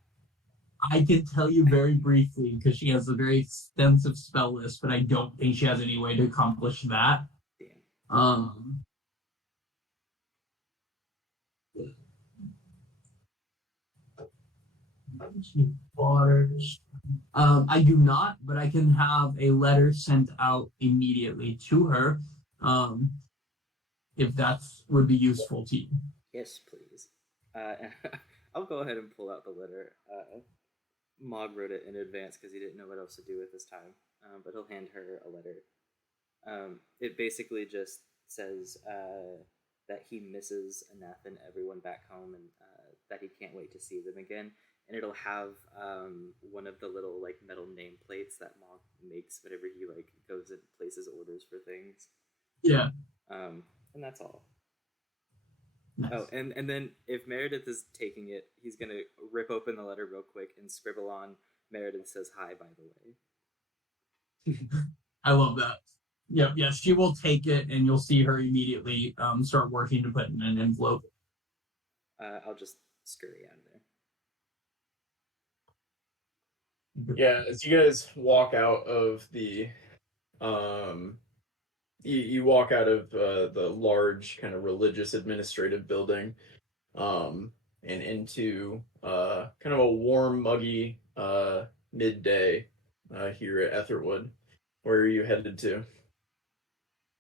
I can tell you very briefly because she has a very extensive spell list, but I don't think she has any way to accomplish that. I do not, but I can have a letter sent out immediately to her, if that would be useful to you. Yes, please. I'll go ahead and pull out the letter. Maud wrote it in advance because he didn't know what else to do with his time, but he'll hand her a letter. It basically just says that he misses Aneth and everyone back home, and that he can't wait to see them again. And it'll have one of the little like metal nameplates that Maud makes whenever he like goes and places orders for things. Yeah. And that's all. Nice. Oh, and then if Meredith is taking it, he's gonna rip open the letter real quick and scribble on Meredith says hi, by the way. I love that. Yeah, she will take it, and you'll see her immediately start working to put in an envelope. I'll just scurry out of there. Yeah, as you guys walk out of the you walk out of the large kind of religious administrative building, and into kind of a warm, muggy midday here at Etherwood. Where are you headed to?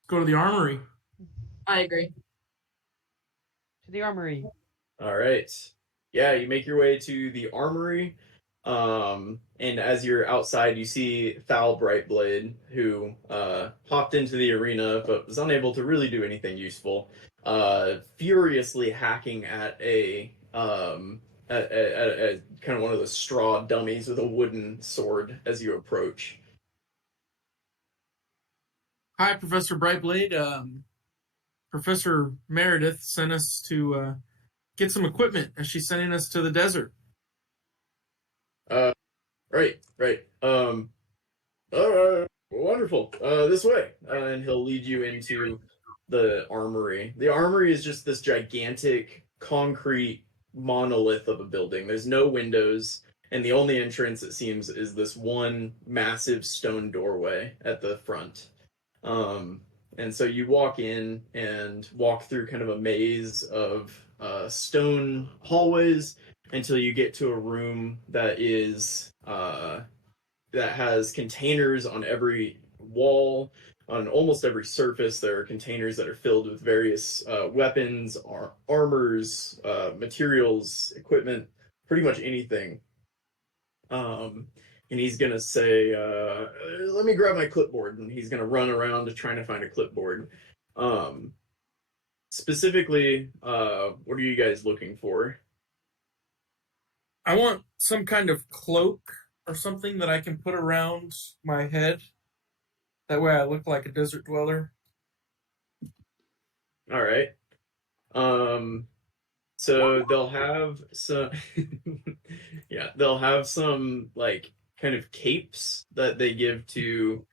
Go to the armory. I agree. To the armory. All right. Yeah, you make your way to the armory. And as you're outside, you see Foul Brightblade, who hopped into the arena but was unable to really do anything useful, furiously hacking at a kind of one of those straw dummies with a wooden sword as you approach. Hi, Professor Brightblade. Professor Meredith sent us to get some equipment as she's sending us to the desert. Right. Wonderful. This way. And he'll lead you into the armory. The armory is just this gigantic concrete monolith of a building. There's no windows, and the only entrance, it seems, is this one massive stone doorway at the front. And so you walk in and walk through kind of a maze of stone hallways until you get to a room that is that has containers on every wall, on almost every surface. There are containers that are filled with various weapons, armors, materials, equipment, pretty much anything. And he's gonna say, "Let me grab my clipboard," and he's gonna run around to trying to find a clipboard. Specifically, what are you guys looking for? I want some kind of cloak or something that I can put around my head. That way I look like a desert dweller. All right. So they'll have some, yeah, they'll have some like kind of capes that they give to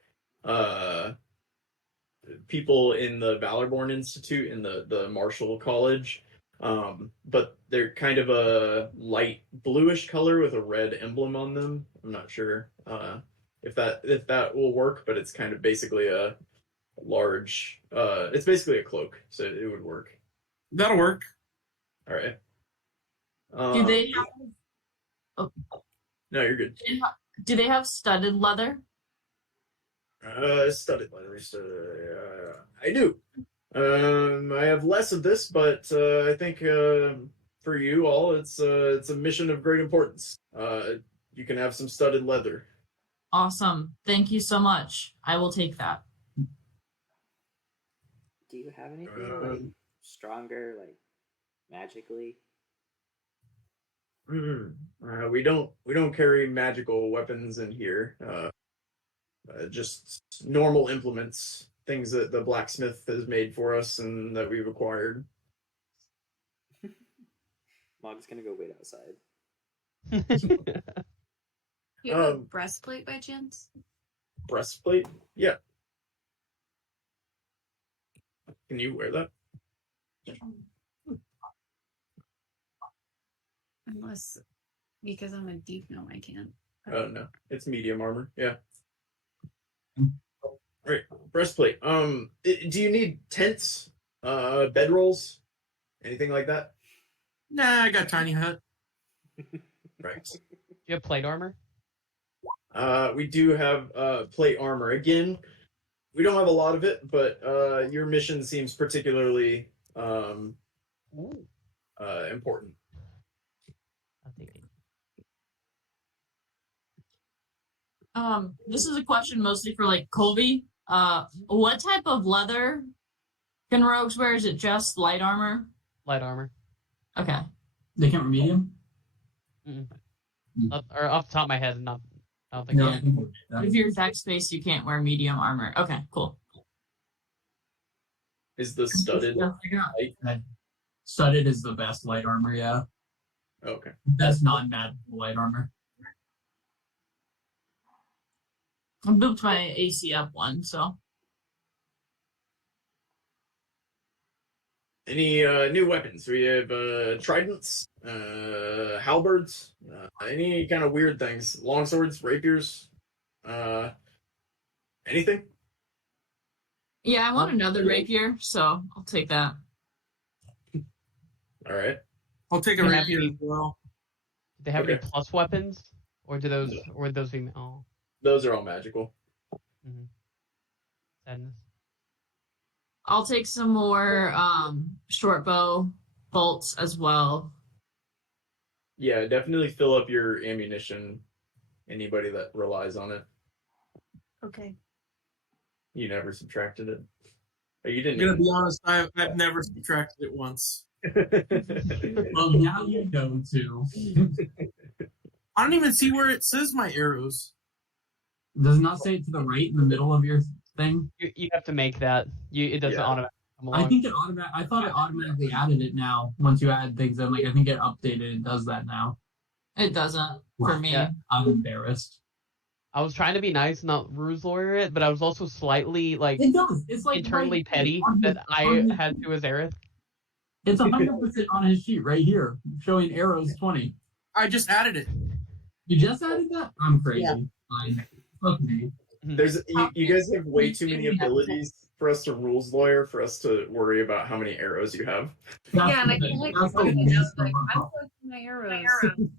people in the Valorborn Institute in the Marshall College. But they're kind of a light bluish color with a red emblem on them. I'm not sure if that will work, but it's kind of basically a large. It's basically a cloak, so it would work. That'll work. All right. Do they have? Oh, No, you're good. do they have studded leather? Studded leather. I do. I have less of this, but I think for you all, it's a mission of great importance. You can have some studded leather. Awesome. Thank you so much. I will take that. Do you have anything like stronger, like magically? We don't carry magical weapons in here. Just normal implements, things that the blacksmith has made for us and that we've acquired. Mog's gonna go wait outside. You have a breastplate by chance? Breastplate? Yeah. Can you wear that? Unless, because I'm a deep gnome, I can't. Oh no, it's medium armor. Yeah. All right, breastplate. Do you need tents, bedrolls, anything like that? Nah, I got tiny hut. Right. Do you have plate armor? We do have plate armor. Again, we don't have a lot of it, but your mission seems particularly important. I'll take it. This is a question mostly for like Colby. What type of leather can rogues wear? Is it just light armor? Light armor. Okay. They can't wear medium? Or off the top of my head, not. I don't think. No, so. I think we'll do that. If you're deck space, you can't wear medium armor. Okay, cool. Is the studded light? Studded is the best light armor, yeah. Okay. Best non-magical light armor. I booped my AC up one, so. Any new weapons? We have tridents, halberds, any kind of weird things. Longswords, rapiers, anything? Yeah, I want another rapier, so I'll take that. All right. I'll take a Yeah. rapier as well. Do they have any Okay. plus weapons, or do those be? Oh, Those are all magical. sadness. I'll take some more short bow bolts as well. Yeah, definitely fill up your ammunition. Anybody that relies on it. Okay. You never subtracted it. Or you I'm didn't. gonna be honest. I've never subtracted it once. Well, now you know to. I don't even see where it says my arrows. Does it not say it to the right in the middle of your thing? You have to make that. It doesn't Yeah. automatically come I along. think I thought it automatically added it now. Once you add things in, like I think it updated. It does that now. It doesn't for me. Yeah. I'm embarrassed. I was trying to be nice, and not ruse lawyer it, but I was also slightly like It does. It's like internally right petty on his- that on I his- had to as Aerith. It's 100% on his sheet right here, showing arrows 20. I just added it. You just added that? I'm crazy. Yeah. Fine. Fuck me. You guys have way too many abilities for us to rules lawyer for us to worry about how many arrows you have. That's Yeah, and the I thing. can like, That's the I least was like, of our I'm problems. collecting my arrows.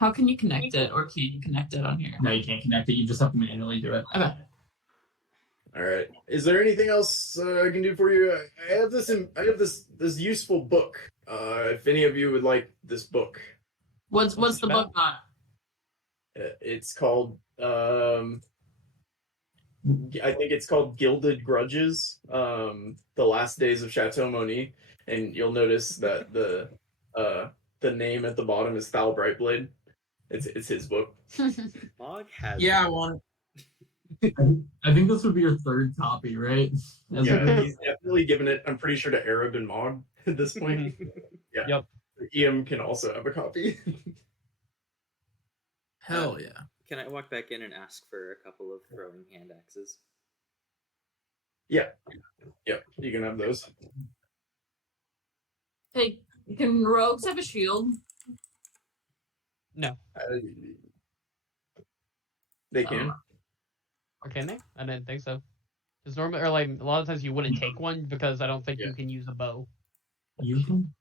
How can you connect it, or can you connect it on here? No, you can't connect it. You just have to manually do it. Okay. All right. Is there anything else I can do for you? I have this useful book. If any of you would like this book, What's the book on? it's called. I think it's called Gilded Grudges. The Last Days of Chateau Moni, and you'll notice that the name at the bottom is Thal Brightblade. It's his book. Mog has. Yeah, I want it. I think this would be your third copy, right? As Yeah, he's definitely given it. I'm pretty sure to Arab and Mog at this point. Yeah. Yep. Iam can also have a copy. Hell yeah. Can I walk back in and ask for a couple of throwing hand axes? Yeah, you can have those. Hey, can rogues have a shield? No. They can. Or can they? I didn't think so. Because normally, or like a lot of times, you wouldn't take one because I don't think Yeah. you can use a bow. you can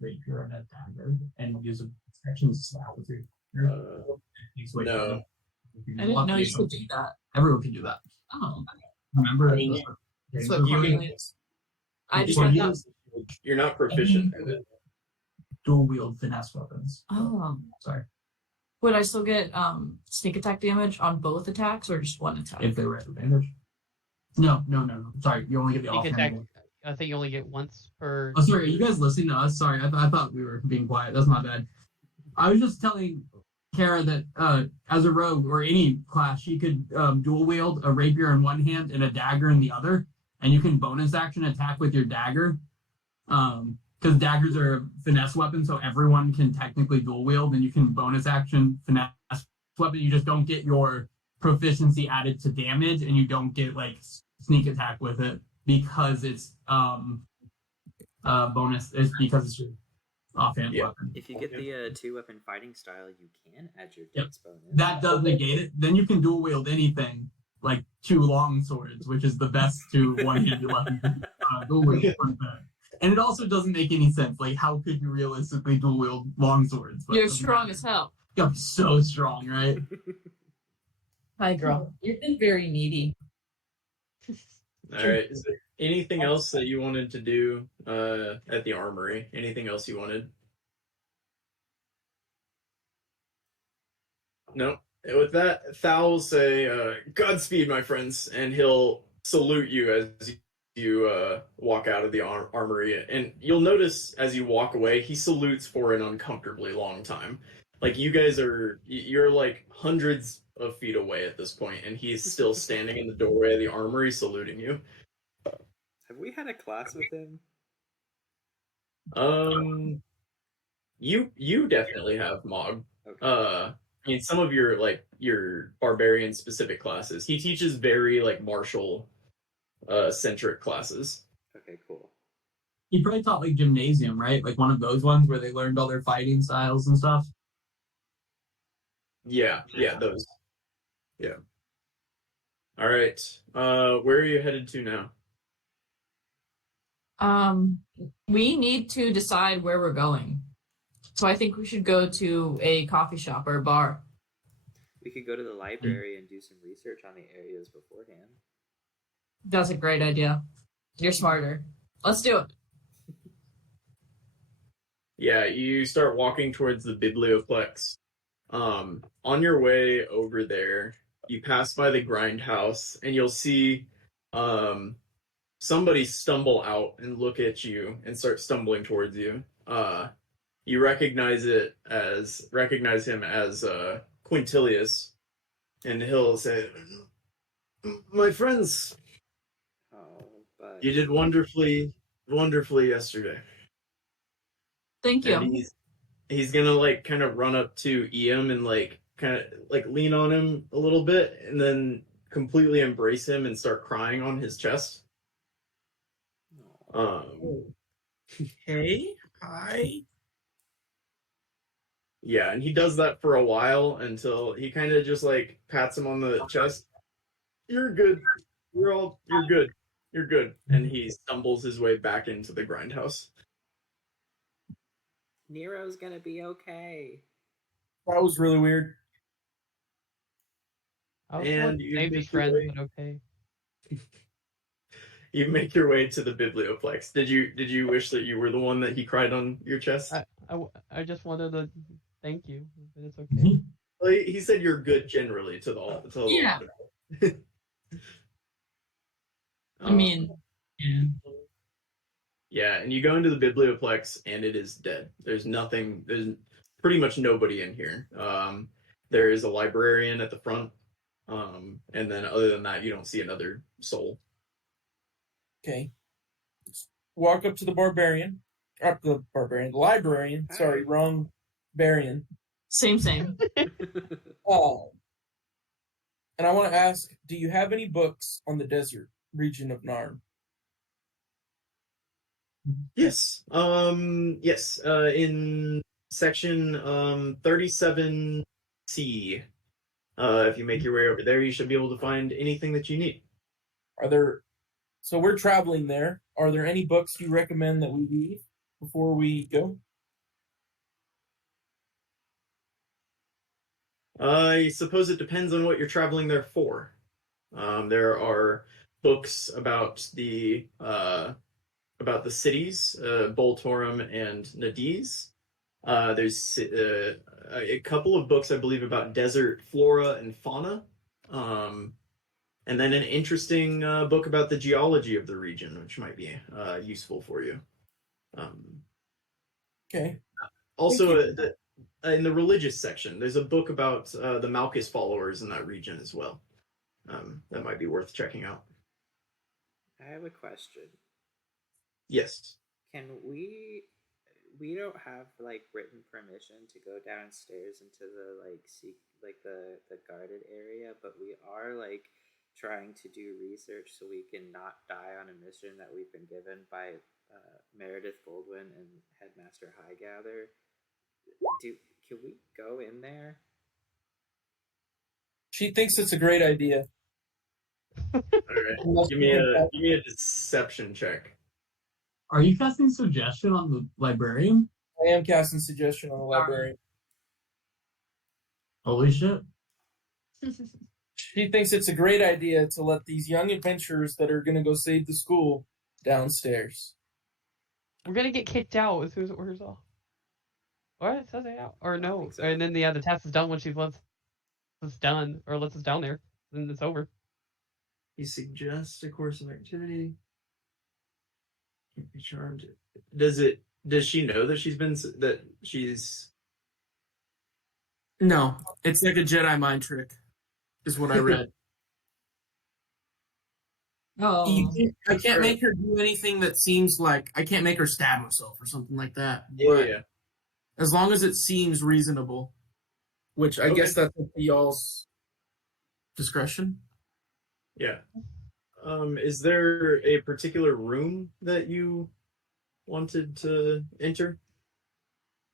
rapier and a dagger and use a protection slap with your. No. I didn't know you could do that. Everyone can do that. Oh, Remember? I mean, that's what you Corey can- is. I You just can read that. use- You're not proficient in it. Dual wield finesse weapons. Oh, Sorry. would I still get sneak attack damage on both attacks or just one attack? If they were at advantage. No. Sorry, you only get the Sneak attack. offhand. I think you only get once per. Oh, sorry. Are you guys listening to us? Sorry, I thought we were being quiet. That's my bad. I was just telling Kara that as a rogue or any class, she could dual wield a rapier in one hand and a dagger in the other, and you can bonus action attack with your dagger. Because daggers are a finesse weapon, so everyone can technically dual wield, and you can bonus action finesse weapon. You just don't get your proficiency added to damage, and you don't get like sneak attack with it because it's bonus. It's because it's your offhand Yeah. weapon. If you get the 2-weapon fighting style, you can add your Yep. dex bonus. That does negate it. Then you can dual wield anything, like 2 long swords, which is the best 2 one-handed weapons. Dual wield one back. And it also doesn't make any sense. Like, how could you realistically dual wield long swords? But You're it doesn't strong matter. as hell. You gotta be so strong, right? Hi, girl. You've been very needy. All right. Is there anything else that you wanted to do at the armory? Anything else you wanted? No. With that, Thal will say, "Godspeed, my friends," and he'll salute you as you walk out of the armory. And you'll notice as you walk away, he salutes for an uncomfortably long time. Like you guys you're like hundreds of feet away at this point, and he's still standing in the doorway of the armory saluting you. Have we had a class with him? You definitely have Mog. Okay. I mean, some of your barbarian specific classes. He teaches very like martial centric classes. Okay, cool. He probably taught like gymnasium, right? Like one of those ones where they learned all their fighting styles and stuff. Yeah, those. Yeah. All right. Where are you headed to now? We need to decide where we're going. So I think we should go to a coffee shop or a bar. We could go to the library and do some research on the areas beforehand. That's a great idea. You're smarter. Let's do it. Yeah, you start walking towards the biblioplex. On your way over there, you pass by the grindhouse, and you'll see somebody stumble out and look at you and start stumbling towards you. You recognize him as Quintilius, and he'll say, "My friends, Oh, but you did wonderfully yesterday." Thank And you. he's gonna like kind of run up to Ian and like kind of like lean on him a little bit, and then completely embrace him and start crying on his chest. Um, Hey, hi. yeah, and he does that for a while until he kind of just like pats him on the chest. You're good. You're good. You're good. And he stumbles his way back into the grindhouse. Nero's gonna be okay. That was really weird. I was And and you saved make his your friend, way- but okay. You make your way to the biblioplex. Did you wish that you were the one that he cried on your chest? I just wanted to thank you, but it's okay. Well, he said you're good generally to the Yeah. I mean, yeah. Yeah, and you go into the biblioplex and it is dead. There's pretty much nobody in here. There is a librarian at the front, and then other than that, you don't see another soul. Okay. Let's walk up to the barbarian. Up the barbarian. The librarian. Sorry, wrong barian. Same. And I want to ask, do you have any books on the desert region of Narn? Yes. Yes. In section 37C. If you make your way over there, you should be able to find anything that you need. So we're traveling there. Are there any books you recommend that we read before we go? I suppose it depends on what you're traveling there for. There are books about the cities, Boltorum and Nadiz. There's a couple of books, I believe, about desert flora and fauna. And then an interesting book about the geology of the region, which might be useful for you. Okay. Also, in the religious section, there's a book about the Malchus followers in that region as well. That might be worth checking out. I have a question. Yes. Can we don't have like written permission to go downstairs into the the guarded area, but we are like trying to do research so we can not die on a mission that we've been given by Meredith Goldwyn and Headmaster Highgather. Can we go in there? She thinks it's a great idea. All right. Give me a deception check. Are you casting suggestion on the librarian? I am casting suggestion on the librarian. Holy shit. She thinks it's a great idea to let these young adventurers that are going to go save the school downstairs. We're gonna get kicked out as soon as it wears off. What? It says it out. Or no. So. And then the test is done when she lets us done, or lets us down there. Then it's over. He suggests a course of activity. Can't be charmed. Does she know that she's No, it's like a Jedi mind trick, is what I read. Oh. I can't make her do anything that seems like I can't make her stab herself or something like that. Yeah. As long as it seems reasonable, which I guess that's up to y'all's discretion. Yeah. Is there a particular room that you wanted to enter?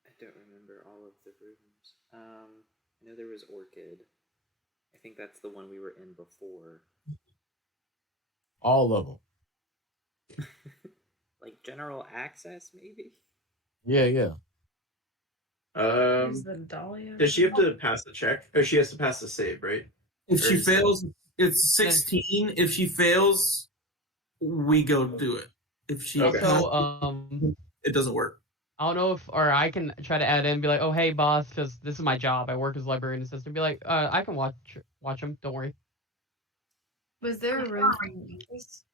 I don't remember all of the rooms. I know there was Orchid. I think that's the one we were in before. All of them. Like general access, maybe? Yeah. Is the Dahlia? Does she have to pass the check? Or she has to pass the save, right? If she Or- fails, it's 16. If she fails, we go do it. If she Okay. Also, it doesn't work. I don't know if, or I can try to add in and be like, oh, hey, boss, because this is my job. I work as a librarian assistant. Be like, I can watch him. Don't worry. Was there a room for monkeys?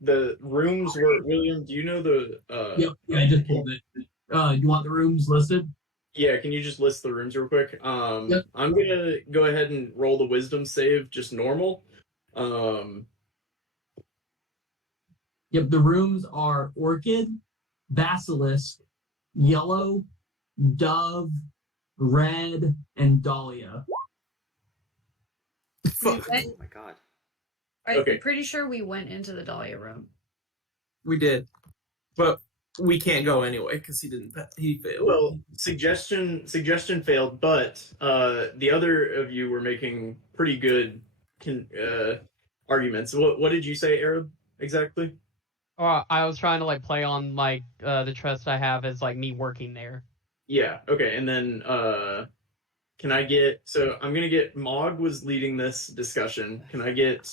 The rooms were William. Do you know the? Yep, I just pulled it. You want the rooms listed? Yeah, can you just list the rooms real quick? Yep. I'm gonna go ahead and roll the wisdom save, just normal. Yep, the rooms are Orchid, Basilisk, Yellow, Dove, Red, and Dahlia. Fuck. Oh my god. Okay. I'm pretty sure we went into the Dahlia room. We did, but we can't go anyway because he failed. Well, suggestion failed, but the other of you were making pretty good arguments. What did you say, Arab, exactly? I was trying to like play on like the trust I have as like me working there. Yeah. Okay. And then can I get? So I'm gonna get. Mog was leading this discussion. Can I get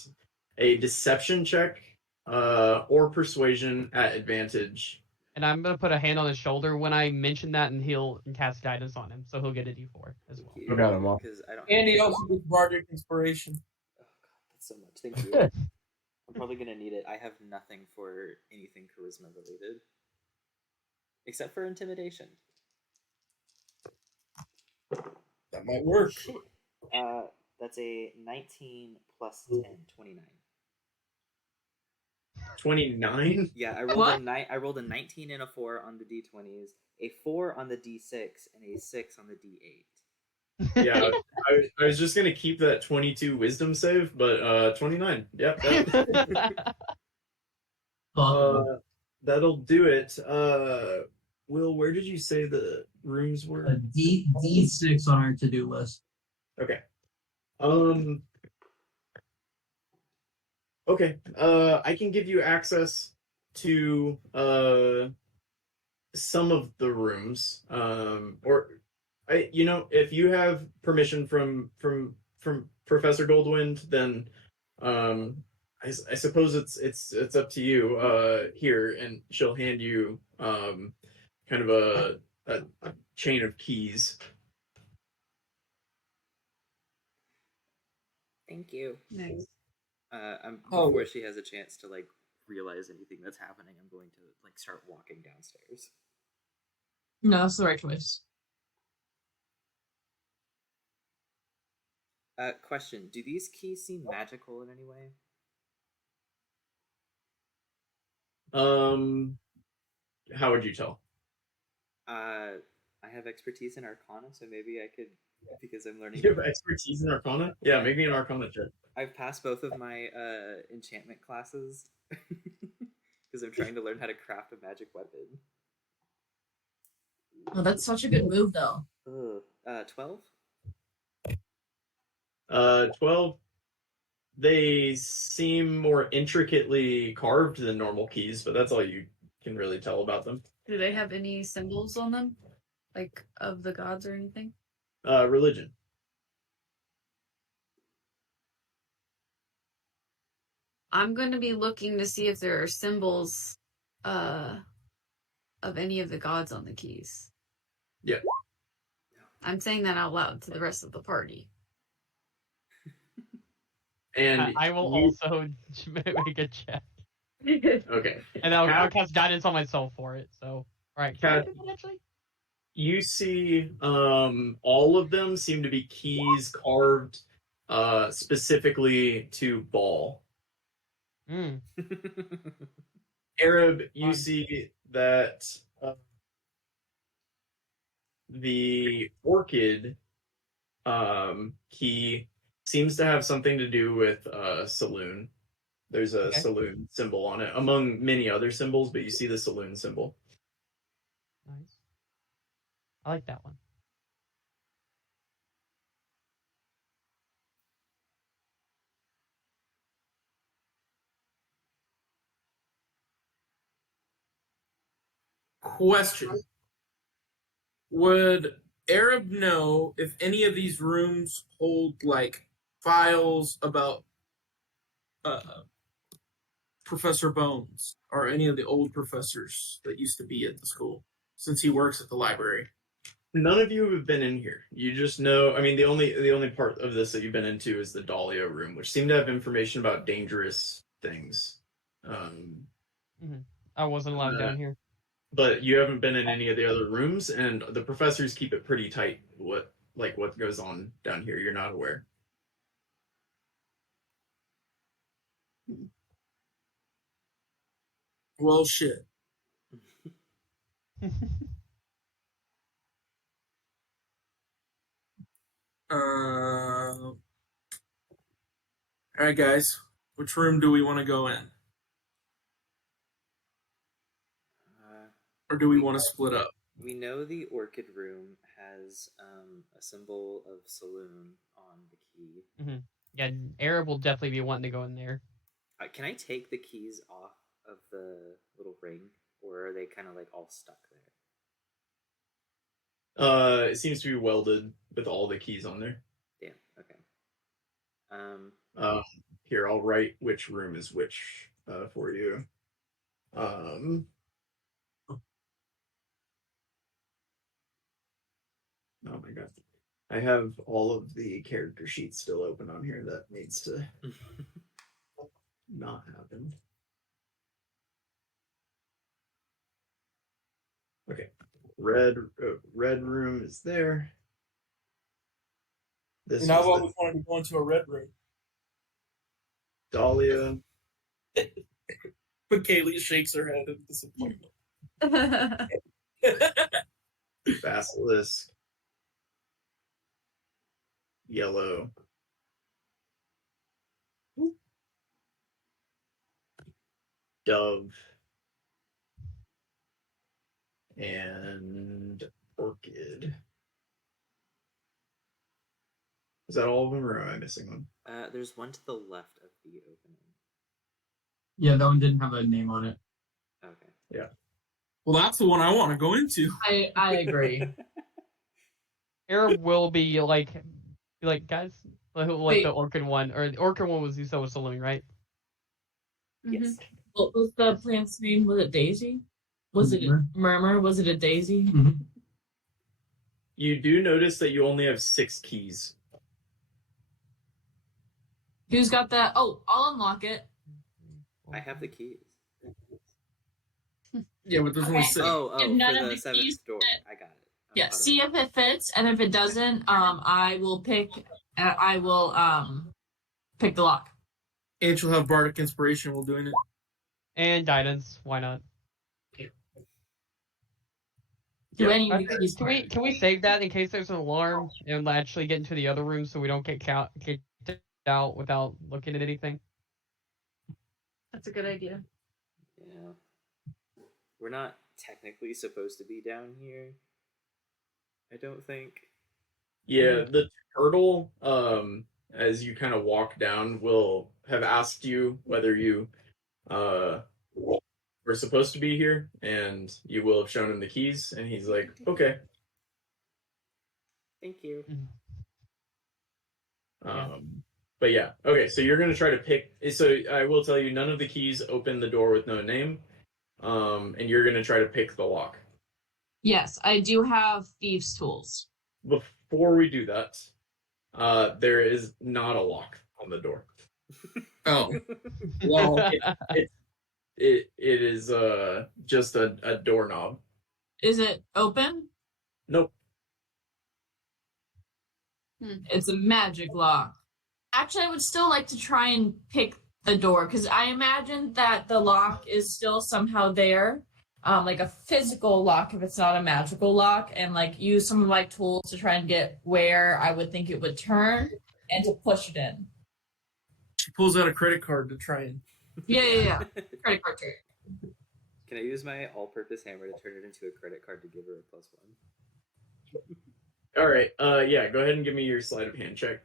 a deception check or persuasion at advantage? And I'm gonna put a hand on his shoulder when I mention that, and he'll cast guidance on him, so he'll get a D4 as well. I got him all. Because I don't. And he also gets Project Inspiration. Oh god, that's so much. Thank you. I'm probably gonna need it. I have nothing for anything charisma related, except for intimidation. That might work. Shit. That's a 19 plus 10, 29. 29. Yeah, I rolled What? I rolled a 19 and a 4 on the d20s, a 4 on the d6, and a 6 on the d8. Yeah, I was just gonna keep that 22 wisdom save, but 29. Yep. That'll do it. Will, where did you say the rooms were? A D6 on our to-do list. Okay. Okay. I can give you access to some of the rooms. If you have permission from Professor Goldwind, then I suppose it's up to you here, and she'll hand you kind of a chain of keys. Thank you. Nice. Before she has a chance to like realize anything that's happening, I'm going to like start walking downstairs. No, that's the right choice. Question: do these keys seem magical in any way? How would you tell? I have expertise in Arcana, so maybe I could, because I'm learning. You have expertise in Arcana? Yeah, make me an Arcana check. I've passed both of my enchantment classes because I'm trying to learn how to craft a magic weapon. Oh, that's such a good move, though. 12? 12. They seem more intricately carved than normal keys, but that's all you can really tell about them. Do they have any symbols on them? Like of the gods or anything? Religion. I'm going to be looking to see if there are symbols of any of the gods on the keys. Yeah. I'm saying that out loud to the rest of the party. And I will also make a check. Okay. And I'll cast guidance on myself for it. So, all right. Can I do that actually? You see, all of them seem to be keys carved specifically to ball. Mm. Arab, you Fun. see that the orchid key seems to have something to do with saloon. There's a saloon symbol on it, among many other symbols, but you see the saloon symbol. Nice. I like that one. Question. Would Arab know if any of these rooms hold, like, files about Professor Bones or any of the old professors that used to be at the school, since he works at the library? None of you have been in here. You just know. I mean, the only part of this that you've been into is the Dahlia room, which seemed to have information about dangerous things. I wasn't allowed down here. But you haven't been in any of the other rooms, and the professors keep it pretty tight. What goes on down here, you're not aware. Well, shit. All right, guys. Which room do we want to go in? Or do we want to split up? We know the orchid room has a symbol of saloon on the key. Mm-hmm. Yeah, Arab will definitely be wanting to go in there. Can I take the keys off of the little ring, or are they kind of like all stuck there? It seems to be welded with all the keys on there. Damn. Okay. Here, I'll write which room is which for you. Oh my god. I have all of the character sheets still open on here. That needs to not happen. Okay. Red room is there. This And I've is always wanted to go into a red room. Dahlia. But Kaylee shakes her head in disappointment. Basilisk. Yellow. Dove. And orchid. Is that all of them, or am I missing one? There's one to the left of the opening. Yeah, that one didn't have a name on it. Okay. Yeah. Well, that's the one I want to go into. I agree. Arab will be like guys, like Wait. the orchid one, or the orchid one was you said was saloon, right? Yes. What was the plant's name? Was it Daisy? Was it Murmur? Was it a Daisy? Mm-hmm. You do notice that you only have 6 keys. Who's got that? Oh, I'll unlock it. I have the keys. Yeah, but there's only Okay. 6. Oh, If none for of the the seventh keys door. fit- I got it. Yeah, see if it fits, and if it doesn't, I will pick. I will pick the lock. And she'll have bardic inspiration while doing it. And guidance, why not? Do any Uh, of the keys? Can we save that in case there's an alarm and actually get into the other room so we don't get kicked out without looking at anything? That's a good idea. Yeah. We're not technically supposed to be down here. I don't think. Yeah, the turtle, as you kind of walk down, will have asked you whether you were supposed to be here, and you will have shown him the keys, and he's like, okay. Thank you. But yeah, okay, so you're going to try to pick, so I will tell you, none of the keys open the door with no name, and you're going to try to pick the lock. Yes, I do have thieves' tools. Before we do that, there is not a lock on the door. Oh. Well, It is just a doorknob. Is it open? Nope. It's a magic lock. Actually, I would still like to try and pick the door because I imagine that the lock is still somehow there, like a physical lock if it's not a magical lock, and like use some of my tools to try and get where I would think it would turn and to push it in. she pulls out a credit card to try and. Yeah. Credit card trick. Can I use my all-purpose hammer to turn it into a credit card to give her a +1? All right. Yeah. Go ahead and give me your sleight of hand check.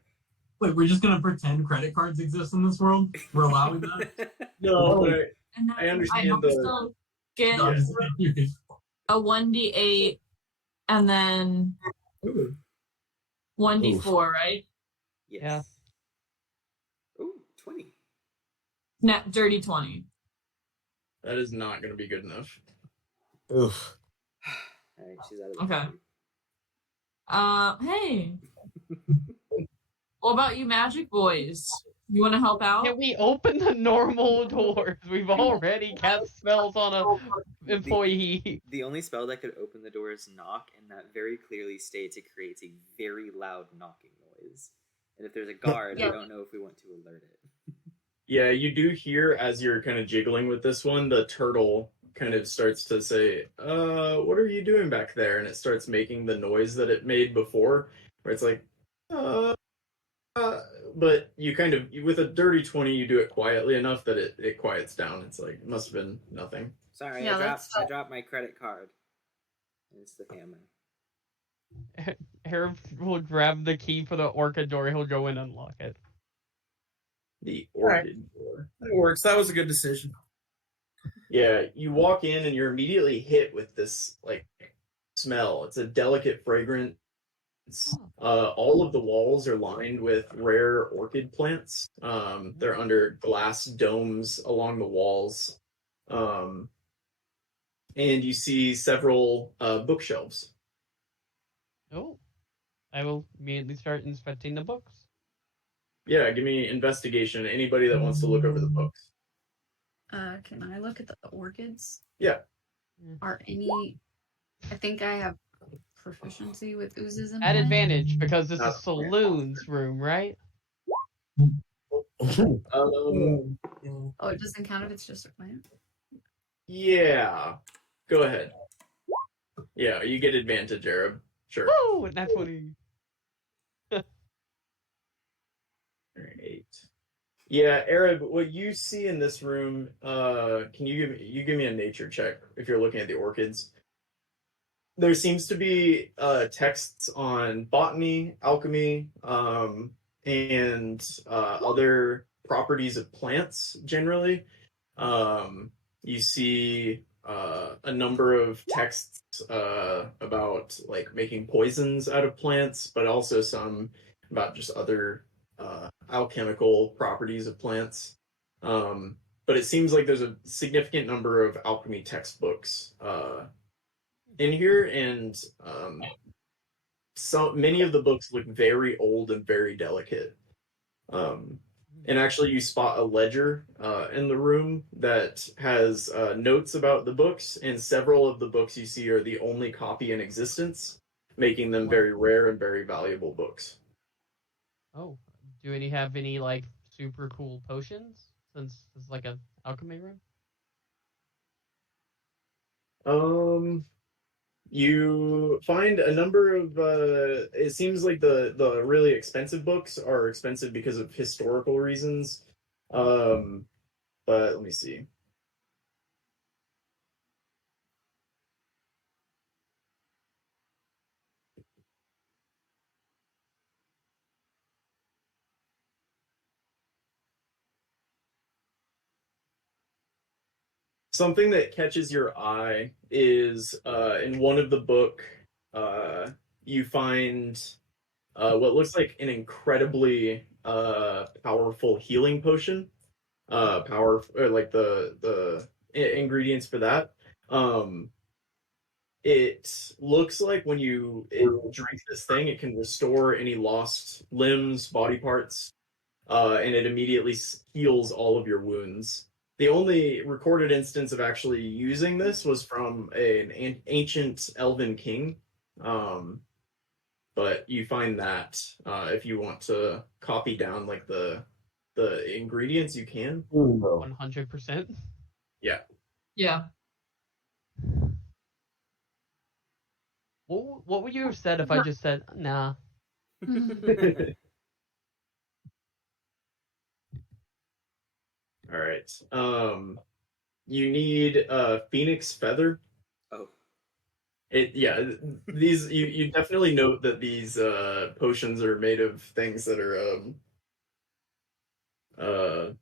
Wait, we're just gonna pretend credit cards exist in this world? We're allowing that? No, Oh. but And I understand hope the- still get. No, I'm just kidding. a 1d8 and then 1d4, right? Yes. Yeah. Ooh, 20. Dirty 20. That is not going to be good enough. Oof. All right, she's out of the Okay. party. Hey. What about you magic boys? You want to help out? Can we open the normal doors? We've already cast spells on a employee. The only spell that could open the door is knock, and that very clearly states it creates a very loud knocking noise. And if there's a guard, I don't know if we want to alert it. Yeah, you do hear as you're kind of jiggling with this one, the turtle kind of starts to say, what are you doing back there? And it starts making the noise that it made before, where it's like, but you kind of, with a dirty 20, you do it quietly enough that it quiets down. It's like, it must have been nothing. Sorry, Yeah, I dropped my credit card. It's the hammer. Harry will grab the key for the orchid door. He'll go in and unlock it. The orchid door. That works. That was a good decision. Yeah, you walk in and you're immediately hit with this like smell. It's a delicate fragrance. All of the walls are lined with rare orchid plants. They're under glass domes along the walls. And you see several bookshelves. Oh. I will immediately start inspecting the books. Yeah, give me investigation. Anybody that wants to look over the books. Can I look at the orchids? Yeah. Are any? I think I have proficiency with oozes and At advantage, because this Not is Saloon's room, right? Oh, it doesn't count if it's just a plant. Yeah. Go ahead. Yeah, you get advantage, Arab. Sure. Woo! And that's what he. Alright. Yeah, Arab, what you see in this room, can you give me a nature check if you're looking at the orchids? There seems to be texts on botany, alchemy, and other properties of plants generally. You see a number of texts about like making poisons out of plants, but also some about just other alchemical properties of plants. But it seems like there's a significant number of alchemy textbooks in here, and so many of the books look very old and very delicate. And actually, you spot a ledger in the room that has notes about the books, and several of the books you see are the only copy in existence, making them very rare and very valuable books. Oh, do any have any like super cool potions? Since it's like an alchemy room. You find a number of it seems like the really expensive books are expensive because of historical reasons. But let me see. Something that catches your eye is in one of the book you find what looks like an incredibly powerful healing potion. Like the ingredients for that. It looks like when you drink this thing, it can restore any lost limbs, body parts, and it immediately heals all of your wounds. The only recorded instance of actually using this was from an ancient elven king. But you find that if you want to copy down like the ingredients, you can. 100%. Yeah. Yeah. What would you have said if I just said nah? All right. You need a phoenix feather. Oh. These you definitely note that these potions are made of things that are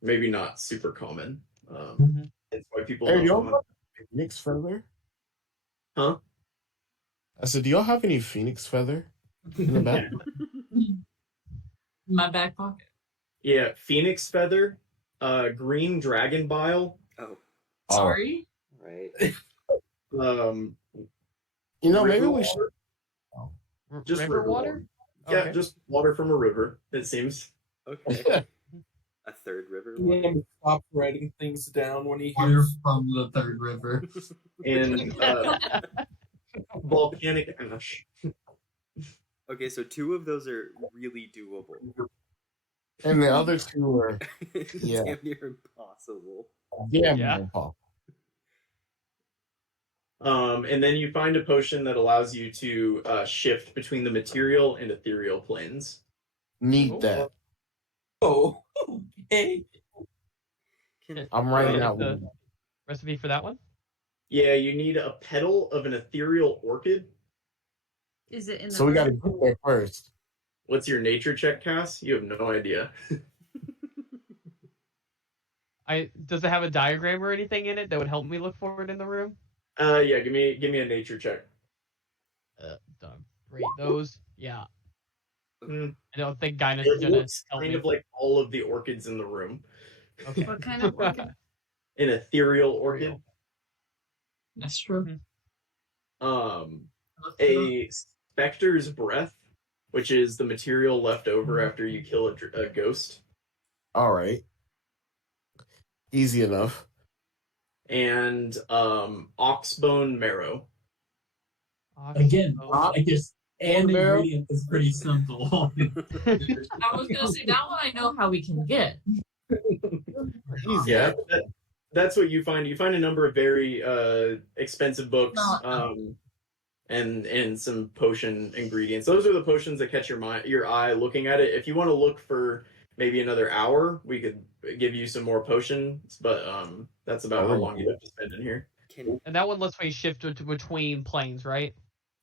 maybe not super common. That's why people Hey, don't you know. want phoenix feather? Huh? I said, do y'all have any phoenix feather in the back? My back pocket. Yeah, phoenix feather, green dragon bile, Oh, Sorry. right. um, Maybe river we should. water. Just river water? Yeah, Okay. just water from a river. It seems. Okay. A third river He water. stopped writing things down when he Water hears. from the third river. And volcanic ash. Okay, so 2 of those are really doable. And the other 2 are Yeah. Damn near impossible. damn Yeah. impossible. And then you find a potion that allows you to shift between the material and ethereal planes. Need that. Oh, okay. I'm writing Like out the one. recipe for that one? Yeah, you need a petal of an ethereal orchid. Is it in the So we got to room? get there first. What's your nature check, Cass? You have no idea. Does it have a diagram or anything in it that would help me look for it in the room? Yeah, give me a nature check. Don't rate those. Yeah. Mm. I don't think Guinness is It gonna looks help kind me. of like all of the orchids in the room. Okay. What kind of orchid? An ethereal orchid. That's true. A specter's breath, which is the material left over after you kill a ghost. All right. Easy enough. And oxbone marrow. Again, Oh. I guess and Barrel? ingredient is pretty simple. I was gonna say that one I know how we can get. Easy. Yeah, that's what you find. You find a number of very expensive books, and some potion ingredients. Those are the potions that catch your eye looking at it. If you want to look for maybe another hour, we could give you some more potions, but that's about how long you have to spend in here. And that one lets me shift between planes, right?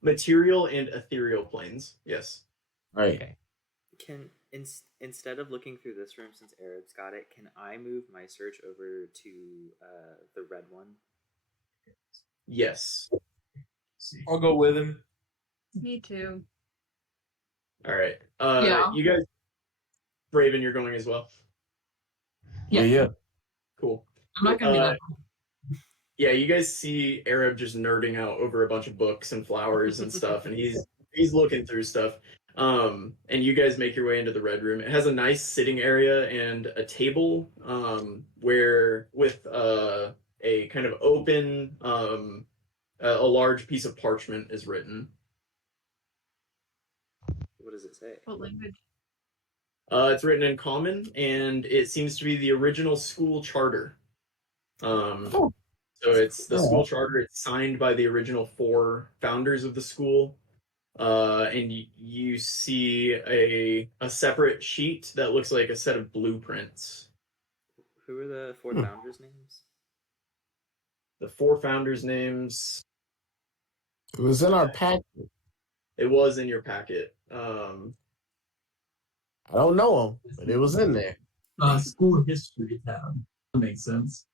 Material and ethereal planes, yes. Right. Okay. Instead of looking through this room, since Arab's got it, can I move my search over to the red one? Yes. I'll go with him. Me too. All right. Yeah. You guys, Raven, you're going as well. Yeah. Cool. I'm not gonna be that. Yeah, you guys see Arab just nerding out over a bunch of books and flowers and stuff, and he's looking through stuff. And you guys make your way into the red room. It has a nice sitting area and a table where with a kind of open a large piece of parchment is written. What does it say? What language? It's written in common, and it seems to be the original school charter. So it's the school charter. It's signed by the original 4 founders of the school. And you see a separate sheet that looks like a set of blueprints. Who are the 4 founders' names? The 4 founders' names. It was in our packet. It was in your packet. I don't know them, but it was in there. School history tab. That makes sense.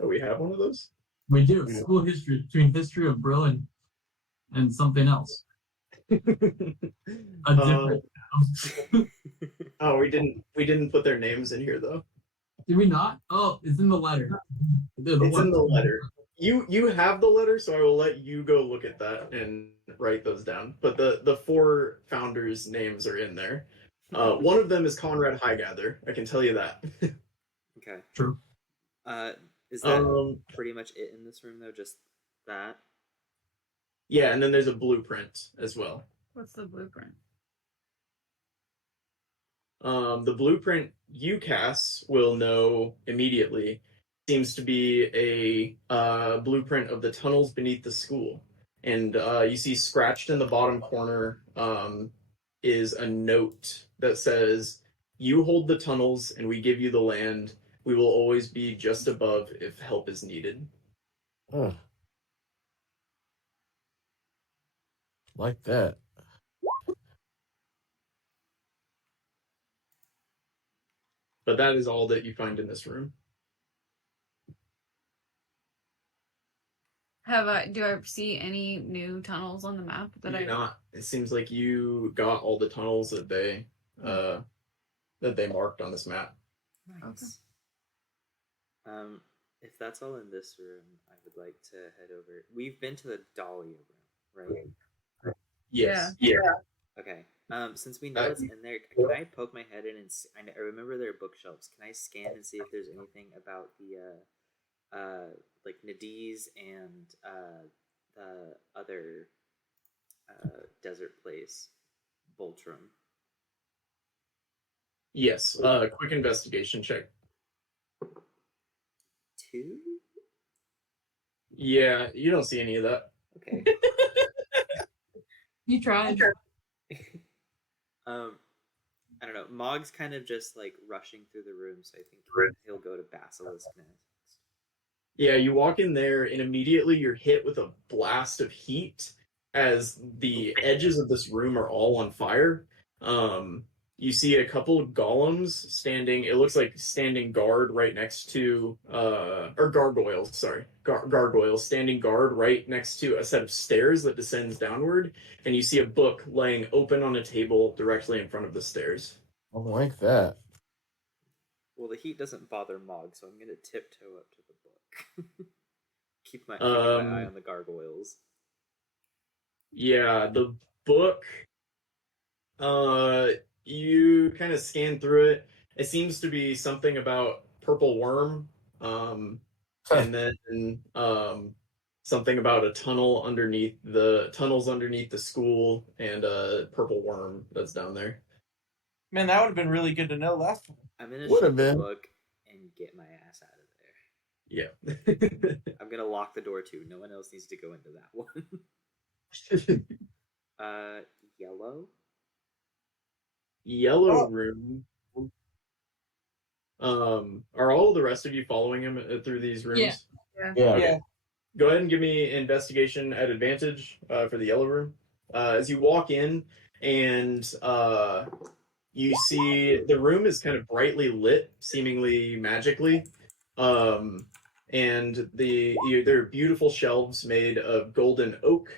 Oh, we have one of those? We do. Yeah. School history between history of Brill and something else. A different. Oh, we didn't put their names in here though. Did we not? Oh, it's in the letter. It's in the letter. You have the letter, so I will let you go look at that and write those down. But the 4 founders' names are in there. One of them is Conrad Highgather. I can tell you that. Okay. True. Is that pretty much it in this room, though? Just that? Yeah, and then there's a blueprint as well. What's the blueprint? The blueprint you, Cass, will know immediately seems to be a blueprint of the tunnels beneath the school. And you see scratched in the bottom corner is a note that says, "You hold the tunnels and we give you the land. We will always be just above if help is needed." Like that. But that is all that you find in this room. Do I see any new tunnels on the map You that do not. It seems like you got all the tunnels that they marked on this map. Nice. If that's all in this room, I would like to head over. We've been to the Dahlia room, right? Yes. Yeah. Okay. Since we know it's in there, can I poke my head in and see, I remember there are bookshelves. Can I scan and see if there's anything about the like Nadiz and the other desert place, Boltrum? Yes. Quick investigation check. 2? Yeah, you don't see any of that. Okay. You tried. I don't know. Mog's kind of just like rushing through the room, so I think he'll go to Basilisk next. Yeah, you walk in there and immediately you're hit with a blast of heat as the edges of this room are all on fire. You see a couple of golems standing, it looks like standing guard right next to, or gargoyles, sorry. Gargoyles standing guard right next to a set of stairs that descends downward, and you see a book laying open on a table directly in front of the stairs. I like that. Well, the heat doesn't bother Mog, so I'm going to tiptoe up to the book. keep my eye on the gargoyles. Yeah, the book, you kind of scan through it. It seems to be something about purple worm, and then something about a tunnel underneath the school and a purple worm that's down there. Man, that would have been really good to know last time. I'm gonna Would shut have the been. book and get my ass out of there. Yeah. I'm gonna lock the door too. No one else needs to go into that one. Yellow. Yellow room. Are all of the rest of you following him through these rooms? Yeah. Yeah. Go ahead and give me investigation at advantage for the yellow room. As you walk in and you see the room is kind of brightly lit, seemingly magically. And there are beautiful shelves made of golden oak.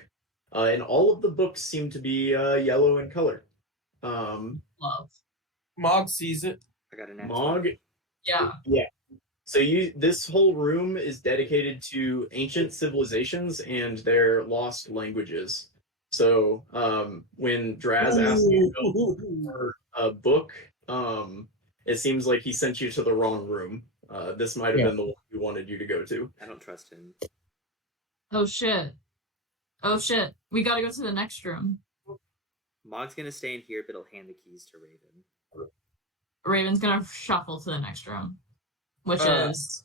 And all of the books seem to be yellow in color. Love. Mog sees it. I got an answer. Mog. Yeah. Yeah. So this whole room is dedicated to ancient civilizations and their lost languages. So when Draz asked you to go for a book, it seems like he sent you to the wrong room. This might have been the one he wanted you to go to. I don't trust him. Oh shit. We gotta go to the next room. Mog's gonna stay in here, but he'll hand the keys to Raven. Raven's gonna shuffle to the next room, which is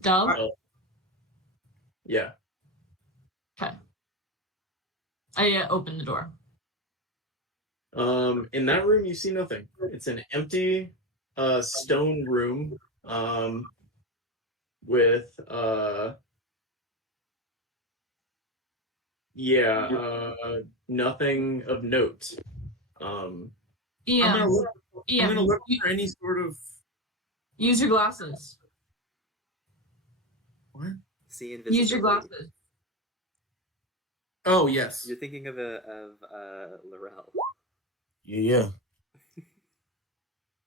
Dove. Dove. Yeah. Okay. I open the door. In that room, you see nothing. It's an empty stone room with nothing of note. Yeah. I'm gonna look for any sort of. Use your glasses. What? See invisibility. Use your glasses. Oh yes. You're thinking of Laurel. Yeah.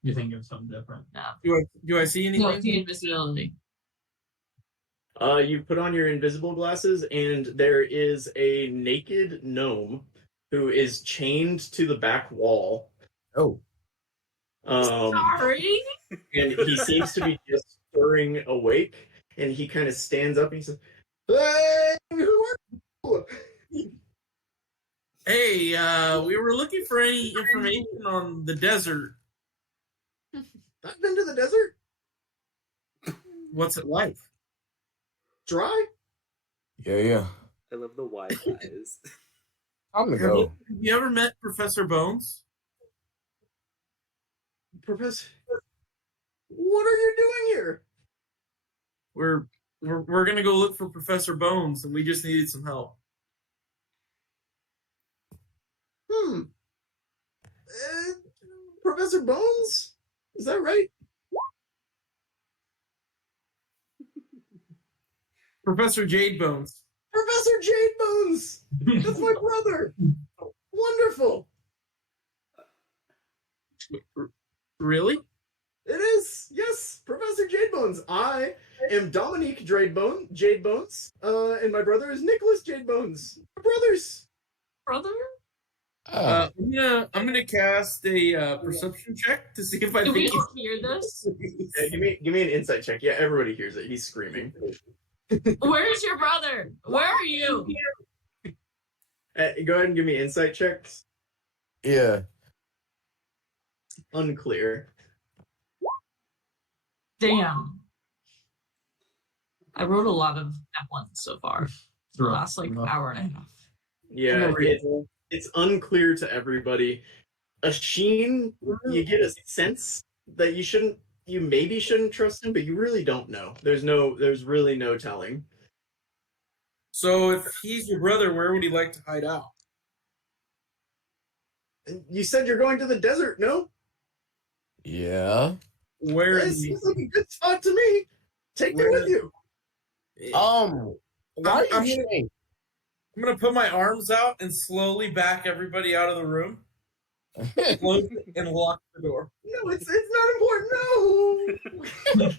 You're thinking of something different. No. Do I see anything? No, see invisibility. You put on your invisible glasses, and there is a naked gnome who is chained to the back wall. Oh. Sorry. And he seems to be just stirring awake, and he kind of stands up and he says, "Hey, who are you?" Hey, we were looking for any information on the desert. I've been to the desert. What's it like? Dry? Yeah. I love the wide eyes. I'm gonna go. Have you ever met Professor Bones? Professor, what are you doing here? We're gonna go look for Professor Bones, and we just needed some help. Professor Bones? Is that right? Professor Jade Bones. Professor Jade Bones! That's my brother! Wonderful! Really? It is! Yes, Professor Jade Bones. I am Dominique Jade Bones, and my brother is Nicholas Jade Bones. We're brothers! Brother? I'm gonna cast a perception check to see if I Do we think all hear this? Yeah, give me an insight check. Yeah, everybody hears it. He's screaming. Where's your brother? Where are you? Go ahead and give me insight checks. Yeah. Unclear. Damn. I wrote a lot of at once so far. The last hour and a half. Yeah, it's unclear to everybody. Sheen, you get a sense that you maybe shouldn't trust him, but you really don't know. There's really no telling. so. If he's your brother, where would he like to hide out? You said you're going to the desert, no? Yeah. Where It in the, seems like a good spot to me. Take me with you. Why are I'm you gonna- saying? I'm gonna put my arms out and slowly back everybody out of the room, close it, and lock the door. No, it's not important. No.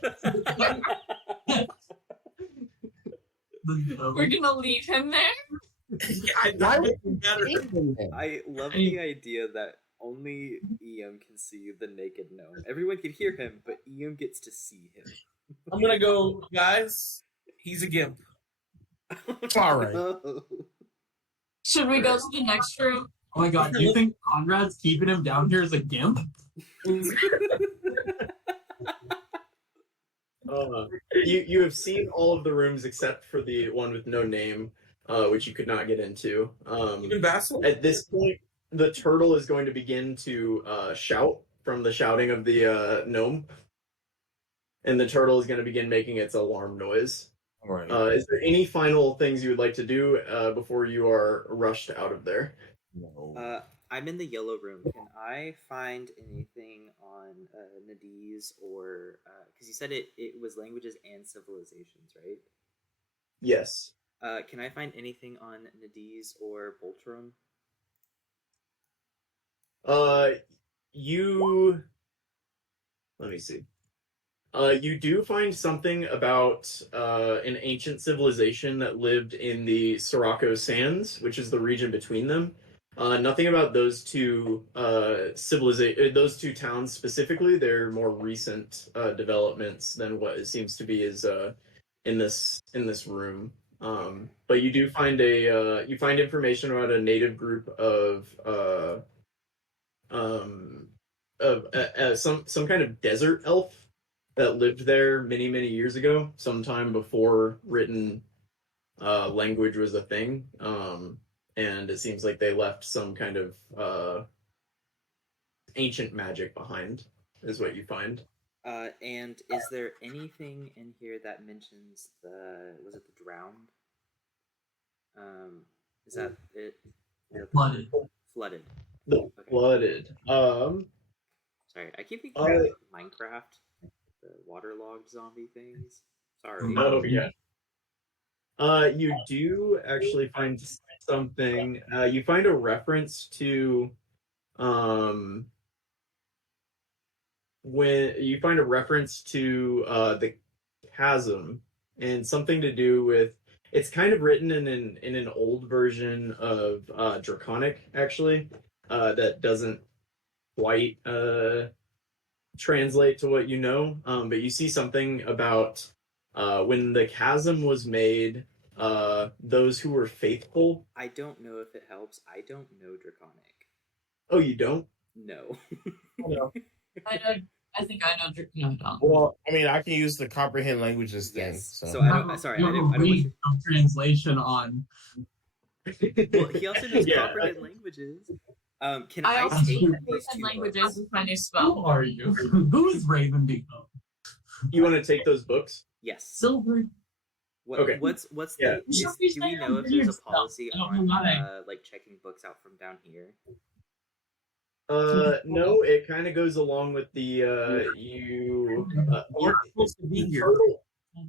We're gonna leave him there? That would be better. I love the idea that only EM can see the naked gnome. Everyone can hear him, but EM gets to see him. I'm gonna go, guys. He's a gimp. All right. No. Should we go to the next room? Oh my god, do you think Conrad's keeping him down here as a gimp? You have seen all of the rooms except for the one with no name, which you could not get into. Even Basil? At this point, the turtle is going to begin to shout from the shouting of the gnome, and the turtle is going to begin making its alarm noise. All right. Is there any final things you would like to do before you are rushed out of there? No. I'm in the yellow room. Can I find anything on Nadiz or because you said it was languages and civilizations, right? Yes. Can I find anything on Nadiz or Boltrum? Let me see. You do find something about an ancient civilization that lived in the Sirocco Sands, which is the region between them. Nothing about those two those two towns specifically. They're more recent developments than what it seems to be is in this room. But you do find you find information about a native group of some kind of desert elf that lived there many years ago, sometime before written language was a thing. And it seems like they left some kind of ancient magic behind, is what you find. And is there anything in here that mentions was it the drowned? Is that it? Flooded. Flooded. The Okay. flooded. Sorry, I keep thinking of Minecraft, the waterlogged zombie things. Sorry. Oh yeah. You do actually find something. You find a reference to when you find a reference to the chasm and something to do with it's kind of written in an old version of Draconic actually that doesn't quite translate to what you know, but you see something about when the chasm was made, those who were faithful. I don't know if it helps. I don't know Draconic. Oh, you don't? No. No. I think I know. No, I don't. Well, I mean, I can use the comprehend languages thing. Yes. So, So I don't. Sorry, I You have don't. a read of translation on. Well, he also knows Yeah. comprehend languages. Can I I also take know these two languages books? is my new Who spell. are you? Who's Raven Beacon? You want to take those books? Yes. Silver. What, Okay. What's Yeah. the? Do we know if there's a policy on like checking books out from down here? No, it kind of goes along with the We're supposed to be here.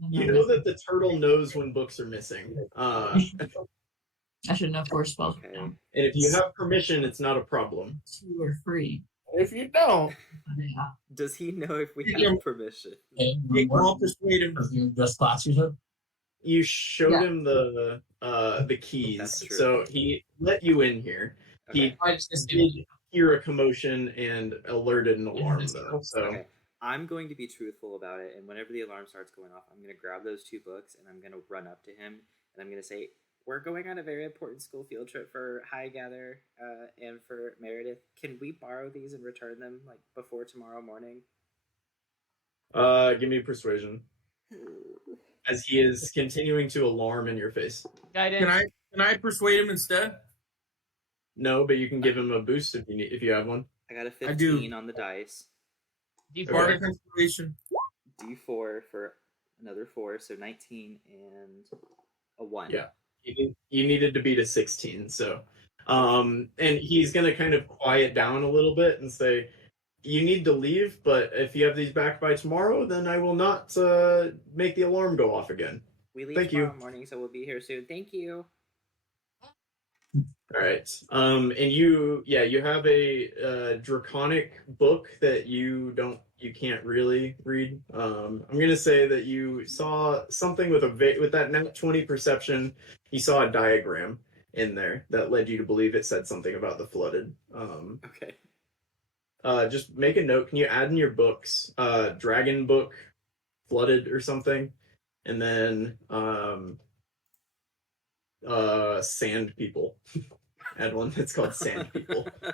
You know that the turtle knows when books are missing. I should know 4 spells. Okay. And if you have permission, it's not a problem. 2 or 3. If you don't, Yeah. Does he know if we Yeah. have permission? I'll persuade him. You just class yourself? You showed Yeah. him the That's keys, true. so he let you in here. Okay. I just He did hear a commotion and alerted an alarm, Yes. though. So Okay. I'm going to be truthful about it, and whenever the alarm starts going off, I'm going to grab those 2 books, and I'm going to run up to him, and I'm going to say, we're going on a very important school field trip for Highgather and for Meredith. Can we borrow these and return them like before tomorrow morning? give me persuasion. As he is continuing to alarm in your face. Guidance. Can I persuade him instead? No, but you can give him a boost if you have one. I got a I do. 15 on the dice. D4. Bardic inspiration. D4 for another 4, so 19 and a 1. Yeah. You needed to beat a 16, so and he's gonna kind of quiet down a little bit and say, you need to leave, but if you have these back by tomorrow, then I will not make the alarm go off again. We leave Thank you. tomorrow morning, so we'll be here soon. Thank you. All right. And you have a draconic book that you can't really read. I'm gonna say that you saw something with that nat 20 perception. You saw a diagram in there that led you to believe it said something about the flooded. Okay. Just make a note. Can you add in your books, dragon book, flooded or something, and then sand people. Add one that's called sand people. I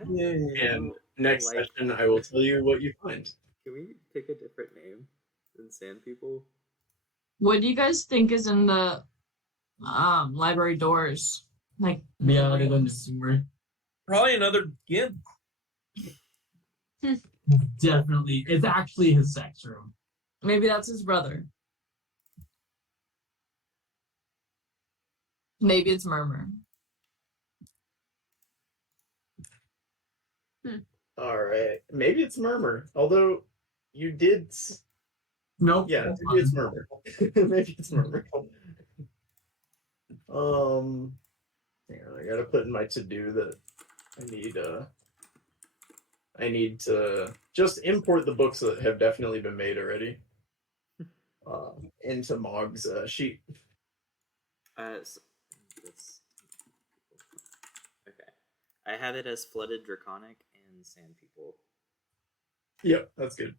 don't And know, next like- session, I will tell you what you find. Can we pick a different name than Sand People? What do you guys think is in the library doors? Like, Yeah, I didn't see. Probably another gimp. Definitely. It's actually his sex room. maybe that's his brother. Maybe it's Murmur. All right. Maybe it's Murmur. Although you did. Nope. Yeah, that's maybe it's fine. Murmur. Maybe it's Murmur. Hang on, I gotta put in my to-do that I need to just import the books that have definitely been made already into Mog's sheet. So, okay. I have it as Flooded Draconic and Sand People. Yep, that's good.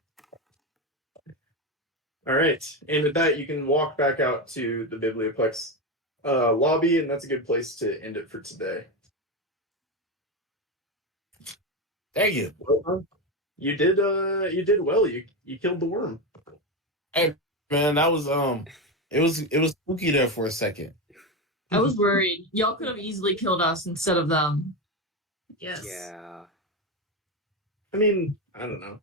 All right, and with that, you can walk back out to the Biblioplex lobby, and that's a good place to end it for today. thank you. Well done. You did well. You killed the worm. Man, that was it was spooky there for a second. I was worried. Y'all could have easily killed us instead of them. Yes. Yeah. I mean, I don't know.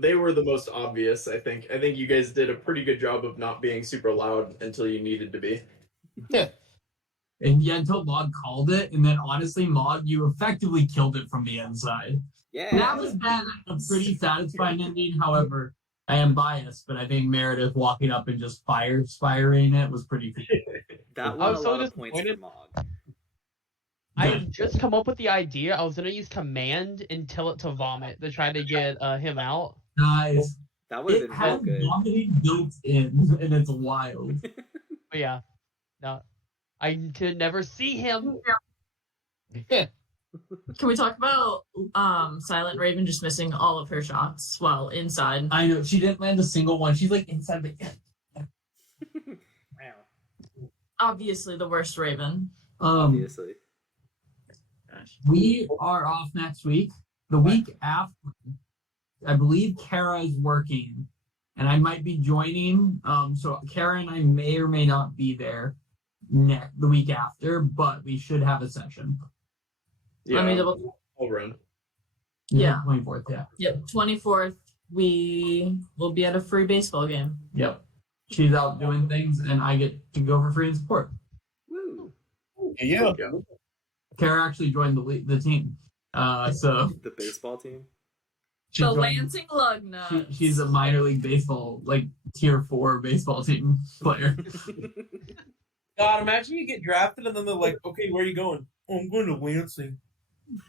They were the most obvious, I think. I think you guys did a pretty good job of not being super loud until you needed to be. And yeah, until Mog called it, and then honestly, Mog, you effectively killed it from the inside. Yeah. That was been a pretty satisfying ending. However, I am biased, but I think Meredith walking up and just firing it was pretty cool. That I won was a so lot of points for disappointed. Mog. I had just come up with the idea. I was gonna use command and tell it to vomit to try to get him out. Nice. That would have It been real has good. vomiting built in, and it's wild. But yeah, no, I could never see him. Can we talk about Silent Raven just missing all of her shots while inside? I know she didn't land a single one. She's like inside the. Obviously, the worst Raven. Obviously. We are off next week. The week after, I believe Kara is working, and I might be joining. So Kara and I may or may not be there the week after, but we should have a session. Let me double. I'll run. Yeah. 24th. Yeah. Yep, 24th. We will be at a free baseball game. Yep. She's out doing things, and I get to go for free and support. Woo. Yeah. Kara actually joined the team. So The baseball team? She The joined- Lansing Lugnuts. she's a minor league baseball, like tier 4 baseball team player. God, imagine you get drafted and then they're like, okay, where are you going? Oh, I'm going to Lansing.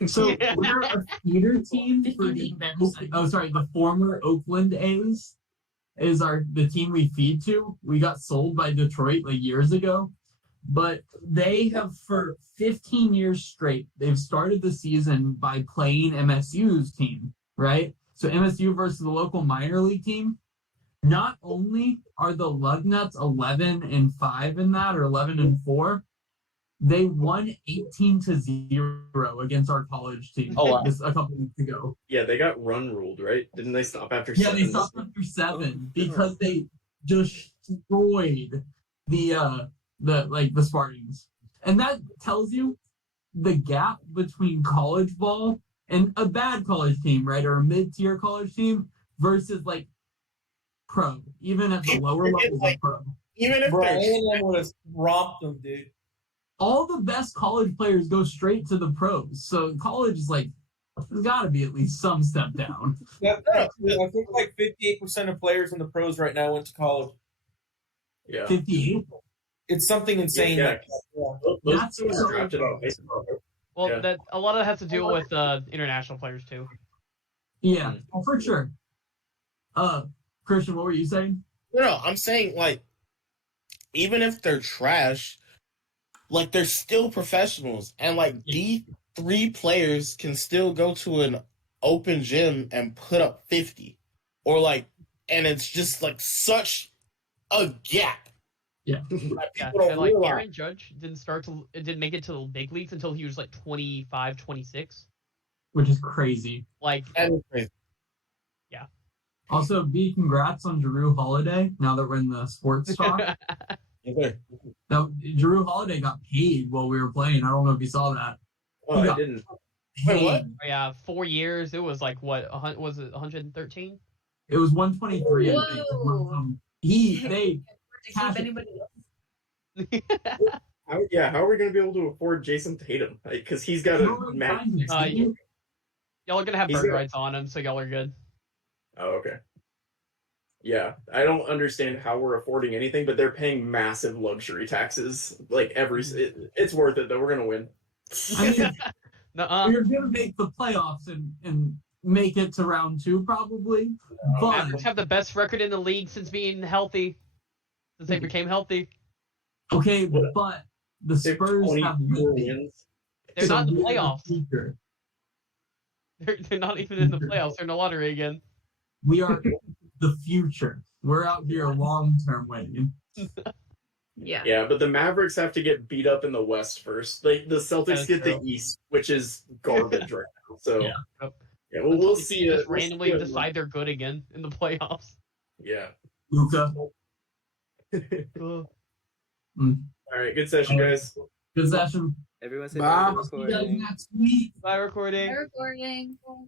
So Yeah. we're a feeder team The for the feeding Benson. the former Oakland A's is the team we feed to. We got sold by Detroit like years ago, but they have for 15 years straight. They've started the season by playing MSU's team, right? So MSU versus the local minor league team. Not only are the Lugnuts 11-5 in that, or 11-4, they won 18-0 against our college team. Oh, wow. This a couple weeks ago. Yeah, they got run ruled, right? Didn't they stop after Yeah, 7? they stopped after 7 because they destroyed the Spartans, and that tells you the gap between college ball and a bad college team, right, or a mid-tier college team versus like pro, even at the lower levels of pro. Even if Bro, they're A&M would have romped them, dude. All the best college players go straight to the pros, so college is like there's got to be at least some step down. That's true. I think like 58% of players in the pros right now went to college. Yeah. 58. It's something insane. Yeah. Like that. Yeah. Those That's two were so- drafted out of high school. Well, Yeah. that a lot of that has to do with international players too. Yeah, for sure. Christian, what were you saying? No, I'm saying like, even if they're trash, like they're still professionals, and like these 3 players can still go to an open gym and put up 50, or like, and it's just like such a gap. Yeah. That Yeah, people don't and like realize. Aaron Judge didn't make it to the big leagues until he was like 25, 26. Which is crazy. Like, That is crazy. Also, congrats on Drew Holiday. Now that we're in the sports talk, Okay. now Drew Holiday got paid while we were playing. I don't know if you saw that. Oh, Yeah. I didn't. Wait, what? yeah, 4 years. It was like what? Was it 113? It was 123. I think. Whoa. They To Cash keep it. anybody How are we going to be able to afford Jason Tatum? Because he's got a mad. Y'all are gonna have He's bird got- rights on him, so y'all are good. Oh, okay. Yeah, I don't understand how we're affording anything, but they're paying massive luxury taxes. Like it's worth it though. We're gonna win. I mean, Nuh-uh. we're gonna make the playoffs and make it to round 2 probably. But Mavericks have the best record in the league since being healthy. Since they became healthy. okay, What? but the They have Spurs have 24 wins. They're not in the we're playoffs. future. They're not even in the playoffs. They're in the lottery again. We are the future. We're out here long-term winning. Yeah. Yeah, but the Mavericks have to get beat up in the West first. Like the Celtics That's get true. the East, which is garbage right now. So Yeah. yeah, well, we'll see. Just We'll randomly see it. decide they're good again in the playoffs. Yeah. Luka. All right, good session, guys. Good session. Everyone say Bye. bye to See you guys recording. next week. Bye, recording. Recording.